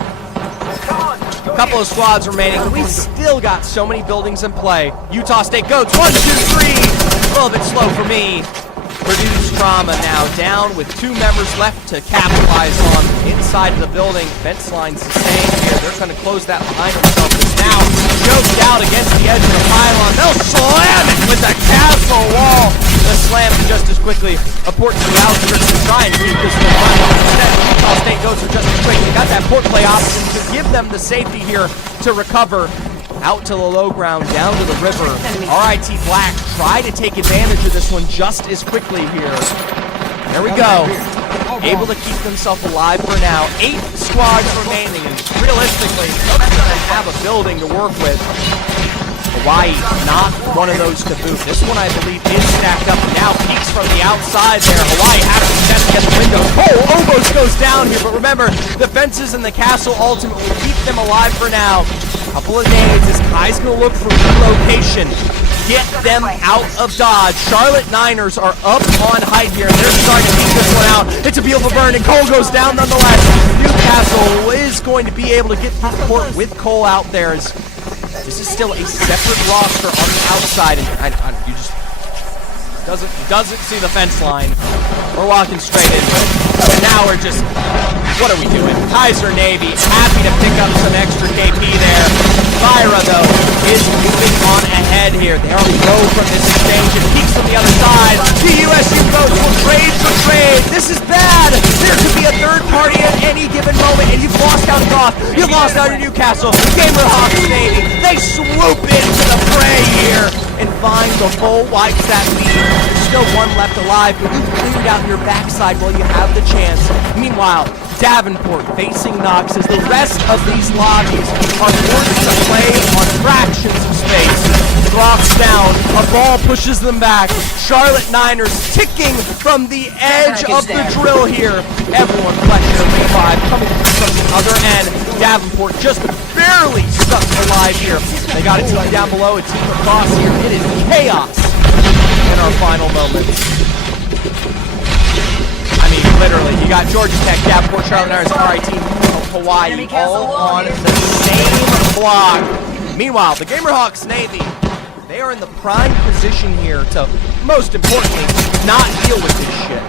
A couple of squads remaining. We still got so many buildings in play. Utah State goats. 1, 2, 3. A little bit slow for me. Purdue's trauma now down with 2 members left to capitalize on inside of the building. Fence line sustained here. They're going to close that behind themselves. It's now choked out against the edge of the pylon. They'll slam it with the castle wall. The slam just as quickly. A port to the outskirts to try and keep this one running. Instead, Utah State goes are just as quick. They got that port play option to give them the safety here to recover. Out to the low ground, down to the river. RIT Black try to take advantage of this one just as quickly here. There we go. Able to keep themselves alive for now. 8 squads remaining, and realistically, they're going to have a building to work with. Hawaii, not one of those to boot. This one, I believe, is stacked up and now peeks from the outside there. Hawaii has to test against the windows. Oh, almost goes down here, but remember, the fences and the castle ultimately keep them alive for now. Couple of nades as Kai's going to look for relocation. Get them out of Dodge. Charlotte Niners are up on height here, and they're starting to beat this one out. It's a beautiful burn, and Cole goes down nonetheless. Newcastle is going to be able to get the port with Cole out there. As this is still a separate roster on the outside, and you just doesn't see the fence line. We're walking straight into it, and now we're just. What are we doing? Kaiser Navy, happy to pick up some extra KP there. Myra, though, is moving on ahead here. They already go from this exchange and peeks from the other side. The USU boats will trade for trade. This is bad. There could be a third party at any given moment, and you've lost out to Goth. You've lost out to Newcastle. Gamerhawks Navy, they swoop into the fray here and find the full wipes that lead. There's still one left alive, but you've cleared out your backside while you have the chance. Meanwhile, Davenport facing Knox as the rest of these lobbies are forced to play on fractions of space. Rocks down, a ball pushes them back. Charlotte Niners ticking from the edge of the drill here. Everyone collecting a revive coming from the other end. Davenport just barely stuck alive here. They got a team down below, a team across here. It is chaos in our final moments. I mean, literally, you got Georgia Tech, Davenport, Charlotte Niners, RIT, Hawaii, all on the same block. Meanwhile, the Gamerhawks Navy, they are in the prime position here to, most importantly, not deal with this shit.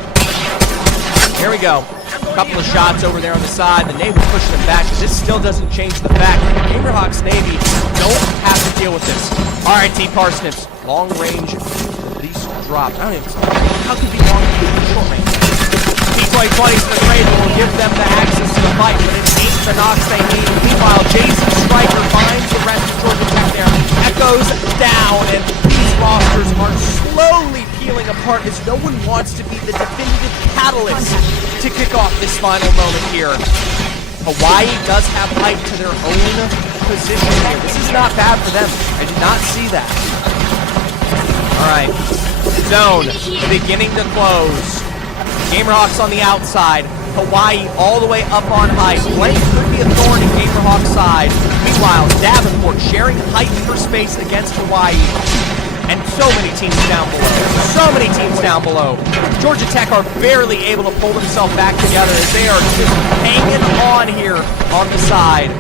Here we go. A couple of shots over there on the side. The Navy pushing them back. This still doesn't change the fact that the Gamerhawks Navy don't have to deal with this. RIT Parsnips, long range, least drop. I don't even know. How could it be long range, short range? T-2020's the trade that will give them the access to the fight, but it ain't the knocks they need. Meanwhile, Jason Stryker finds the rest of Georgia Tech there. Echoes down, and these rosters are slowly peeling apart as no one wants to be the definitive catalyst to kick off this final moment here. Hawaii does have height to their own position here. This is not bad for them. I did not see that. Alright. Zone beginning to close. Gamerhawks on the outside. Hawaii all the way up on height. Blank could be a thorn in Gamerhawks' side. Meanwhile, Davenport sharing height for space against Hawaii. And so many teams down below. So many teams down below. Georgia Tech are barely able to pull themselves back together as they are just hanging on here on the side.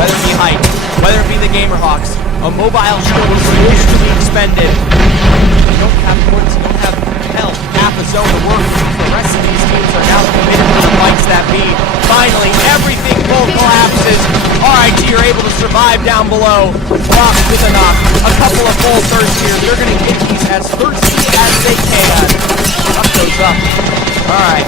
Whether it be height, whether it be the Gamerhawks, a mobile shield is supposed to be expended. You don't have ports, you don't have hell, half a zone to work. The rest of these teams are now committed to the fights that be. Finally, everything full collapses. RIT are able to survive down below. Rock with a knock. A couple of full thirsts here. They're going to get these as thirsty as they can. Up goes up. Alright.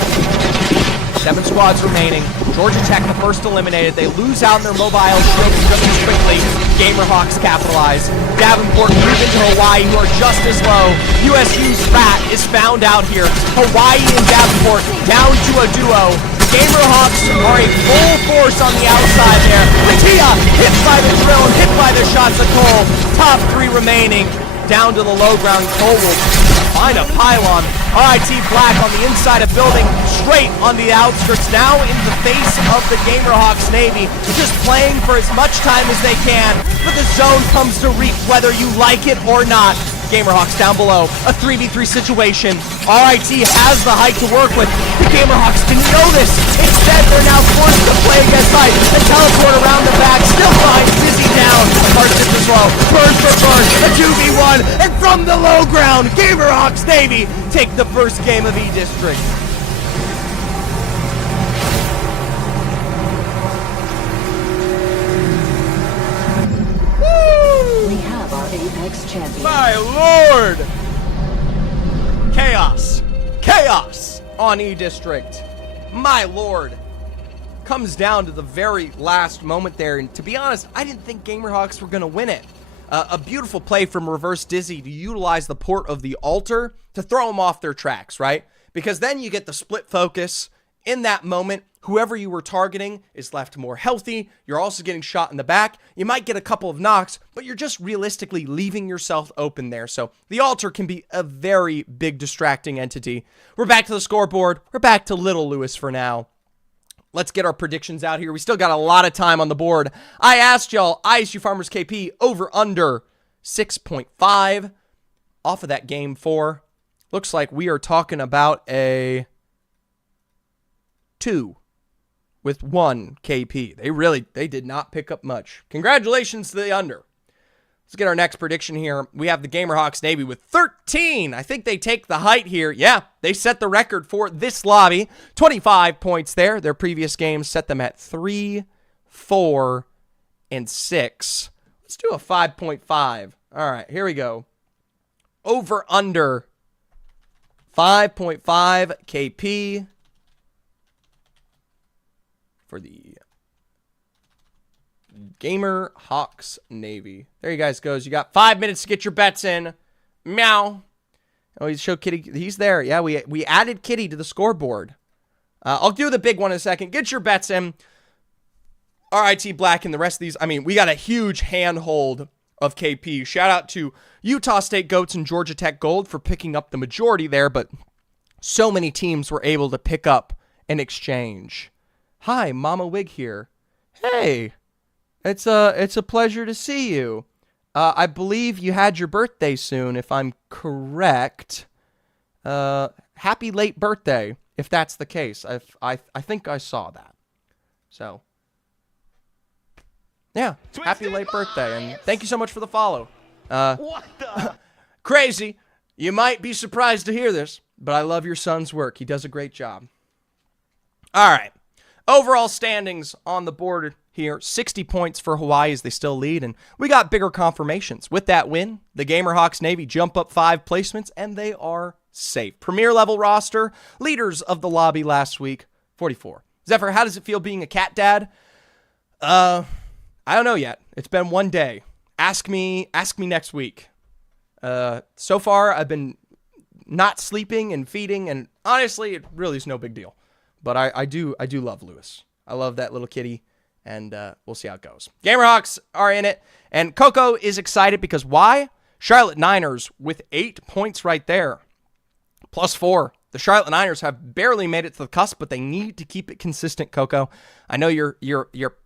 7 squads remaining. Georgia Tech, the first eliminated. They lose out in their mobile shield just as quickly. Gamerhawks capitalize. Davenport move into Hawaii, who are just as low. USU's Rat is found out here. Hawaii and Davenport down to a duo. Gamerhawks are a full force on the outside there. Latia hit by the drill and hit by the shots of Cole. Top 3 remaining. Down to the low ground. Cole will find a pylon. RIT Black on the inside of building, straight on the outskirts, now in the face of the Gamerhawks Navy, just playing for as much time as they can, but the zone comes to reap whether you like it or not. Gamerhawks down below, a 3v3 situation. RIT has the height to work with. The Gamerhawks didn't know this. Instead, they're now forced to play against height and teleport around the back. Still finds Dizzy down. Parsons is low. Burn for burn. A 2v1. And from the low ground, Gamerhawks Navy take the first game of E-District. We have our Apex champion. My lord! Chaos. Chaos on E-District. My lord. Comes down to the very last moment there, and to be honest, I didn't think Gamerhawks were going to win it. A beautiful play from Reverse Dizzy to utilize the port of the altar to throw them off their tracks, right? Because then you get the split focus. In that moment, whoever you were targeting is left more healthy. You're also getting shot in the back. You might get a couple of knocks, but you're just realistically leaving yourself open there. So the altar can be a very big distracting entity. We're back to the scoreboard. We're back to Little Lewis for now. Let's get our predictions out here. We still got a lot of time on the board. I asked y'all, ISU Farmers KP over under 6.5 off of that game 4. Looks like we are talking about a 2 with 1 KP. They did not pick up much. Congratulations to the under. Let's get our next prediction here. We have the Gamerhawks Navy with 13. I think they take the height here. Yeah, they set the record for this lobby. 25 points there. Their previous games set them at 3, 4, and 6. Let's do a 5.5. All right, here we go. Over under 5.5 KP for the Gamerhawks Navy. There you guys goes. You got 5 minutes to get your bets in. Meow. Oh, he showed Kitty. He's there. Yeah, we added Kitty to the scoreboard. I'll do the big one in a second. Get your bets in. RIT Black and the rest of these. I mean, we got a huge handhold of KP. Shout out to Utah State Goats and Georgia Tech Gold for picking up the majority there, but so many teams were able to pick up an exchange. Hi, Mama Wig here. Hey, it's a pleasure to see you. I believe you had your birthday soon, if I'm correct. Happy late birthday, if that's the case. I think I saw that. So, yeah, happy late birthday, and thank you so much for the follow. What the? Crazy. You might be surprised to hear this, but I love your son's work. He does a great job. All right. Overall standings on the board here, 60 points for Hawaii as they still lead, and we got bigger confirmations. With that win, the Gamerhawks Navy jump up 5 placements, and they are safe. Premier level roster, leaders of the lobby last week, 44. Zephyr, how does it feel being a cat dad? I don't know yet. It's been 1 day. Ask me next week. So far, I've been not sleeping and feeding, and honestly, it really is no big deal. But I do love Lewis. I love that little kitty, and we'll see how it goes. Gamerhawks are in it, and Coco is excited because why? Charlotte Niners with 8 points right there. +4. The Charlotte Niners have barely made it to the cusp, but they need to keep it consistent, Coco. I know you're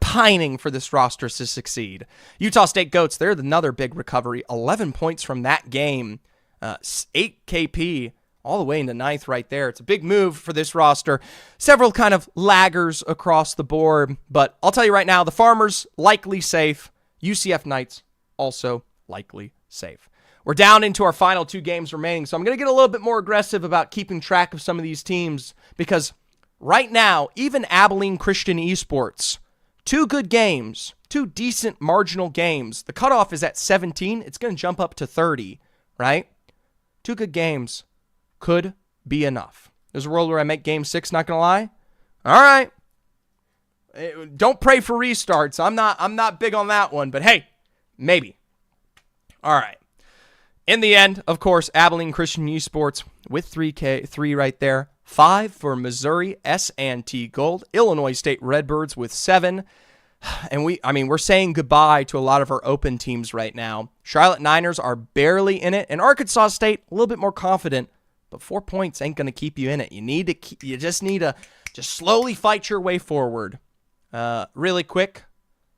pining for this roster to succeed. Utah State Goats, they're another big recovery. 11 points from that game. 8 KP. All the way into 9th right there. It's a big move for this roster. Several kind of laggers across the board. But I'll tell you right now, the Farmers, likely safe. UCF Knights, also likely safe. We're down into our final 2 games remaining. So I'm going to get a little bit more aggressive about keeping track of some of these teams. Because right now, even Abilene Christian Esports, 2 good games. 2 decent marginal games. The cutoff is at 17. It's going to jump up to 30, right? 2 good games could be enough. There's a world where I make game 6, not gonna lie. All right. Don't pray for restarts. I'm not big on that one, but hey, maybe. All right. In the end, of course, Abilene Christian Esports with 3 right there. 5 for Missouri S&T Gold. Illinois State Redbirds with 7. And we're saying goodbye to a lot of our open teams right now. Charlotte Niners are barely in it, and Arkansas State a little bit more confident, but 4 points ain't going to keep you in it. You just need to slowly fight your way forward. Really quick,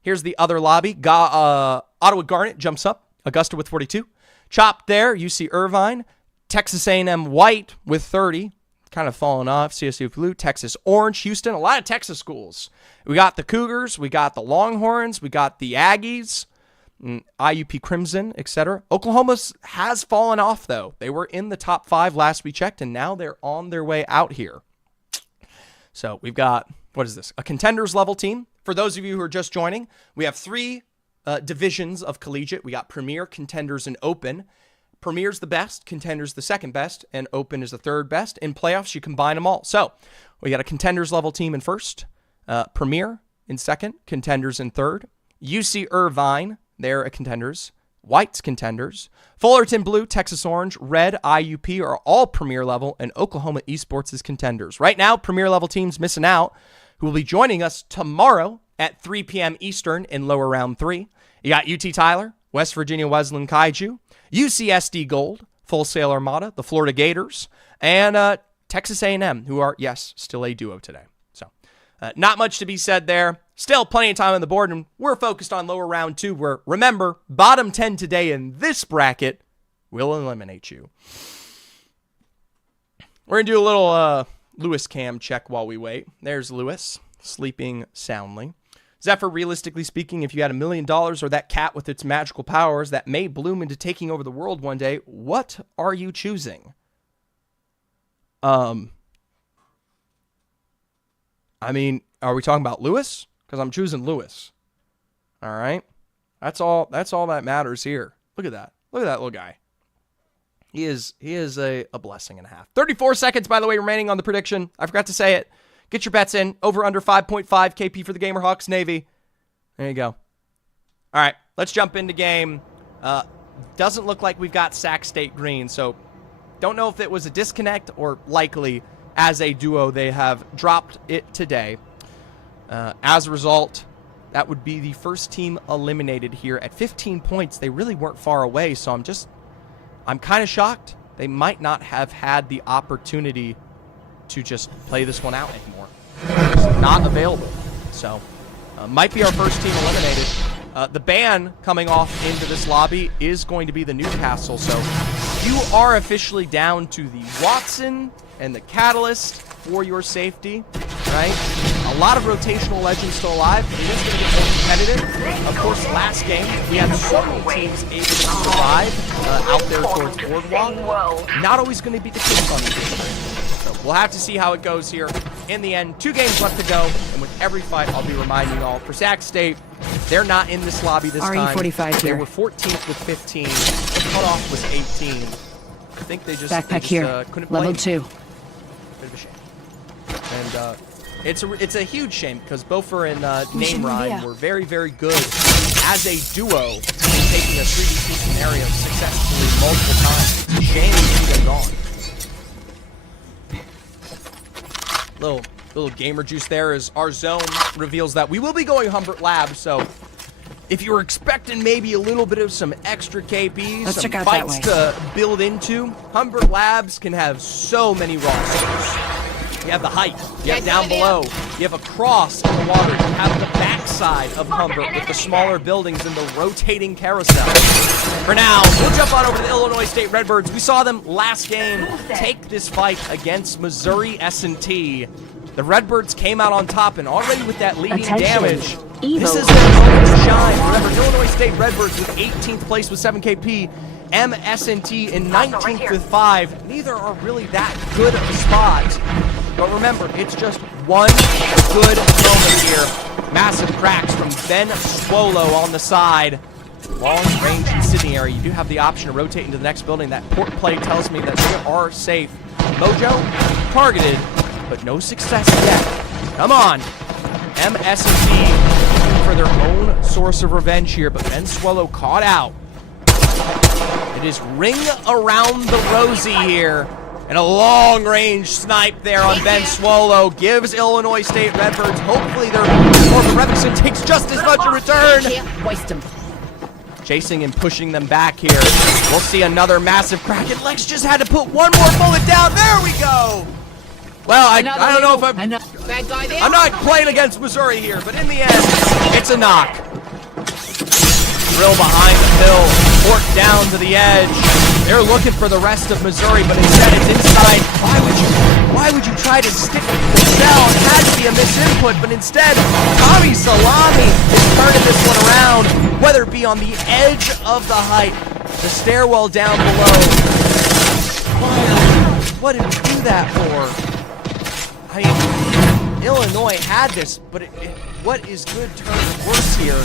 here's the other lobby. Ottawa Garnet jumps up. Augusta with 42. Chopped there, UC Irvine. Texas A&M White with 30. Kind of fallen off. CSU Blue, Texas Orange, Houston. A lot of Texas schools. We got the Cougars. We got the Longhorns. We got the Aggies. IUP Crimson, etc. Oklahoma has fallen off, though. They were in the top 5 last we checked, and now they're on their way out here. So we've got, what is this? A contenders level team. For those of you who are just joining, we have 3 divisions of Collegiate. We got Premier, Contenders, and Open. Premier's the best, Contenders the second best, and Open is the third best. In playoffs, you combine them all. So we got a Contenders level team in first, Premier in second, Contenders in third. UC Irvine, they're a Contenders. White's Contenders. Fullerton Blue, Texas Orange, Red, IUP are all Premier level, and Oklahoma Esports is Contenders. Right now, Premier level teams missing out, who will be joining us tomorrow at 3 p.m. Eastern in lower round 3. You got UT Tyler, West Virginia Wesleyan Kaiju, UCSD Gold, Full Sail Armada, the Florida Gators, and Texas A&M, who are, yes, still a duo today. So not much to be said there. Still plenty of time on the board, and we're focused on lower round 2, where, remember, bottom 10 today in this bracket will eliminate you. We're going to do a little Lewis cam check while we wait. There's Lewis, sleeping soundly. Zephyr, realistically speaking, if you had $1 million or that cat with its magical powers that may bloom into taking over the world one day, what are you choosing? I mean, are we talking about Lewis? Because I'm choosing Lewis. All right. That's all that matters here. Look at that. Look at that little guy. He is a blessing and a half. 34 seconds, by the way, remaining on the prediction. I forgot to say it. Get your bets in. Over under 5.5 KP for the Gamerhawks Navy. There you go. All right, let's jump into game. Doesn't look like we've got Sac State Green, so don't know if it was a disconnect or likely as a duo they have dropped it today. As a result, that would be the first team eliminated here at 15 points. They really weren't far away, so I'm kind of shocked. They might not have had the opportunity to just play this one out anymore. It's not available. So, might be our first team eliminated. The ban coming off into this lobby is going to be the Newcastle. So, you are officially down to the Watson and the Catalyst for your safety, right? A lot of rotational legends still alive. It is going to get more competitive. Of course, last game, we had so many teams able to survive out there towards Boardwalk. Not always going to be the case on this. So we'll have to see how it goes here. In the end, 2 games left to go, and with every fight, I'll be reminding you all, for Sac State, they're not in this lobby this time. RE45 They here. were 14th with 15. The cutoff was 18. I think they just, Backpack here. Couldn't play. Level 2. Bit of a shame. And it's a huge shame because Bofer and Name Rhyme Media. were very, very good as a duo in taking a 3v2 scenario successfully multiple times. It's a shame to see them gone. Little gamer juice there as our zone reveals that we will be going Humbert Labs, so if you were expecting maybe a little bit of some extra KPs, Let's some check out that fights way. to build into, Humbert Labs can have so many rosters. You have the height, you have down below, you have across in the water, you have the backside of Humbert with the smaller buildings and the rotating carousel. For now, we'll jump on over to the Illinois State Redbirds. We saw them last game take this fight against Missouri S&T. The Redbirds came out on top, and already with that leading damage, this is their moment to shine. Remember, Illinois State Redbirds with 18th place with 7 KP, MS&T in 19th with 5. Neither are really that good of a spot. But remember, it's just one good moment here. Massive cracks from Ben Swolo on the side. Long range incendiary. You do have the option to rotate into the next building. That port play tells me that they are safe. Mojo targeted, but no success yet. Come on. MS&T looking for their own source of revenge here, but Ben Swallow caught out. It is ring around the rosy here. And a long-range snipe there on Ben Swallow gives Illinois State Redbirds. Hopefully their Morgan Revison takes just as much in return. Can't waste them. Chasing and pushing them back here. We'll see another massive crack. And Lex just had to put one more bullet down. There we go. Well, I don't know if I'm not playing against Missouri here, but in the end, it's a knock. Drill behind the hill, port down to the edge. They're looking for the rest of Missouri, but instead it's inside. Why would you try to stick with the cell? It had to be a misinput, but instead, Tommy Salami is turning this one around, whether it be on the edge of the height, the stairwell down below. What did we do that for? I mean, Illinois had this, but what is good turns worse here?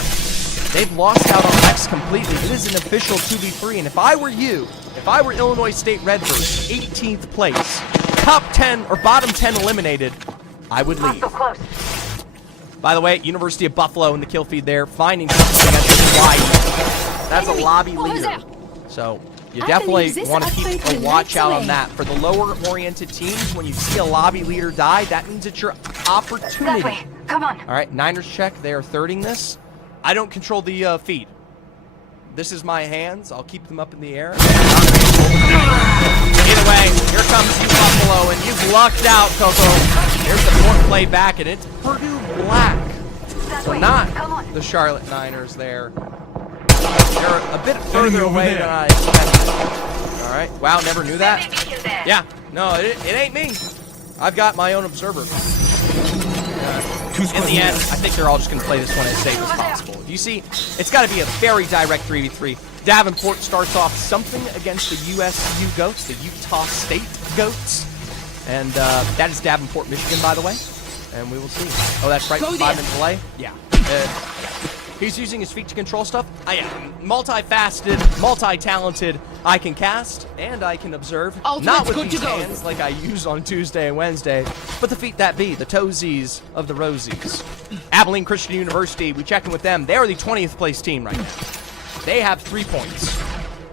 They've lost out on Lex completely. It is an official 2v3, and if I were you, if I were Illinois State Redbirds, 18th place, top 10 or bottom 10 eliminated, I would leave. By the way, University of Buffalo in the kill feed there, finding something against Hawaii. That's a lobby leader. So you definitely want to keep a watch out on that. For the lower-oriented teams, when you see a lobby leader die, that means it's your opportunity. Come on. All right, Niners check. They are thirding this. I don't control the feed. This is my hands. I'll keep them up in the air. Either way, here comes you, Buffalo, and you've lucked out, Coco. Here's the port play back, and it's Purdue Black. So not the Charlotte Niners there. They're a bit further away than I expected. All right. Wow, never knew that. Yeah. No, it ain't me. I've got my own observer. In the end, I think they're all just going to play this one as safe as possible. You see, it's got to be a very direct 3v3. Davenport starts off something against the USU Goats, the Utah State Goats. And that is Davenport, Michigan, by the way. And we will see. Oh, that's right, 5-minute delay? Yeah. He's using his feet to control stuff. I am multifaceted, multi-talented. I can cast and I can observe. Not with these hands like I use on Tuesday and Wednesday, but the feet that be, the toesies of the Rosies. Abilene Christian University, we check in with them. They are the 20th place team right now. They have 3 points.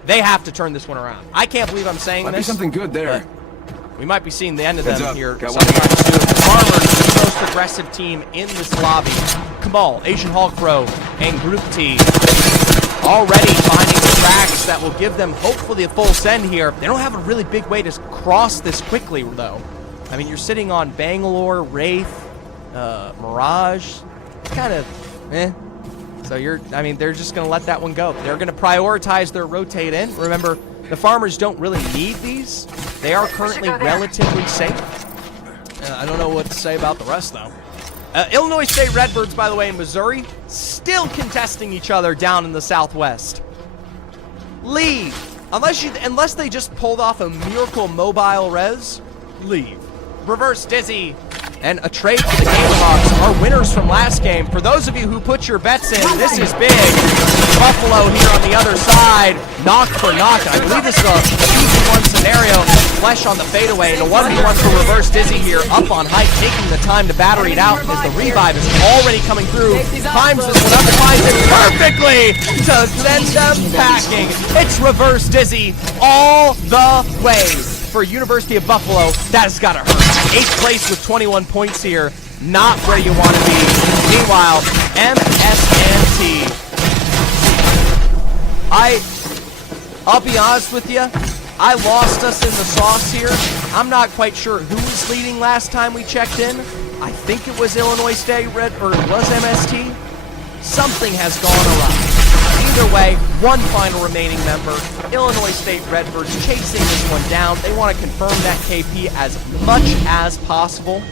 They have to turn this one around. I can't believe I'm saying Might this. be something good there. We might be seeing the end of Heads them up. here Got sometime soon. Farmers, the most aggressive team in this lobby. Kamal, Asian Hawk Pro, and Group T already finding the tracks that will give them hopefully a full send here. They don't have a really big way to cross this quickly, though. I mean, you're sitting on Bangalore, Wraith, Mirage. It's kind of, So they're just going to let that one go. They're going to prioritize their rotate in. Remember, the Farmers don't really need these. They are currently relatively safe. I don't know what to say about the rest, though. Illinois State Redbirds, by the way, in Missouri, still contesting each other down in the Southwest. Leave. Unless they just pulled off a miracle mobile res, leave. Reverse Dizzy and a trade for the Gamehawks are winners from last game. For those of you who put your bets in, this is big. Buffalo here on the other side, knock for knock. I believe this is a 2v1 scenario. Flesh on the fadeaway, and a 1v1 for Reverse Dizzy here, up on height, taking the time to battery it out as the revive is already coming through. Times this one up, finds it perfectly to send them packing. It's Reverse Dizzy all the way. For University of Buffalo, that has got to hurt. 8th place with 21 points here. Not where you want to be. Meanwhile, MS&T. I'll be honest with you. I lost us in the sauce here. I'm not quite sure who was leading last time we checked in. I think it was Illinois State Red, or it was MST. Something has gone awry. Either way, one final remaining member. Illinois State Redbirds chasing this one down. They want to confirm that KP as much as possible.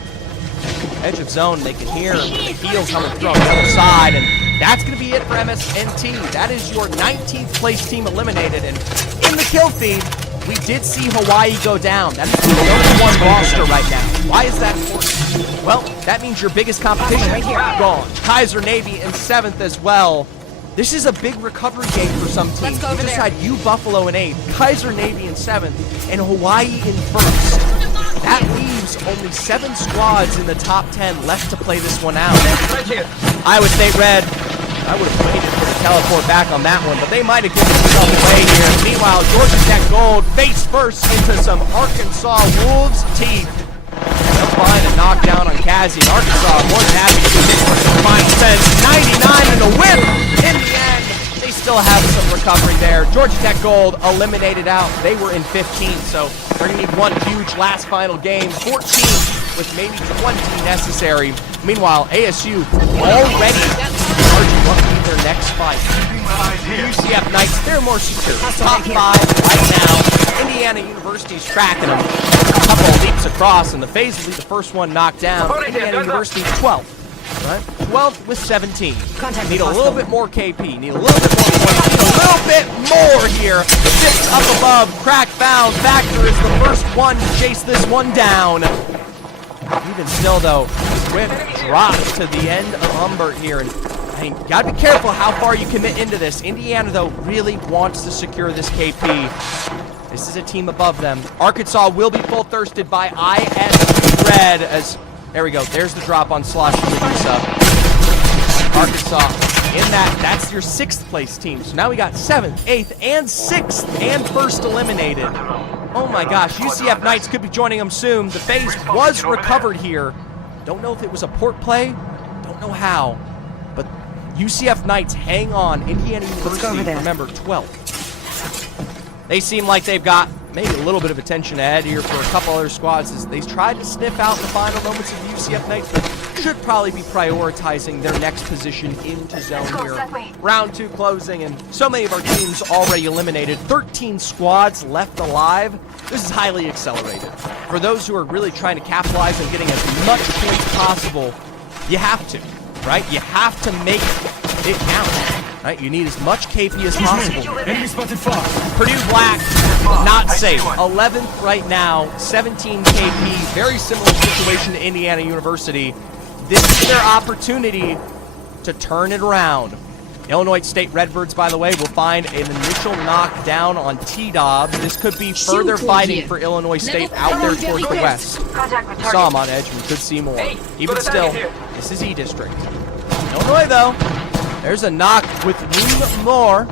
Edge of zone, they can hear the heel coming through on the other side, and that's going to be it for MS&T. That is your 19th place team eliminated, and in the kill feed, we did see Hawaii go down. That is the number 1 roster right now. Why is that important? Well, that means your biggest competition is gone. Kaiser Navy in 7th as well. This is a big recovery game for some teams. Let's go We over just there. had U Buffalo in 8th, Kaiser Navy in 7th, and Hawaii in 1st. That leaves only 7 squads in the top 10 left to play this one out. Iowa State Red, I would have waited for the teleport back on that one, but they might have given themselves away here. Meanwhile, Georgia Tech Gold face first into some Arkansas Wolves teeth. They'll find a knockdown on Cassie. Arkansas more than happy to do this one in the final sense. 99 and a whip in the end. They still have some recovery there. Georgia Tech Gold eliminated out. They were in 15th, so they're going to need one huge last final game. 14 with maybe 20 necessary. Meanwhile, ASU already charging what will be their next fight. UCF Knights, they're more secure. Top 5 right now. Indiana University's tracking them. A couple of leaps across, and the FaZe will be the first one knocked down. Indiana University 12th. Right? 12th with 17. Need a little bit more KP. Need a little bit more points. Need a little bit more here. Six up above. Crack found. Factor is the first one to chase this one down. Even still, though, Whip drops to the end of Humbert here. And I mean, gotta be careful how far you commit into this. Indiana, though, really wants to secure this KP. This is a team above them. Arkansas will be full thirsted by IS Red as... There we go. There's the drop on Slosh from Medusa. Arkansas in that. That's your 6th place team. So now we got 7th, 8th, and 6th, and first eliminated. Oh my gosh. UCF Knights could be joining them soon. The FaZe was recovered here. Don't know if it was a port play. Don't know how. But UCF Knights hang on. Indiana University, remember, 12th. They seem like they've got maybe a little bit of attention ahead here for a couple other squads as they tried to sniff out the final moments of UCF Knights, but should probably be prioritizing their next position into zone here. Round 2 closing, and so many of our teams already eliminated. 13 squads left alive. This is highly accelerated. For those who are really trying to capitalize on getting as much points possible, you have to, right? You have to make it count. Right, you need as much KP as possible. Enemy spotted far. Purdue Black, not safe. 11th right now, 17 KP. Very similar situation to Indiana University. This is their opportunity to turn it around. Illinois State Redbirds, by the way, will find an initial knockdown on T-Dobbs. This could be further fighting for Illinois State out there towards the west. We saw him on edge. We could see more. Even still, this is E-District. Illinois, though. There's a knock with one more.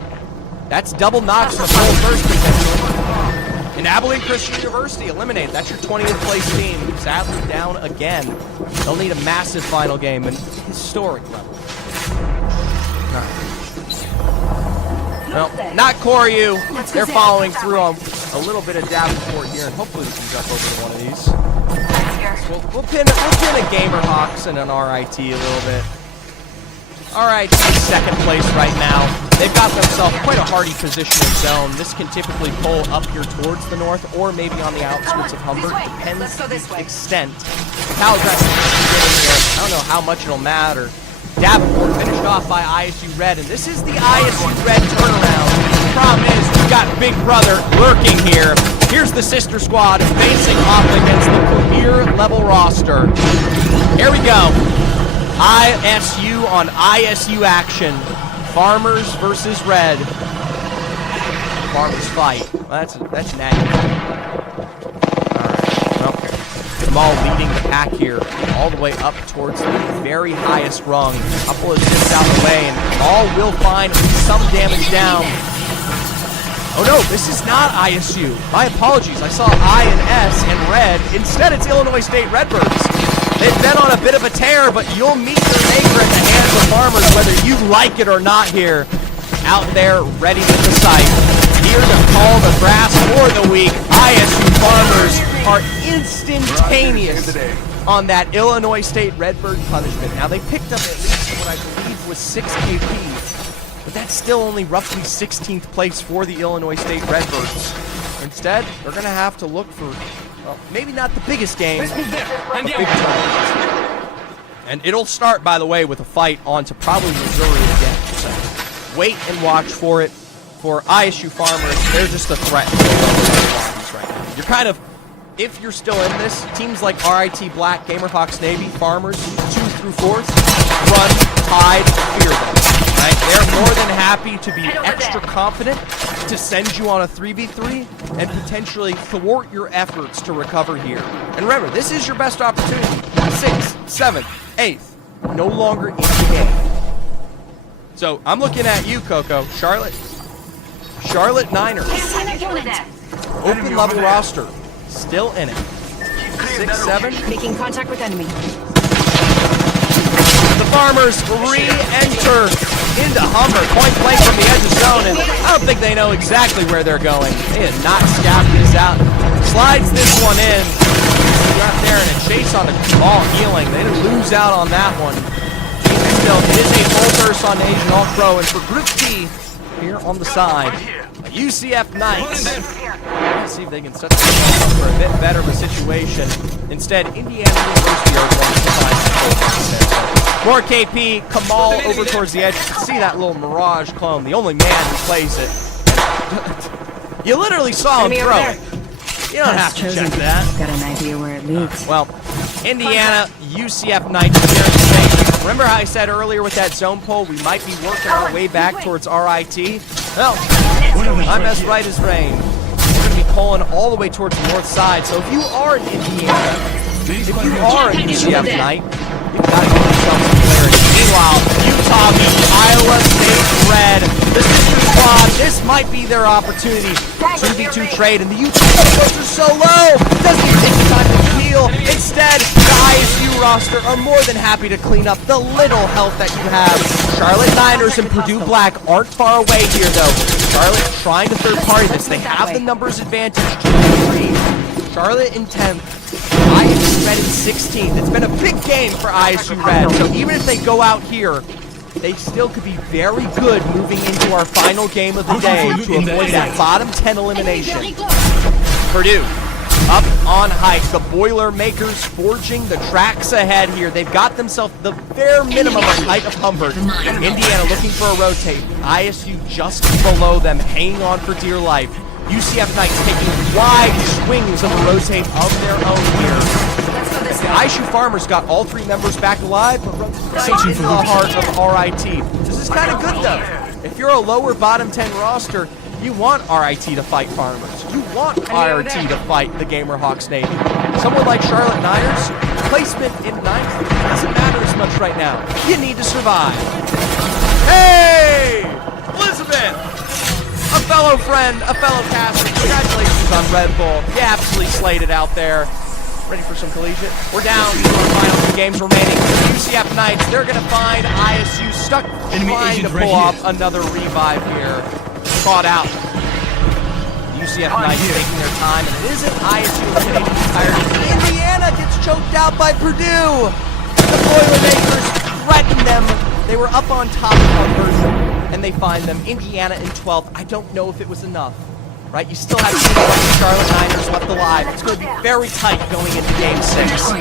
That's double knocks from the full first potential. And Abilene Christian University eliminated. That's your 20th place team. Sadly down again. They'll need a massive final game and historic level. Well, not Koryu. They're following through on a little bit of Davenport here, and hopefully we can jump over to one of these. We'll pin a Gamer Hawks and an RIT a little bit. Alright, second place right now. They've got themselves quite a hardy position in zone. This can typically pull up here towards the north or maybe on the outskirts of Humbert. Depends on the extent. How aggressive getting here. I don't know how much it'll matter. Davenport finished off by ISU Red, and this is the ISU Red turnaround. The problem is we've got Big Brother lurking here. Here's the sister squad facing off against the premier level roster. Here we go. ISU on ISU action. Farmers versus Red. Farmers fight. Well, that's natty. Alright. Well, Jamal leading the pack here. All the way up towards the very highest rung. Couple of zips out the way, and Jamal will find some damage down. Oh no, this is not ISU. My apologies. I saw I and S and Red. Instead, it's Illinois State Redbirds. They've been on a bit of a tear, but you'll meet their maker at the hands of Farmers, whether you like it or not here. Out there, ready to decide. Here to call the grass for the week. ISU Farmers are instantaneous on that Illinois State Redbird punishment. Now, they picked up at least what I believe was 6 KP, but that's still only roughly 16th place for the Illinois State Redbirds. Instead, they're going to have to look for... well, maybe not the biggest game, but big tournaments. And it'll start, by the way, with a fight on to probably Missouri again. So wait and watch for it. For ISU Farmers, they're just a threat right now. You're kind of if you're still in this, teams like RIT Black, Gamerhawks Navy, Farmers, 2 through 4th, run, hide, fear them. Right? They're more than happy to be extra confident to send you on a 3v3 and potentially thwart your efforts to recover here. And remember, this is your best opportunity. 6th, 7th, 8th, no longer in the game. So I'm looking at you, Coco. Charlotte Niners. Open level roster. Still in it. 6, 7. Making contact with enemy. The Farmers re-enter into Humber, point blank from the edge of zone, and I don't think they know exactly where they're going. They had not scout this out. Slides this one in. Got there and a chase on the ball healing. They didn't lose out on that one. Still, it is a full burst on Asian All Pro, and for Group T, here on the side, UCF Knights. Let's see if they can set themselves up for a bit better of a situation. Instead, Indiana University are going to find more KP, Kamal over towards the edge. You can see that little Mirage clone, the only man who plays it. You literally saw him throw it. You don't have to check that. Got an idea where it leads. Well, Indiana, UCF Knights are here to stay. Remember how I said earlier with that zone pull, we might be working our way back towards RIT? Well, I'm as right as rain. We're going to be pulling all the way towards the north side, so if you are in Indiana, if you are a UCF Knight, you've got to get yourself some clarity. Meanwhile, Utah beats Iowa State Red. The sister squad, this might be their opportunity. 2v2 trade, and the Utah scores are so low. Doesn't even take time to heal. Instead, the ISU roster are more than happy to clean up the little health that you have. Charlotte Niners and Purdue Black aren't far away here, though. Charlotte trying to third-party this. They have the numbers advantage. 2-3. Charlotte in 10th. ISU Red in 16th. It's been a big game for ISU Red, so even if they go out here, they still could be very good moving into our final game of the day to avoid that bottom 10 elimination. Purdue up on hike. The Boilermakers forging the tracks ahead here. They've got themselves the bare minimum of height of Humbert. Indiana looking for a rotate. ISU just below them, hanging on for dear life. UCF Knights taking wide swings of a rotate of their own here. The ISU Farmers got all 3 members back alive, but runs right into the heart of RIT. This is kind of good, though. If you're a lower bottom 10 roster, you want RIT to fight Farmers. You want RIT to fight the Gamerhawks Navy. Someone like Charlotte Niners, placement in 9th doesn't matter as much right now. You need to survive. Hey! Elizabeth! A fellow friend, a fellow caster. Congratulations on Red Bull. You absolutely slayed it out there. Ready for some collegiate? We're down to our final 2 games remaining. UCF Knights, they're going to find ISU stuck trying to pull off another revive here. Caught out. UCF Knights taking their time, and it isn't ISU eliminating the entirety. Indiana gets choked out by Purdue. The Boilermakers threaten them. They were up on top of Humbert, and they find them. Indiana in 12th. I don't know if it was enough. Right, you still have teams like the Charlotte Niners left alive. It's going to be very tight going into Game 6.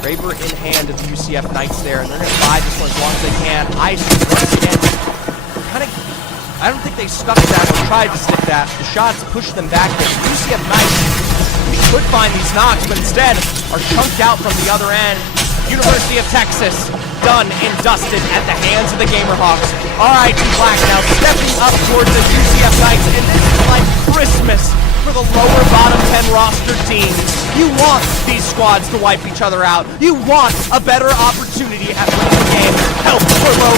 Raver in hand of the UCF Knights there, and they're going to buy this one as long as they can. ISU once again, I don't think they stuck that or tried to stick that. The shots pushed them back there. UCF Knights could find these knocks, but instead are chunked out from the other end. University of Texas, done and dusted at the hands of the Gamerhawks. RIT Black now stepping up towards the UCF Knights, and this is like Christmas for the lower bottom 10 roster teams. You want these squads to wipe each other out. You want a better opportunity at winning the game. Help for low.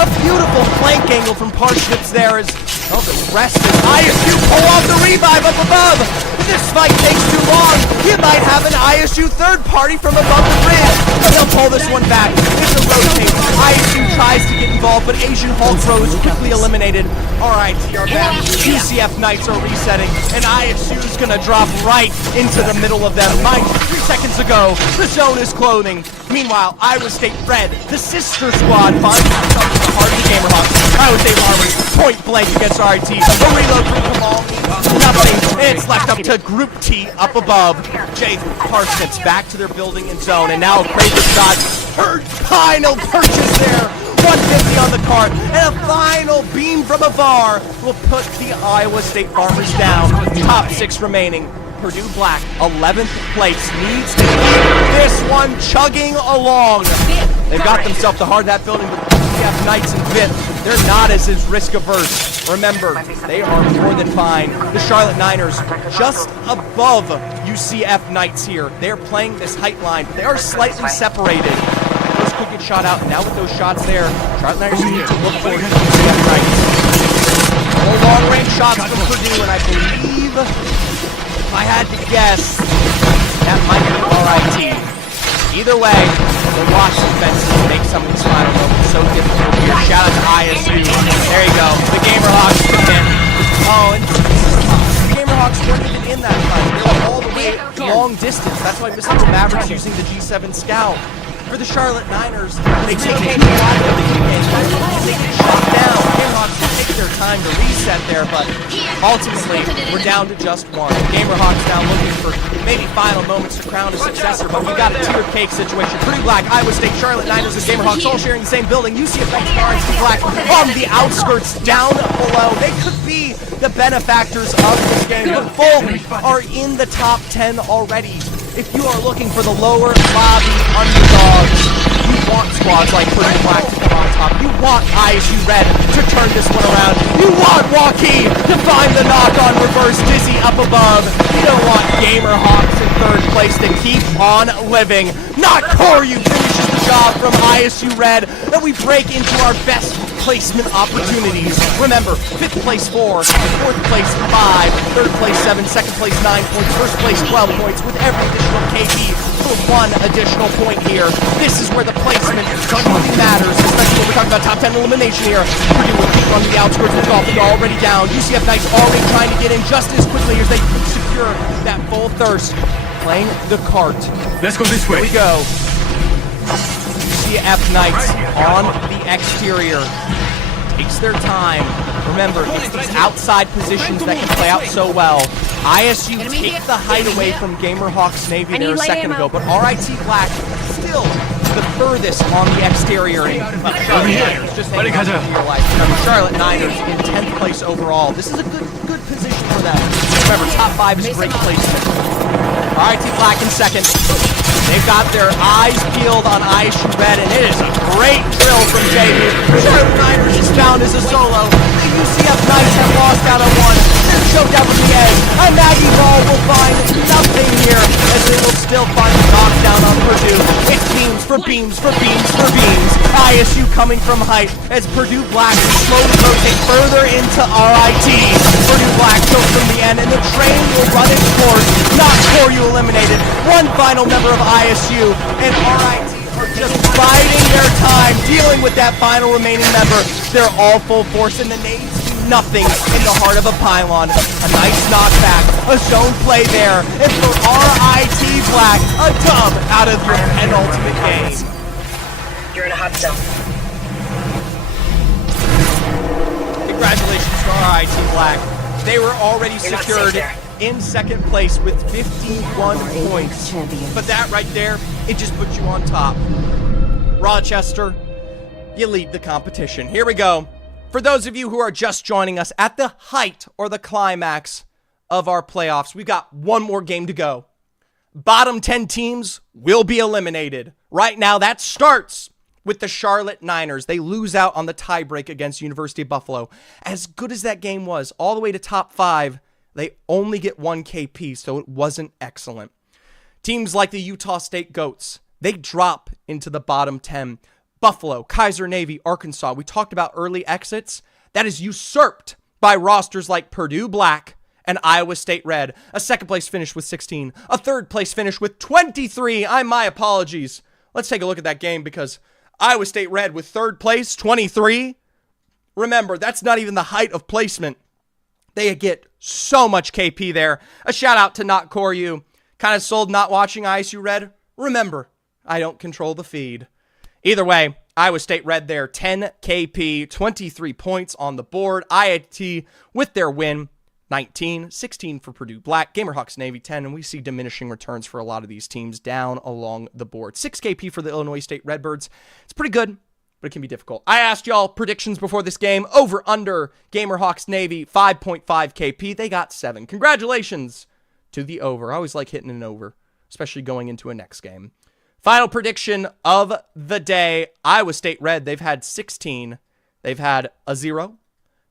A beautiful flank angle from Parsnips there as the rest is ISU pull off the revive up above. This fight takes too long. You might have an ISU third party from above the bridge. But they'll pull this one back. It's a rotate. ISU tries to get involved, but Asian Hulk Pro is quickly eliminated. RIT are back. UCF Knights are resetting, and ISU's gonna drop right into the middle of them. Mind you, 3 seconds ago, the zone is clothing. Meanwhile, Iowa State Red, the sister squad, finds themselves at the heart of the Gamerhawks. Iowa State Farmers, point blank against RIT. A reload from Kamal means nothing. It's left up to Group T up above. Jay Parsnips back to their building and zone, and now Craven shot. Final purchase there. 150 on the card, and a final beam from afar will put the Iowa State Farmers down. Top 6 remaining. Purdue Black, 11th place, needs to keep this one chugging along. They've got themselves the hard hat building, but UCF Knights in 5th. They're not as risk averse. Remember, they are more than fine. The Charlotte Niners just above UCF Knights here. They're playing this height line. They are slightly separated. Those could get shot out. Now with those shots there, Charlotte Niners need to look for UCF Knights. Long-range shots from Purdue, and I believe, if I had to guess, that might be RIT. Either way, the Watch defenses make some of these final moments so difficult here. Shout out to ISU. There you go. The Gamerhawks come in. Oh, and the Gamerhawks weren't even in that fight. They were all the way long distance. That's why Mr. Mavericks using the G7 Scout. For the Charlotte Niners, they take it too wide of the game. They get shut down. Gamerhawks will take their time to reset there, but ultimately, we're down to just one. Gamerhawks now looking for maybe final moments to crown a successor, but we got a tiered cake situation. Purdue Black, Iowa State, Charlotte Niners, and Gamerhawks all sharing the same building. UCF Knights and RIT Black on the outskirts, down below. They could be the benefactors of this game, but both are in the top 10 already. If you are looking for the lower lobby underdogs, you want squads like Purdue Black to come on top. You want ISU Red to turn this one around. You want Waukee to find the knock-on reverse dizzy up above. You don't want Gamerhawks in 3rd place to keep on living. Not Koryu finishes the job from ISU Red, that we break into our best placement opportunities. Remember, 5th place 4, 4th place 5, 3rd place 7, 2nd place 9 points, 1st place 12 points with every additional KP for 1 additional point here. This is where the placement truly matters, especially when we're talking about top 10 elimination here. Purdue will keep on the outskirts with golf. They're already down. UCF Knights already trying to get in just as quickly as they can secure that full thirst. Playing the cart. Let's go this way. Here we go. UCF Knights on the exterior. Takes their time. Remember, it's these outside positions that can play out so well. ISU take the height away from Gamerhawks Navy there a second ago, but RIT Black still the furthest on the exterior. Charlotte Niners just hanging on for your life. Remember, Charlotte Niners in 10th place overall. This is a good position for them. Remember, top 5 is great placement. RIT Black in 2nd. They've got their eyes peeled on ISU Red, and it is a great drill from JB. Charlotte Niners is found as a solo. The UCF Knights have lost out on 1. They're choked out from the edge. A Maggie Ball will find nothing here, as they will still find a knockdown on Purdue. It's beams for beams for beams for beams. ISU coming from height as Purdue Black slowly rotate further into RIT. Purdue Black choked from the end, and the train will run its course. Not Koryu eliminated. One final member of ISU, and RIT are just biding their time, dealing with that final remaining member. They're all full force, and the nades do nothing in the heart of a pylon. A nice knockback, a zone play there, and for RIT Black, a dub out of your penultimate game. You're in a hot zone. Congratulations to RIT Black. They were already You're not secured safe there. in 2nd place with 51 points. But that right there, it just puts you on top. Rochester, you lead the competition. Here we go. For those of you who are just joining us at the height or the climax of our playoffs, we've got one more game to go. Bottom 10 teams will be eliminated. Right now, that starts with the Charlotte Niners. They lose out on the tiebreak against University of Buffalo. As good as that game was, all the way to top 5, they only get 1 KP, so it wasn't excellent. Teams like the Utah State Goats, they drop into the bottom 10. Buffalo, Kaiser Navy, Arkansas, we talked about early exits. That is usurped by rosters like Purdue Black and Iowa State Red. A 2nd place finish with 16. A 3rd place finish with 23. My apologies. Let's take a look at that game because Iowa State Red with 3rd place, 23. Remember, that's not even the height of placement. They get so much KP there. A shout out to Not Koryu. Kind of sold not watching ISU Red. Remember, I don't control the feed. Either way, Iowa State Red there, 10 KP, 23 points on the board. IIT with their win, 19, 16 for Purdue Black, Gamerhawks Navy 10, and we see diminishing returns for a lot of these teams down along the board. 6 KP for the Illinois State Redbirds. It's pretty good, but it can be difficult. I asked y'all predictions before this game. Over, under, Gamerhawks Navy, 5.5 KP. They got 7. Congratulations to the over. I always like hitting an over, especially going into a next game. Final prediction of the day. Iowa State Red, they've had 16. They've had a 0.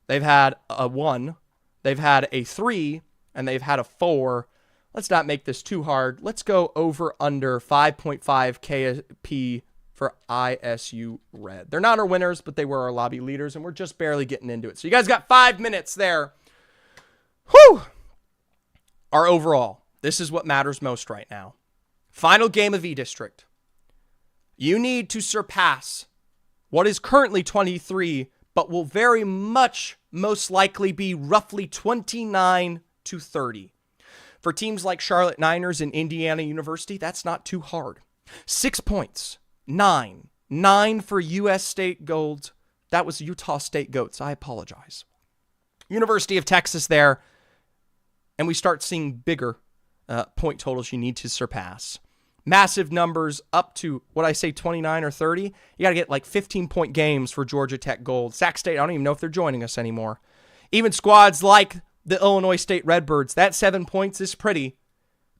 They've had a 1. They've had a 3. And they've had a 4. Let's not make this too hard. Let's go over under 5.5 KP for ISU Red. They're not our winners, but they were our lobby leaders, and we're just barely getting into it. So you guys got 5 minutes there. Whew! Our overall. This is what matters most right now. Final game of E-District. You need to surpass what is currently 23, but will very much most likely be roughly 29 to 30. For teams like Charlotte Niners and Indiana University, that's not too hard. 6 points. 9. 9 for U.S. State Gold. That was Utah State Goats. I apologize. University of Texas there. And we start seeing bigger point totals you need to surpass. Massive numbers up to, what I say, 29 or 30. You got to get like 15-point games for Georgia Tech Gold. Sac State, I don't even know if they're joining us anymore. Even squads like the Illinois State Redbirds, that 7 points is pretty,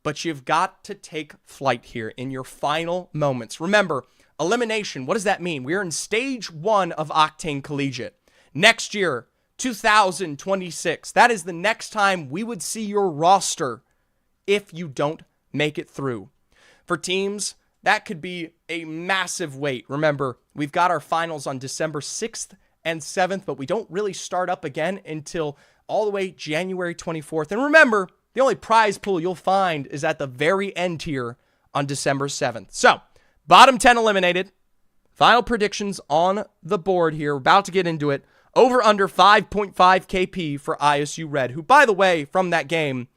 but you've got to take flight here in your final moments. Remember, elimination, what does that mean? We're in stage 1 of Octane Collegiate. Next year, 2026, that is the next time we would see your roster if you don't make it through. For teams, that could be a massive wait. Remember, we've got our finals on December 6th and 7th, but we don't really start up again until all the way January 24th. And remember, the only prize pool you'll find is at the very end here on December 7th. So, bottom 10 eliminated. Final predictions on the board here. We're about to get into it. Over under 5.5 KP for ISU Red, who, by the way, from that game,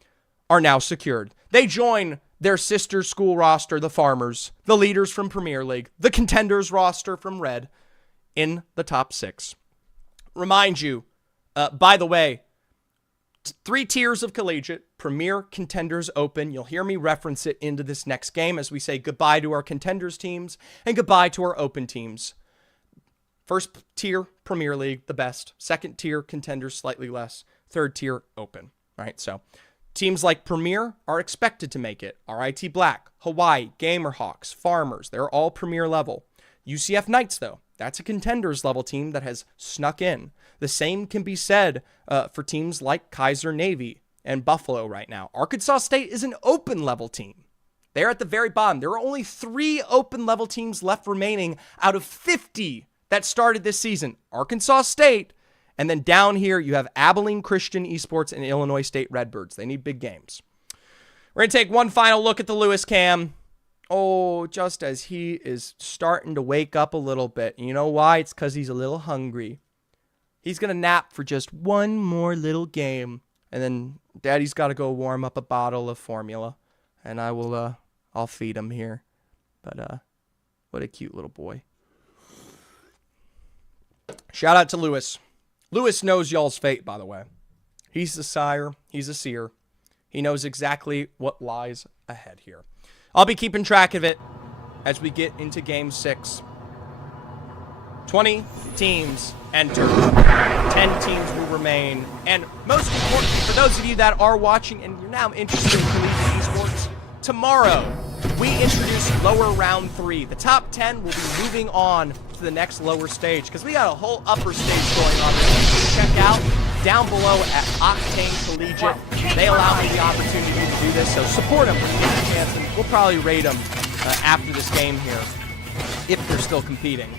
are now secured. They join their sister school roster, the Farmers, the leaders from Premier League, the contenders roster from Red, in the top 6. Remind you, by the way, 3 tiers of Collegiate, Premier, Contenders, Open. You'll hear me reference it into this next game as we say goodbye to our Contenders teams and goodbye to our Open teams. First tier, Premier League, the best. Second tier, Contenders, slightly less. Third tier, Open. All right, so teams like Premier are expected to make it. RIT Black, Hawaii, Gamerhawks, Farmers, they're all Premier level. UCF Knights, though, that's a Contenders level team that has snuck in. The same can be said for teams like Kaiser Navy and Buffalo right now. Arkansas State is an Open level team. They're at the very bottom. There are only 3 Open level teams left remaining out of 50 that started this season. Arkansas State, and then down here you have Abilene Christian Esports and Illinois State Redbirds. They need big games. We're going to take one final look at the Lewis cam. Oh, just as he is starting to wake up a little bit. You know why? It's because he's a little hungry. He's going to nap for just one more little game. And then Daddy's got to go warm up a bottle of formula. And I'll feed him here. But, what a cute little boy. Shout out to Lewis. Lewis knows y'all's fate, by the way. He's the sire. He's a seer. He knows exactly what lies ahead here. I'll be keeping track of it as we get into Game 6. 20 teams enter. 10 teams will remain. And most importantly, for those of you that are watching and you're now interested in Collegiate Esports, tomorrow we introduce lower round 3. The top 10 will be moving on to the next lower stage because we got a whole upper stage going on that you can check out down below at Octane Collegiate. They allow me the opportunity to do this, so support them when you get a chance, and we'll probably rate them after this game here if they're still competing.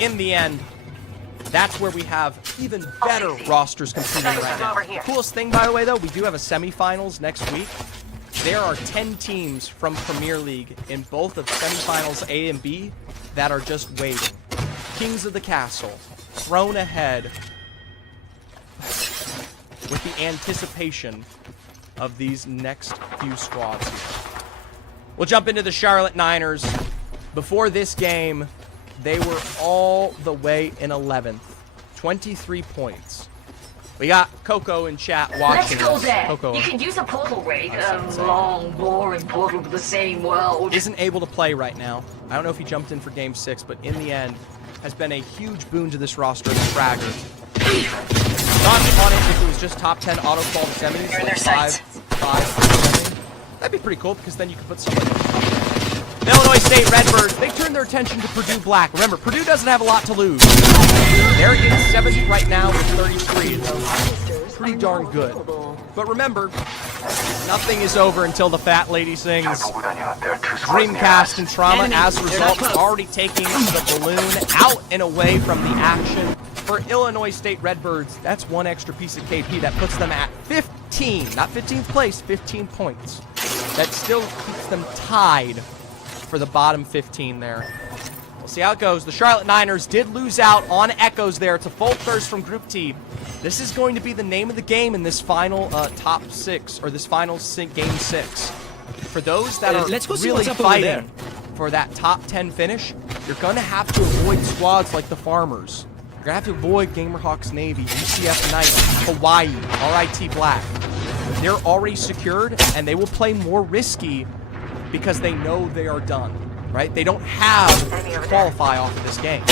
In the end, that's where we have even better rosters competing right now. The coolest thing, by the way, though, we do have a semifinals next week. There are 10 teams from Premier League in both of semifinals A and B that are just waiting. Kings of the Castle, thrown ahead with the anticipation of these next few squads here. We'll jump into the Charlotte Niners. Before this game, they were all the way in 11th. 23 points. We got Coco in chat watching. Let's go us. there. Coco You can use a portal raid. Long, boring portal to the same world. isn't able to play right now. I don't know if he jumped in for Game 6, but in the end, has been a huge boon to this roster of Fragger. Thoughts on it if it was just top 10 auto qual semis, You're in like their sights. 5 semis? That'd be pretty cool because then you could put somebody. Illinois State Redbirds, they turn their attention to Purdue Black. Remember, Purdue doesn't have a lot to lose. They're in 7th right now with 33. It's pretty darn good. But remember, nothing is over until the fat lady sings Dreamcast and Trauma. As a result, already taking the balloon out and away from the action. For Illinois State Redbirds, that's one extra piece of KP that puts them at 15. Not 15th place, 15 points. That still keeps them tied for the bottom 15 there. We'll see how it goes. The Charlotte Niners did lose out on Echoes there. It's a full thirst from Group T. This is going to be the name of the game in this final top 6, or this final game 6. For those that are really fighting for that top 10 finish, you're going to have to avoid squads like the Farmers. You're going to have to avoid Gamerhawks Navy, UCF Knights, Hawaii, RIT Black. They're already secured, and they will play more risky because they know they are done, right? They don't have to qualify off of this game.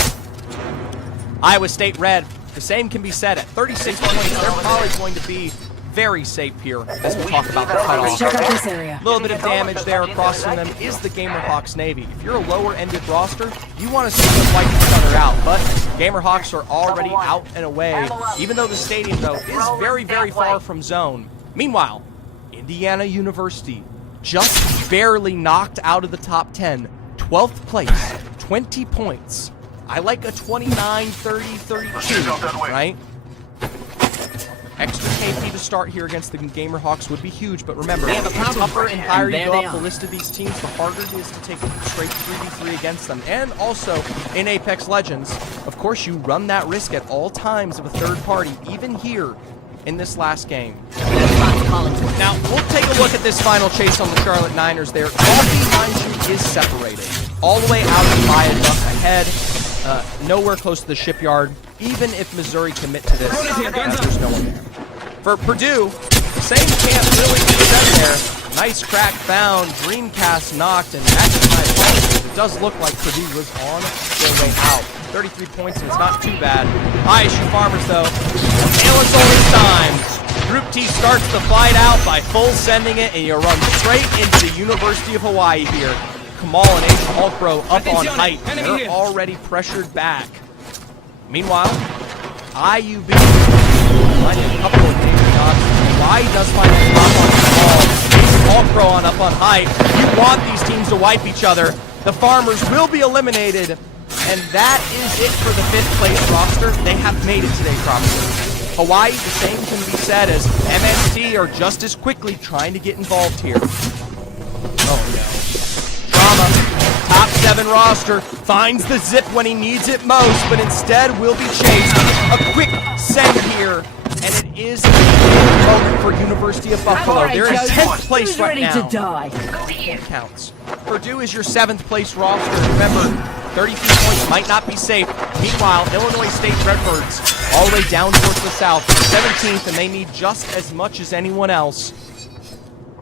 Iowa State Red, the same can be said at 36 points. They're probably going to be very safe here as we talk about the cutoff. Check out this area. A little bit of damage there across from them is the Gamerhawks Navy. If you're a lower-ended roster, you want to see them fight each other out, but Gamerhawks are already out and away, even though the stadium, though, is very, very far from zone. Meanwhile, Indiana University just barely knocked out of the top 10. 12th place, 20 points. I like a 29, 30, 32, right? Extra KP to start here against the Gamerhawks would be huge, but remember, the tougher and higher you go up the list of these teams, the harder it is to take straight 3v3 against them. And also, in Apex Legends, of course, you run that risk at all times of a third party, even here in this last game. Now, we'll take a look at this final chase on the Charlotte Niners there. Coffee, mind you, is separated. All the way out of Viaduct ahead. Nowhere close to the shipyard. Even if Missouri commit to this, there's no one there. For Purdue, the same can't really be said there. Nice crack found, Dreamcast knocked, and actually my apologies, it does look like Purdue was on their way out. 33 points, and it's not too bad. ISU Farmers, though, Taylor's only time. Group T starts the fight out by full sending it, and you run straight into the University of Hawaii here. Kamal and Ace Hulkbro up on height. They're already pressured back. Meanwhile, IUB finding a couple of danger knocks. Hawaii does find a drop on Kamal. Ace Hulkbro on up on height. You want these teams to wipe each other. The Farmers will be eliminated, and that is it for the 5th place roster. They have made it today, probably. Hawaii, the same can be said as MNT are just as quickly trying to get involved here. Oh no. Top 7 roster finds the zip when he needs it most, but instead will be chased. A quick send here, and it is a big moment for University of Buffalo. They're in 10th place right now. To die? It counts. Purdue is your 7th place roster. Remember, 33 points might not be safe. Meanwhile, Illinois State Redbirds all the way down towards the south, 17th, and they need just as much as anyone else.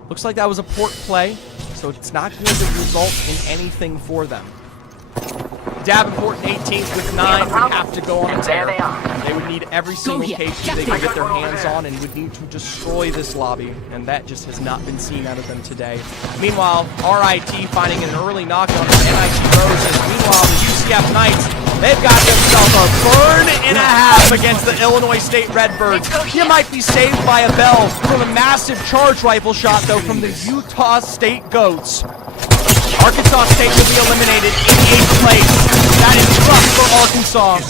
Looks like that was a port play, so it's not going to result in anything for them. Davenport in 18th with 9 would have to go on a tear. They would need every single KP they can get their hands on and would need to destroy this lobby, and that just has not been seen out of them today. Meanwhile, RIT finding an early knock on the NIT Roses. Meanwhile, the UCF Knights, they've got themselves a burn and a half against the Illinois State Redbirds. You might be saved by a bell from a massive charge rifle shot, though, from the Utah State Goats. Arkansas State will be eliminated in 8th place. That is rough for Arkansas.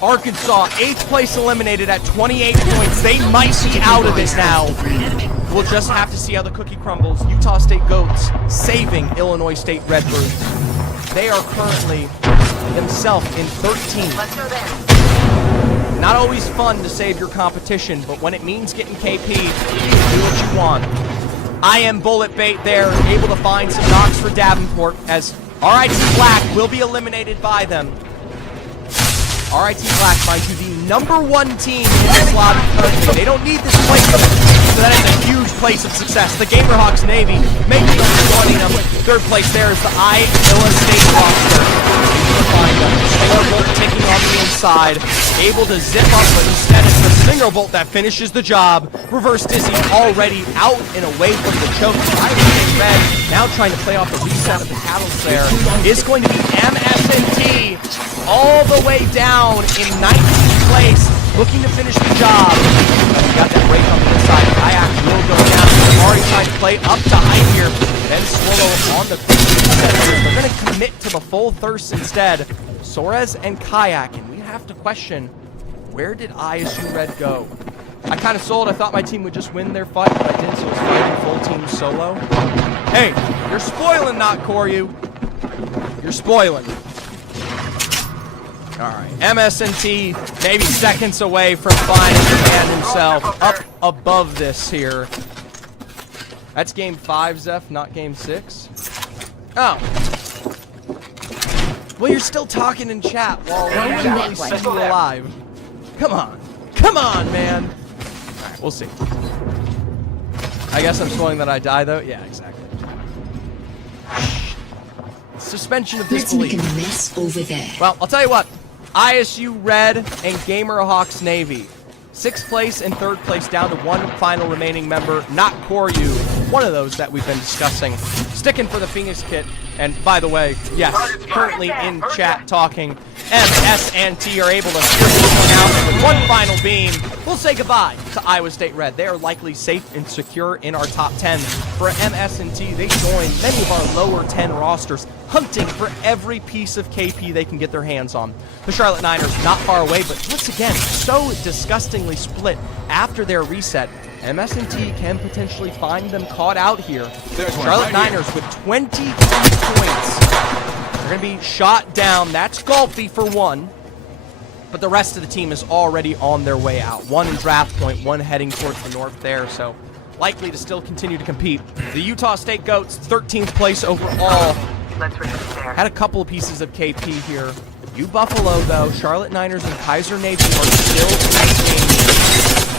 Arkansas, 8th place eliminated at 28 points. They might be out of it now. We'll just have to see how the cookie crumbles. Utah State Goats saving Illinois State Redbirds. They are currently themselves in 13th. Not always fun to save your competition, but when it means getting KP, you do what you want. I am Bullet Bait there, able to find some knocks for Davenport, as RIT Black will be eliminated by them. RIT Black, mind you, the #1 team in this lobby currently. They don't need this placement, so that is a huge place of success. The Gamerhawks Navy making them 3rd place there is the Iowa State roster. behind them. Solar Bolt ticking on the inside, able to zip up, but instead it's the Stinger Bolt that finishes the job. Reverse Dizzy already out and away from the choke. Red now trying to play off the reset of the Catalyst there is going to be MSNT all the way down in 19th place, looking to finish the job. We got that break on the inside. Kayak will go down. Already trying to play up to height here. Then Swallow on the quick reset here. They're going to commit to the full thirst instead. Soares and Kayak, and we have to question, where did ISU Red go? I kind of sold. I thought my team would just win their fight, but I did, so it's fighting full team solo. Hey, you're spoiling, not Koryu. You're spoiling. All right, MSNT maybe seconds away from finding the man himself up above this here. That's game 5, Zeph, not game 6. Oh. Well, you're still talking in chat while I actually see you alive. Come on. Come on, man. All right, we'll see. I guess I'm spoiling that I die, though. Yeah, exactly. Suspension of disbelief. Let's make a mess over there. Well, I'll tell you what. ISU Red and Gamerhawks Navy. 6th place and 3rd place down to one final remaining member, not Koryu. One of those that we've been discussing. Sticking for the Phoenix kit. And by the way, yes, currently in chat talking, MS and T are able to strip this one out with one final beam. We'll say goodbye to Iowa State Red. They are likely safe and secure in our top 10. For MS and T, they join many of our lower 10 rosters, hunting for every piece of KP they can get their hands on. The Charlotte Niners not far away, but once again, so disgustingly split after their reset. MS&T can potentially find them caught out here. Charlotte Niners with 23 points. They're going to be shot down. That's Golfy for one. But the rest of the team is already on their way out. One in draft point, one heading towards the north there. So likely to still continue to compete. The Utah State Goats, 13th place overall. Had a couple of pieces of KP here. U Buffalo, though, Charlotte Niners and Kaiser Navy are still taking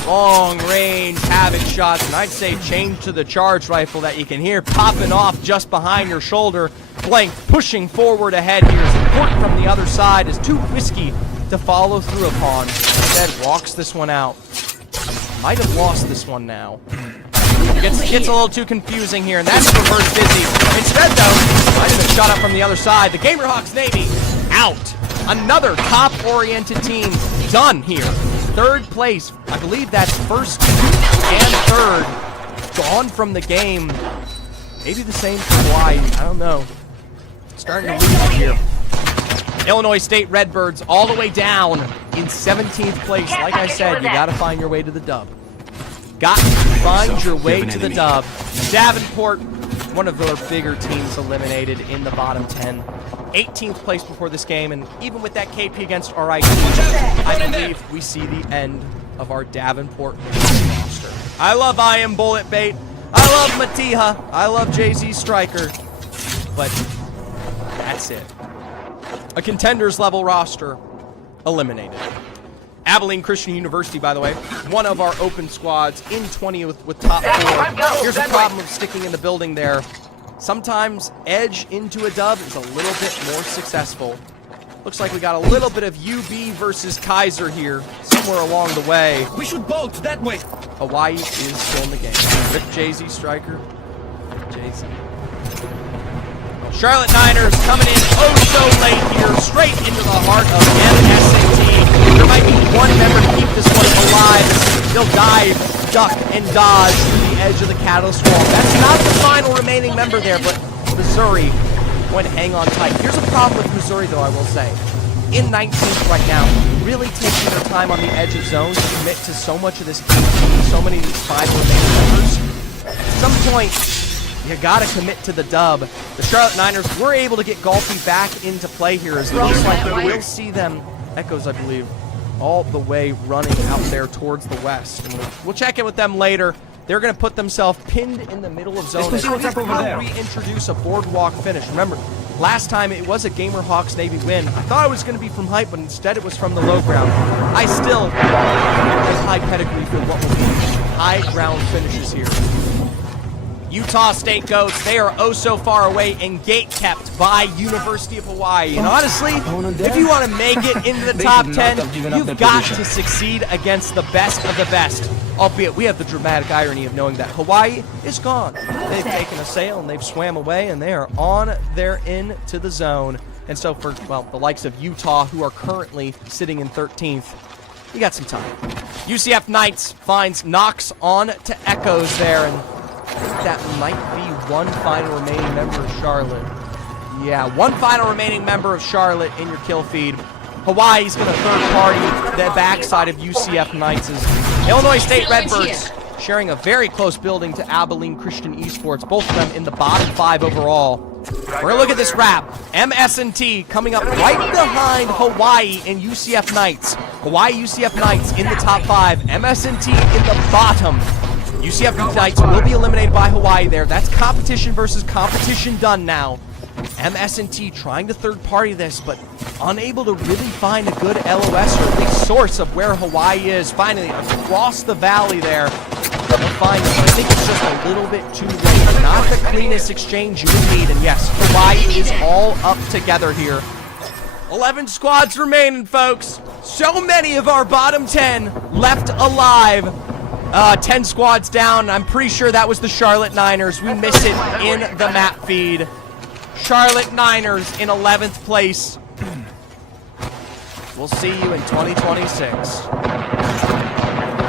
long-range havoc shots, and I'd say change to the charge rifle that you can hear popping off just behind your shoulder. Blank pushing forward ahead here. Support from the other side is too risky to follow through upon. Instead, walks this one out. Might have lost this one now. Gets a little too confusing here, and that's reverse Dizzy. Instead, though, might have been shot up from the other side. The Gamerhawks Navy out. Another top-oriented team done here. 3rd place. I believe that's 1st and 3rd. Gone from the game. Maybe the same for Hawaii. I don't know. Starting to lose it here. Illinois State Redbirds all the way down in 17th place. Like I said, you got to find your way to the dub. Got to find your way to the dub. Davenport, one of their bigger teams eliminated in the bottom 10. 18th place before this game, and even with that KP against RIT, I believe we see the end of our Davenport roster. I love I Am Bullet Bait. I love Matiha. I love Jay-Z Striker. But that's it. A contenders level roster eliminated. Abilene Christian University, by the way, one of our open squads in 20th with top 4. Here's the problem of sticking in the building there. Sometimes edge into a dub is a little bit more successful. Looks like we got a little bit of UB versus Kaiser here somewhere along the way. We should bolt that way. Hawaii is still in the game. Rip Jay-Z Striker. Jay-Z. Charlotte Niners coming in oh so late here, straight into the heart of MSNT. There might be one member to keep this one alive. They'll dive, duck, and dodge through the edge of the Catalyst wall. That's not the final remaining member there, but Missouri going to hang on tight. Here's a problem with Missouri, though, I will say. In 19th right now, really taking their time on the edge of zones to commit to so much of this team, so many of these 5 remaining members. At some point, you gotta commit to the dub. The Charlotte Niners were able to get Golfy back into play here, as it looks like we'll see them, Echoes I believe, all the way running out there towards the west. And we'll check in with them later. They're gonna put themselves pinned in the middle of zone. How reintroduce a boardwalk finish. Remember, last time it was a Gamerhawks Navy win. I thought it was gonna be from height, but instead it was from the low ground. I still have high pedigree for what will be high ground finishes here. Utah State Goats, they are oh so far away and gate kept by University of Hawaii. And honestly, if you want to make it into the top 10, you've got to succeed against the best of the best. Albeit, we have the dramatic irony of knowing that Hawaii is gone. They've taken a sail and they've swam away and they are on their into the zone. And so for, well, the likes of Utah, who are currently sitting in 13th, you got some time. UCF Knights finds Knox on to Echoes there, and I think that might be one final remaining member of Charlotte. Yeah, one final remaining member of Charlotte in your kill feed. Hawaii's going to third party the backside of UCF Knights. Illinois State Redbirds sharing a very close building to Abilene Christian Esports, both of them in the bottom 5 overall. We're going to look at this wrap. MS&T coming up right behind Hawaii and UCF Knights. Hawaii, UCF Knights in the top 5. MS&T in the bottom. UCF Knights will be eliminated by Hawaii there. That's competition versus competition done now. MS&T trying to third party this, but unable to really find a good LOS or at least source of where Hawaii is. Finally, across the valley there. They'll find it, but I think it's just a little bit too late. Not the cleanest exchange you would need, and yes, Hawaii is all up together here. 11 squads remaining, folks. So many of our bottom 10 left alive. 10 squads down. I'm pretty sure that was the Charlotte Niners. We miss it in the map feed. Charlotte Niners in 11th place. We'll see you in 2026.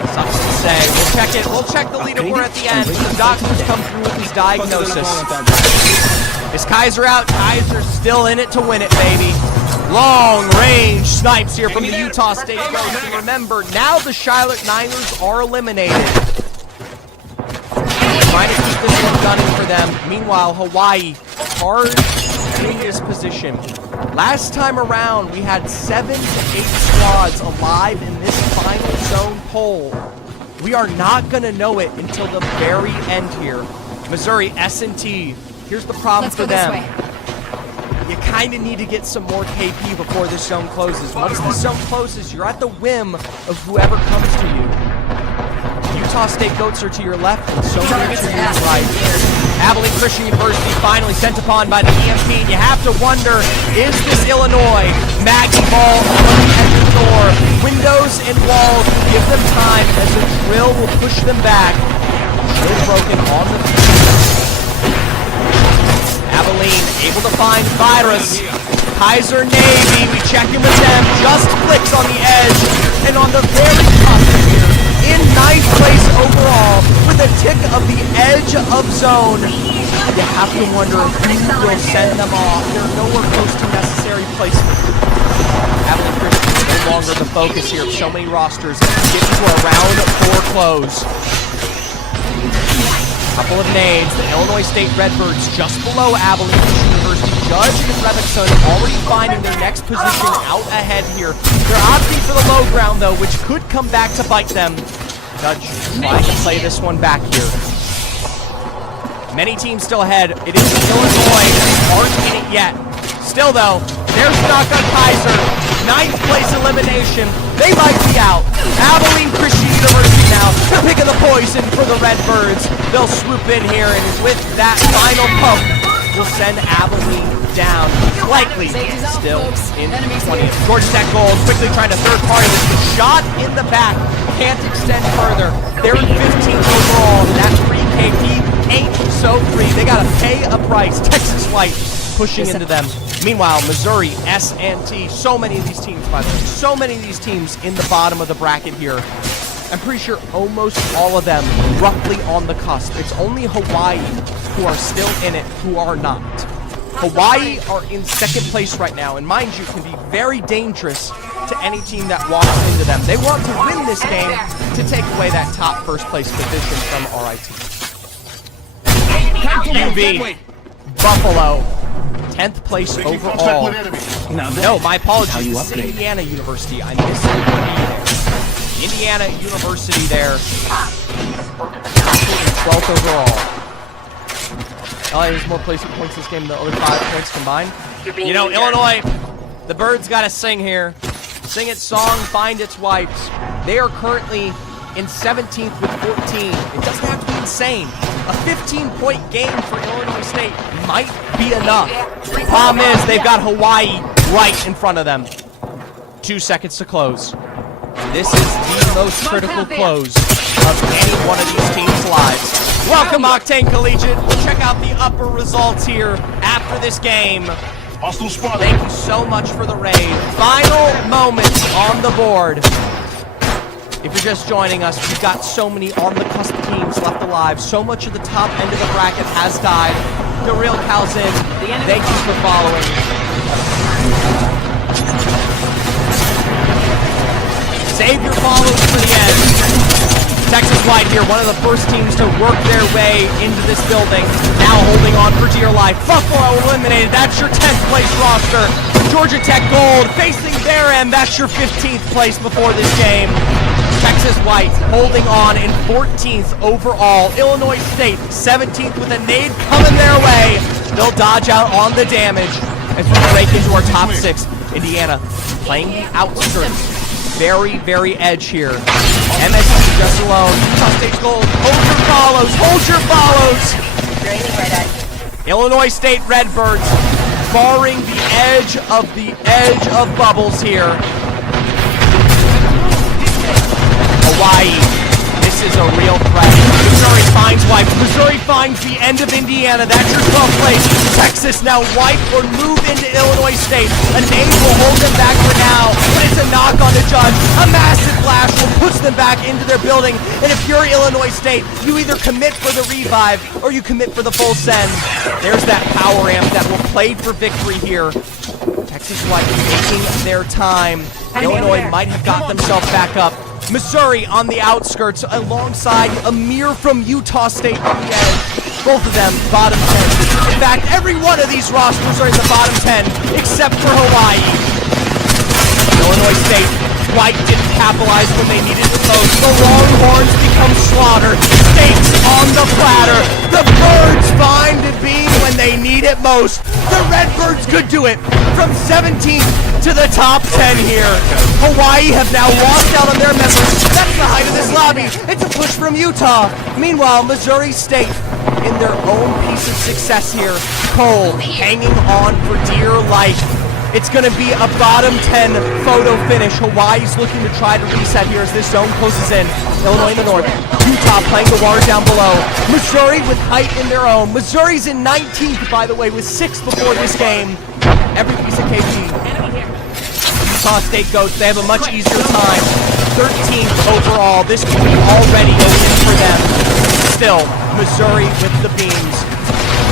Sucks to say. We'll check it. We'll check the leaderboard at the end. The doctors come through with his diagnosis. Is Kaiser out? Kaiser's still in it to win it, baby. Long range snipes here from the Utah State Ghosts. And remember, now the Charlotte Niners are eliminated. Trying to keep this one gunning for them. Meanwhile, Hawaii, hard in this position. Last time around, we had 7 to 8 squads alive in this final zone poll. We are not going to know it until the very end here. Missouri, S&T. Here's the problem for them. You kind of need to get some more KP before this zone closes. Once this zone closes, you're at the whim of whoever comes to you. Utah State Goats are to your left, and so many to your right. Abilene Christian University finally sent upon by the EMP, and you have to wonder, is this Illinois? Maggie Ball on the edge of the door. Windows and walls, give them time as the drill will push them back. Drill broken on the field. Abilene able to find Virus. Kaiser Navy, we check in with them. Just clicks on the edge, and on the very cusp here, in 9th place overall, with a tick of the edge of zone. You have to wonder who will send them off. They're nowhere close to necessary placement. Abilene Christian is no longer the focus here of so many rosters. Get to a round 4 close. Couple of names, the Illinois State Redbirds just below Abilene Christian University. Judge and Revickson already finding their next position out ahead here. They're opting for the low ground though, which could come back to bite them. Judge trying to play this one back here. Many teams still ahead. It is Illinois that aren't in it yet. Still though, there's Shotgun Kaiser. 9th place elimination. They might be out. Abilene Christian University now. They're picking the poison for the Redbirds. They'll swoop in here, and with that final pump, will send Abilene down. Likely still in 20th. Georgia Tech Gold quickly trying to third party this. The shot in the back can't extend further. They're in 15th overall, and that free KP ain't so free. They gotta pay a price. Texas White pushing into them. Meanwhile, Missouri, S&T, so many of these teams, by the way, so many of these teams in the bottom of the bracket here. I'm pretty sure almost all of them roughly on the cusp. It's only Hawaii who are still in it, who are not. Hawaii are in 2nd place right now, and mind you, can be very dangerous to any team that walks into them. They want to win this game to take away that top 1st place position from RIT. UV, Buffalo, 10th place overall. No, my apologies. It's Indiana University. I missed it. Indiana University there. 12th overall. LA has more placement points this game than the other 5 points combined. You know, Illinois, the Birds got to sing here. Sing its song, find its wipes. They are currently in 17th with 14. It doesn't have to be in insane. A 15-point game for Illinois State might be enough. Problem is, they've got Hawaii right in front of them. 2 seconds to close. This is the most critical close of any one of these teams' lives. Welcome, Octane Collegiate. We'll check out the upper results here after this game. Hostile spotted. Thank you so much for the raid. Final moments on the board. If you're just joining us, we've got so many on the cusp teams left alive. So much of the top end of the bracket has died. The real Calzin, thank you for following. Save your follows for the end. Texas White here, one of the first teams to work their way into this building. Now holding on for dear life. Buffalo eliminated. That's your 10th place roster. Georgia Tech Gold facing their end. That's your 15th place before this game. Texas White holding on in 14th overall. Illinois State 17th with a nade coming their way. They'll dodge out on the damage as we break into our top 6. Indiana playing the outskirts. Very, very edge here. MSU just alone. Utah State Gold. Hold your follows. Hold your follows. Illinois State Redbirds barring the edge of bubbles here. Hawaii. This is a real threat. Missouri finds White. Missouri finds the end of Indiana. That's your 12th place. Texas now White or move into Illinois State. A name will hold them back for now, but it's a knock on the judge. A massive flash will push them back into their building. And if you're Illinois State, you either commit for the revive or you commit for the full send. There's that power amp that will play for victory here. Texas White taking their time. Illinois might have got themselves back up. Missouri on the outskirts alongside Amir from Utah State on the edge. Both of them bottom 10. In fact, every one of these rosters are in the bottom 10 except for Hawaii. Illinois State, White didn't capitalize when they needed it most. The Longhorns become slaughtered. Steaks on the platter. The Birds find a beam when they need it most. The Redbirds could do it from 17th to the top 10 here. Hawaii have now lost out on their members. That's the height of this lobby. It's a push from Utah. Meanwhile, Missouri State in their own piece of success here. Cole hanging on for dear life. It's going to be a bottom 10 photo finish. Hawaii's looking to try to reset here as this zone closes in. Illinois in the north. Utah playing the water down below. Missouri with height in their own. Missouri's in 19th, by the way, with 6 before this game. Every piece of KG. Utah State Goats, they have a much easier time. 13th overall. This could be already open for them. Still, Missouri with the beams.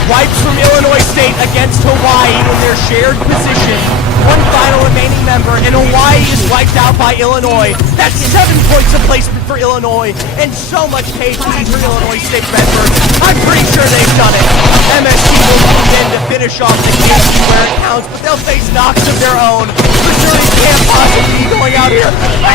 Wipes from Illinois State against Hawaii in their shared position. One final remaining member, and Hawaii is wiped out by Illinois. That's 7 points of placement for Illinois, and so much KG for Illinois State Redbirds. I'm pretty sure they've done it. MSU will move in to finish off the KG where it counts, but they'll face knocks of their own. Missouri can't possibly be going out here.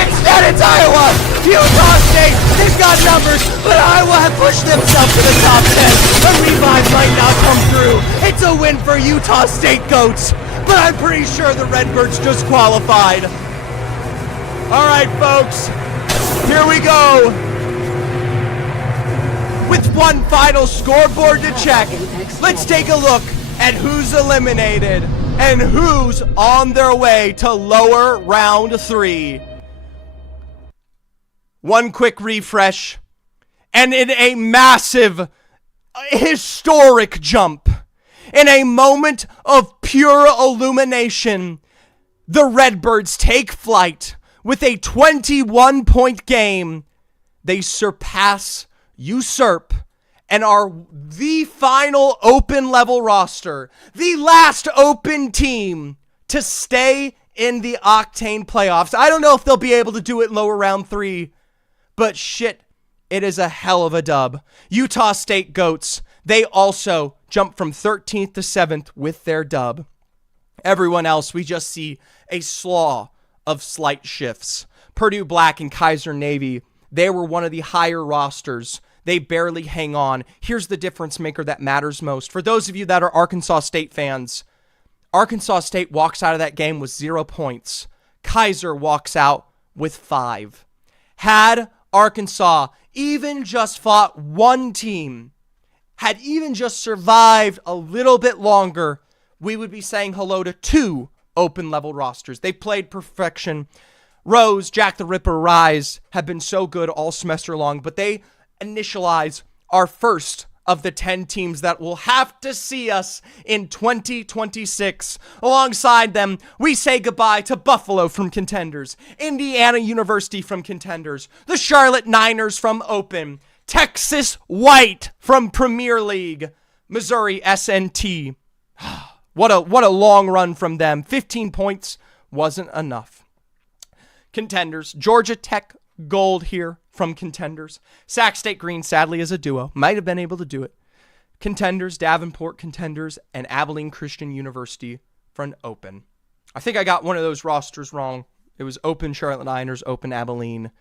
Instead, it's Iowa. Utah State, they've got numbers, but Iowa have pushed themselves to the top 10. A revive might not come through. It's a win for Utah State Goats, but I'm pretty sure the Redbirds just qualified. All right, folks, here we go. With one final scoreboard to check, let's take a look at who's eliminated and who's on their way to lower round 3. One quick refresh, and in a massive, historic jump, in a moment of pure illumination, the Redbirds take flight with a 21-point game. They surpass, usurp, and are the final open level roster, the last open team to stay in the Octane playoffs. I don't know if they'll be able to do it lower round 3, but shit, it is a hell of a dub. Utah State Goats, they also jump from 13th to 7th with their dub. Everyone else, we just see a slaw of slight shifts. Purdue Black and Kaiser Navy, they were one of the higher rosters. They barely hang on. Here's the difference maker that matters most. For those of you that are Arkansas State fans, Arkansas State walks out of that game with 0 points. Kaiser walks out with 5. Had Arkansas even just fought one team, had even just survived a little bit longer, we would be saying hello to 2 open-level rosters. They played perfection. Rose, Jack the Ripper, Rise have been so good all semester long, but they initialize our first of the 10 teams that will have to see us in 2026. Alongside them, we say goodbye to Buffalo from Contenders, Indiana University from Contenders, the Charlotte Niners from Open, Texas White from Premier League, Missouri SNT. What a long run from them. 15 points wasn't enough. Contenders, Georgia Tech Gold here from Contenders. Sac State Green, sadly, as a duo. Might have been able to do it. Contenders, Davenport Contenders, and Abilene Christian University from Open. I think I got one of those rosters wrong. It was Open Charlotte Niners, Open Abilene.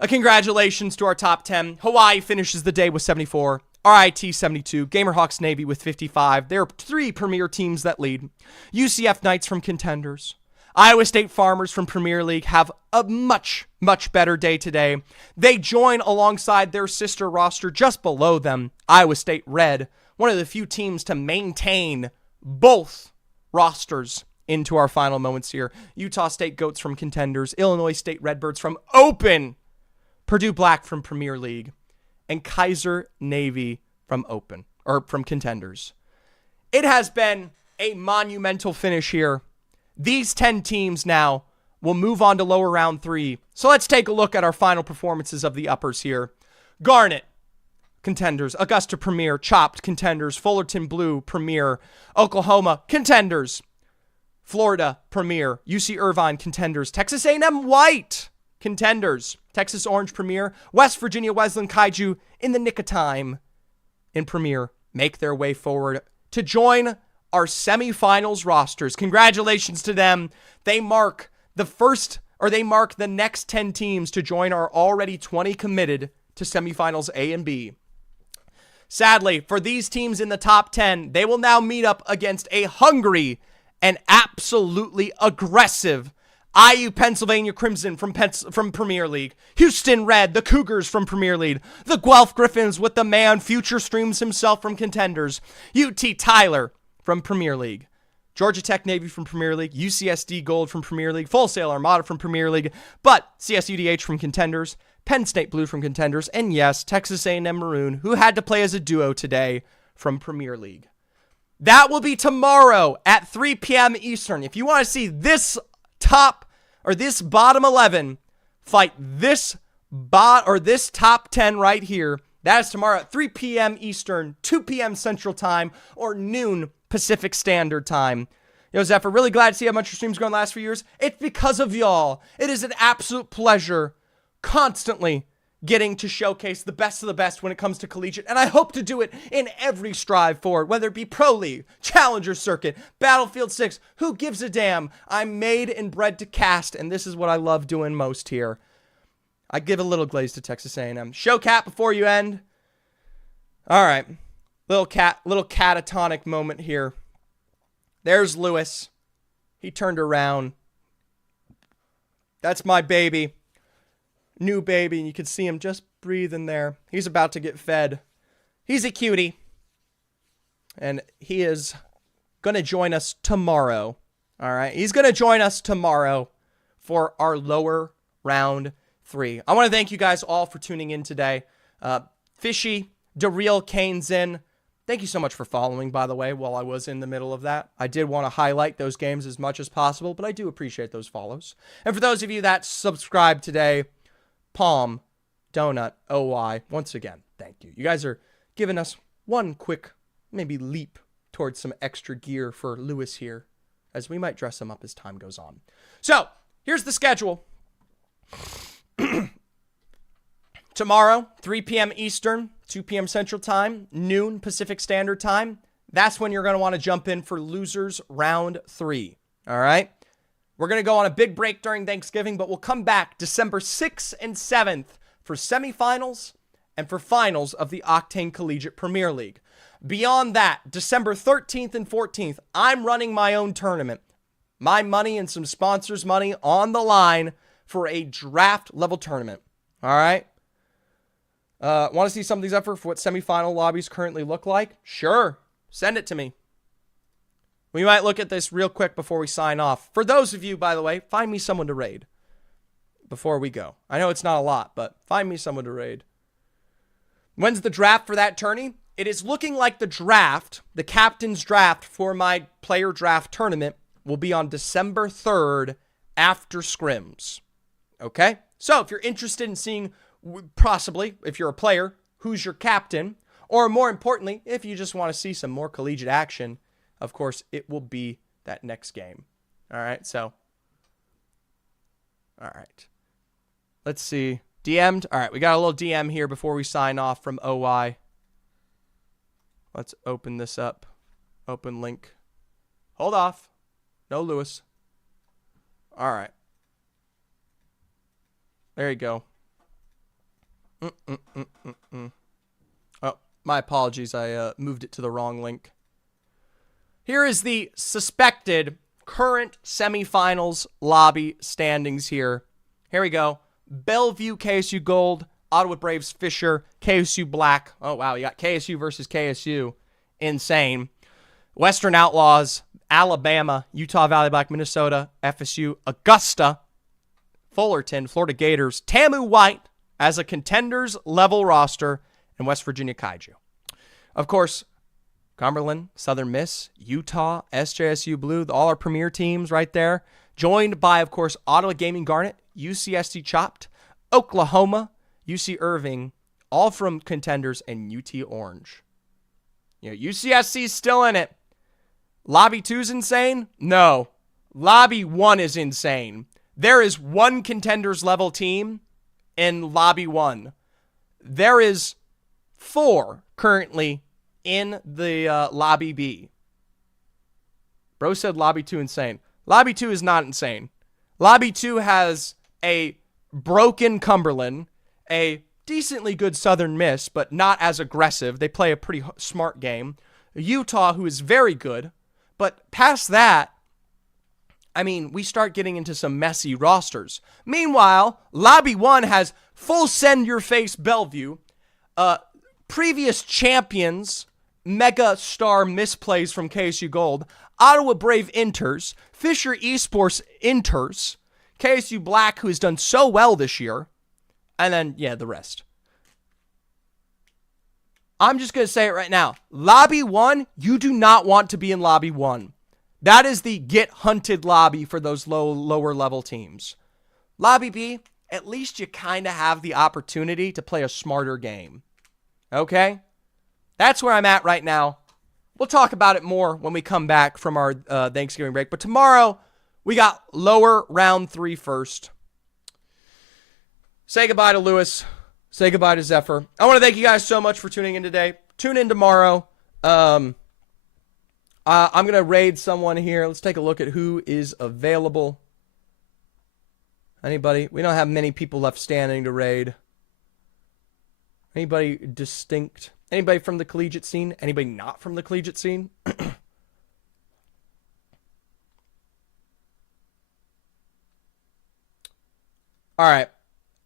Congratulations to our top 10. Hawaii finishes the day with 74. RIT 72. Gamerhawks Navy with 55. There are 3 premier teams that lead. UCF Knights from Contenders. Iowa State Farmers from Premier League have a much, much better day today. They join alongside their sister roster just below them, Iowa State Red, one of the few teams to maintain both rosters into our final moments here. Utah State Goats from Contenders, Illinois State Redbirds from Open, Purdue Black from Premier League, and Kaiser Navy from Open, or from Contenders. It has been a monumental finish here. These 10 teams now will move on to lower round 3. So let's take a look at our final performances of the uppers here. Garnet, Contenders. Augusta Premier, Chopped, Contenders. Fullerton Blue, Premier. Oklahoma, Contenders. Florida, Premier. UC Irvine, Contenders. Texas A&M White, Contenders. Texas Orange, Premier. West Virginia Wesleyan Kaiju, in the nick of time, in Premier, make their way forward to join our semifinals rosters. Congratulations to them. They mark the next 10 teams to join our already 20 committed to semifinals A and B. Sadly, for these teams in the top 10, they will now meet up against a hungry and absolutely aggressive IU Pennsylvania Crimson from Premier League, Houston Red, the Cougars from Premier League, the Guelph Griffins with the man Future Streams himself from Contenders, UT Tyler from Premier League, Georgia Tech Navy from Premier League, UCSD Gold from Premier League, Full Sail Armada from Premier League, but CSUDH from Contenders, Penn State Blue from Contenders, and yes, Texas A&M Maroon, who had to play as a duo today, from Premier League. That will be tomorrow at 3 p.m. Eastern. If you want to see this this bottom 11 fight this top 10 right here, that is tomorrow at 3 p.m. Eastern, 2 p.m. Central Time, or noon Pacific Standard Time. Yo, Zephyr, really glad to see how much your stream's going the last few years. It's because of y'all. It is an absolute pleasure constantly getting to showcase the best of the best when it comes to Collegiate, and I hope to do it in every strive forward, whether it be Pro League, Challenger Circuit, Battlefield 6, who gives a damn? I'm made and bred to cast, and this is what I love doing most here. I give a little glaze to Texas A&M. Show cat before you end. All right. Little catatonic moment here. There's Lewis. He turned around. That's my baby. New baby, and you can see him just breathing there. He's about to get fed. He's a cutie. And he is going to join us tomorrow. All right. He's going to join us tomorrow for our lower round 3. I want to thank you guys all for tuning in today. Fishy, DeReal, Kane's in. Thank you so much for following, by the way, while I was in the middle of that. I did want to highlight those games as much as possible, but I do appreciate those follows. And for those of you that subscribed today, Palm, Donut, OY, once again, thank you. You guys are giving us one quick, maybe leap towards some extra gear for Lewis here, as we might dress him up as time goes on. So, here's the schedule. Tomorrow, 3 p.m. Eastern, 2 p.m. Central Time, noon Pacific Standard Time. That's when you're going to want to jump in for Losers Round 3. All right? We're going to go on a big break during Thanksgiving, but we'll come back December 6th and 7th for semifinals and for finals of the Octane Collegiate Premier League. Beyond that, December 13th and 14th, I'm running my own tournament. My money and some sponsors' money on the line for a draft level tournament. All right. Want to see some of these up for what semifinal lobbies currently look like? Sure. Send it to me. We might look at this real quick before we sign off. For those of you, by the way, find me someone to raid before we go. I know it's not a lot, but find me someone to raid. When's the draft for that tourney? It is looking like the draft, the captain's draft for my player draft tournament, will be on December 3rd after scrims. Okay? So if you're interested in seeing, possibly, if you're a player, who's your captain, or more importantly, if you just want to see some more collegiate action, of course, it will be that next game. All right, so. All right. Let's see. DM'd. All right, we got a little DM here before we sign off from OY. Let's open this up. Open link. Hold off. No Lewis. All right. There you go. Oh, my apologies. I moved it to the wrong link. Here is the suspected current semifinals lobby standings here. Here we go. Bellevue, KSU Gold, Ottawa Braves, Fisher, KSU Black. Oh, wow. You got KSU versus KSU. Insane. Western Outlaws, Alabama, Utah Valley Black, Minnesota, FSU, Augusta, Fullerton, Florida Gators, Tamu White as a contenders level roster, and West Virginia Kaiju. Of course, Cumberland, Southern Miss, Utah, SJSU Blue, all our premier teams right there. Joined by, of course, Ottawa Gaming Garnet, UCSC Chopped, Oklahoma, UC Irving, all from contenders, and UT Orange. You know, UCSC's still in it. Lobby 2's insane? No. Lobby 1 is insane. There is one contenders level team in Lobby 1. There is 4 currently in the Lobby B. Bro said Lobby 2 insane. Lobby 2 is not insane. Lobby 2 has a broken Cumberland, a decently good Southern Miss, but not as aggressive. They play a pretty smart game. Utah, who is very good. But past that, I mean, we start getting into some messy rosters. Meanwhile, Lobby 1 has full send-your-face Bellevue, previous champions, mega star misplays from KSU Gold, Ottawa Brave Inters, Fisher Esports Inters, KSU Black, who has done so well this year, and then, yeah, the rest. I'm just going to say it right now. Lobby 1, you do not want to be in Lobby 1. That is the get hunted lobby for those lower level teams. Lobby B, at least you kind of have the opportunity to play a smarter game. Okay? That's where I'm at right now. We'll talk about it more when we come back from our Thanksgiving break. But tomorrow, we got lower round 3 first. Say goodbye to Lewis. Say goodbye to Zephyr. I want to thank you guys so much for tuning in today. Tune in tomorrow. I'm going to raid someone here. Let's take a look at who is available. Anybody? We don't have many people left standing to raid. Anybody distinct? Anybody from the collegiate scene? Anybody not from the collegiate scene? All right.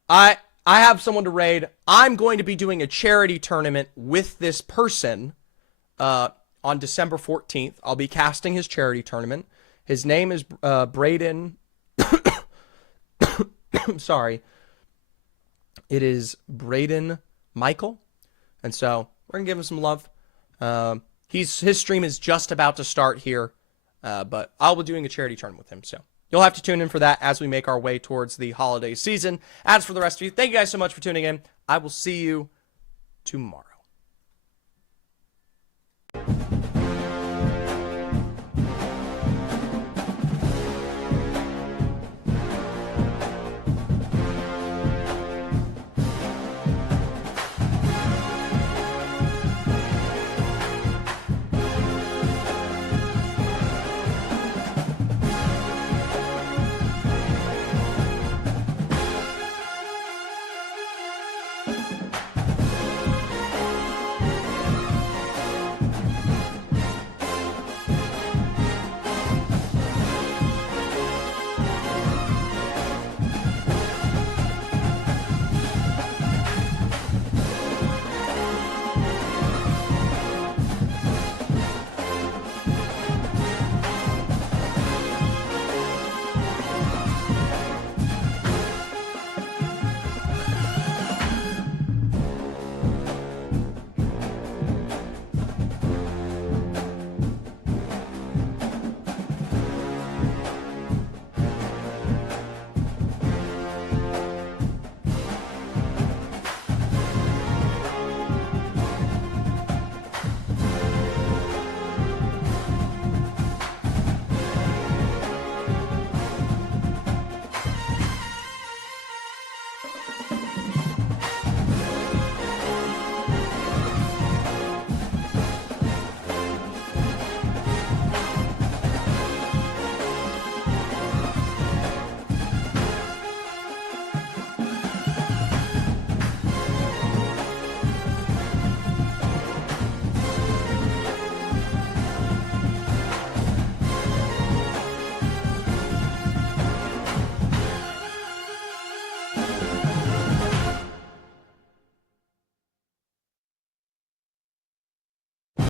I have someone to raid. I'm going to be doing a charity tournament with this person on December 14th. I'll be casting his charity tournament. His name is Braden. Sorry. It is Braden Michael. And so we're going to give him some love. His stream is just about to start here. But I'll be doing a charity tournament with him. So you'll have to tune in for that as we make our way towards the holiday season. As for the rest of you, thank you guys so much for tuning in. I will see you tomorrow.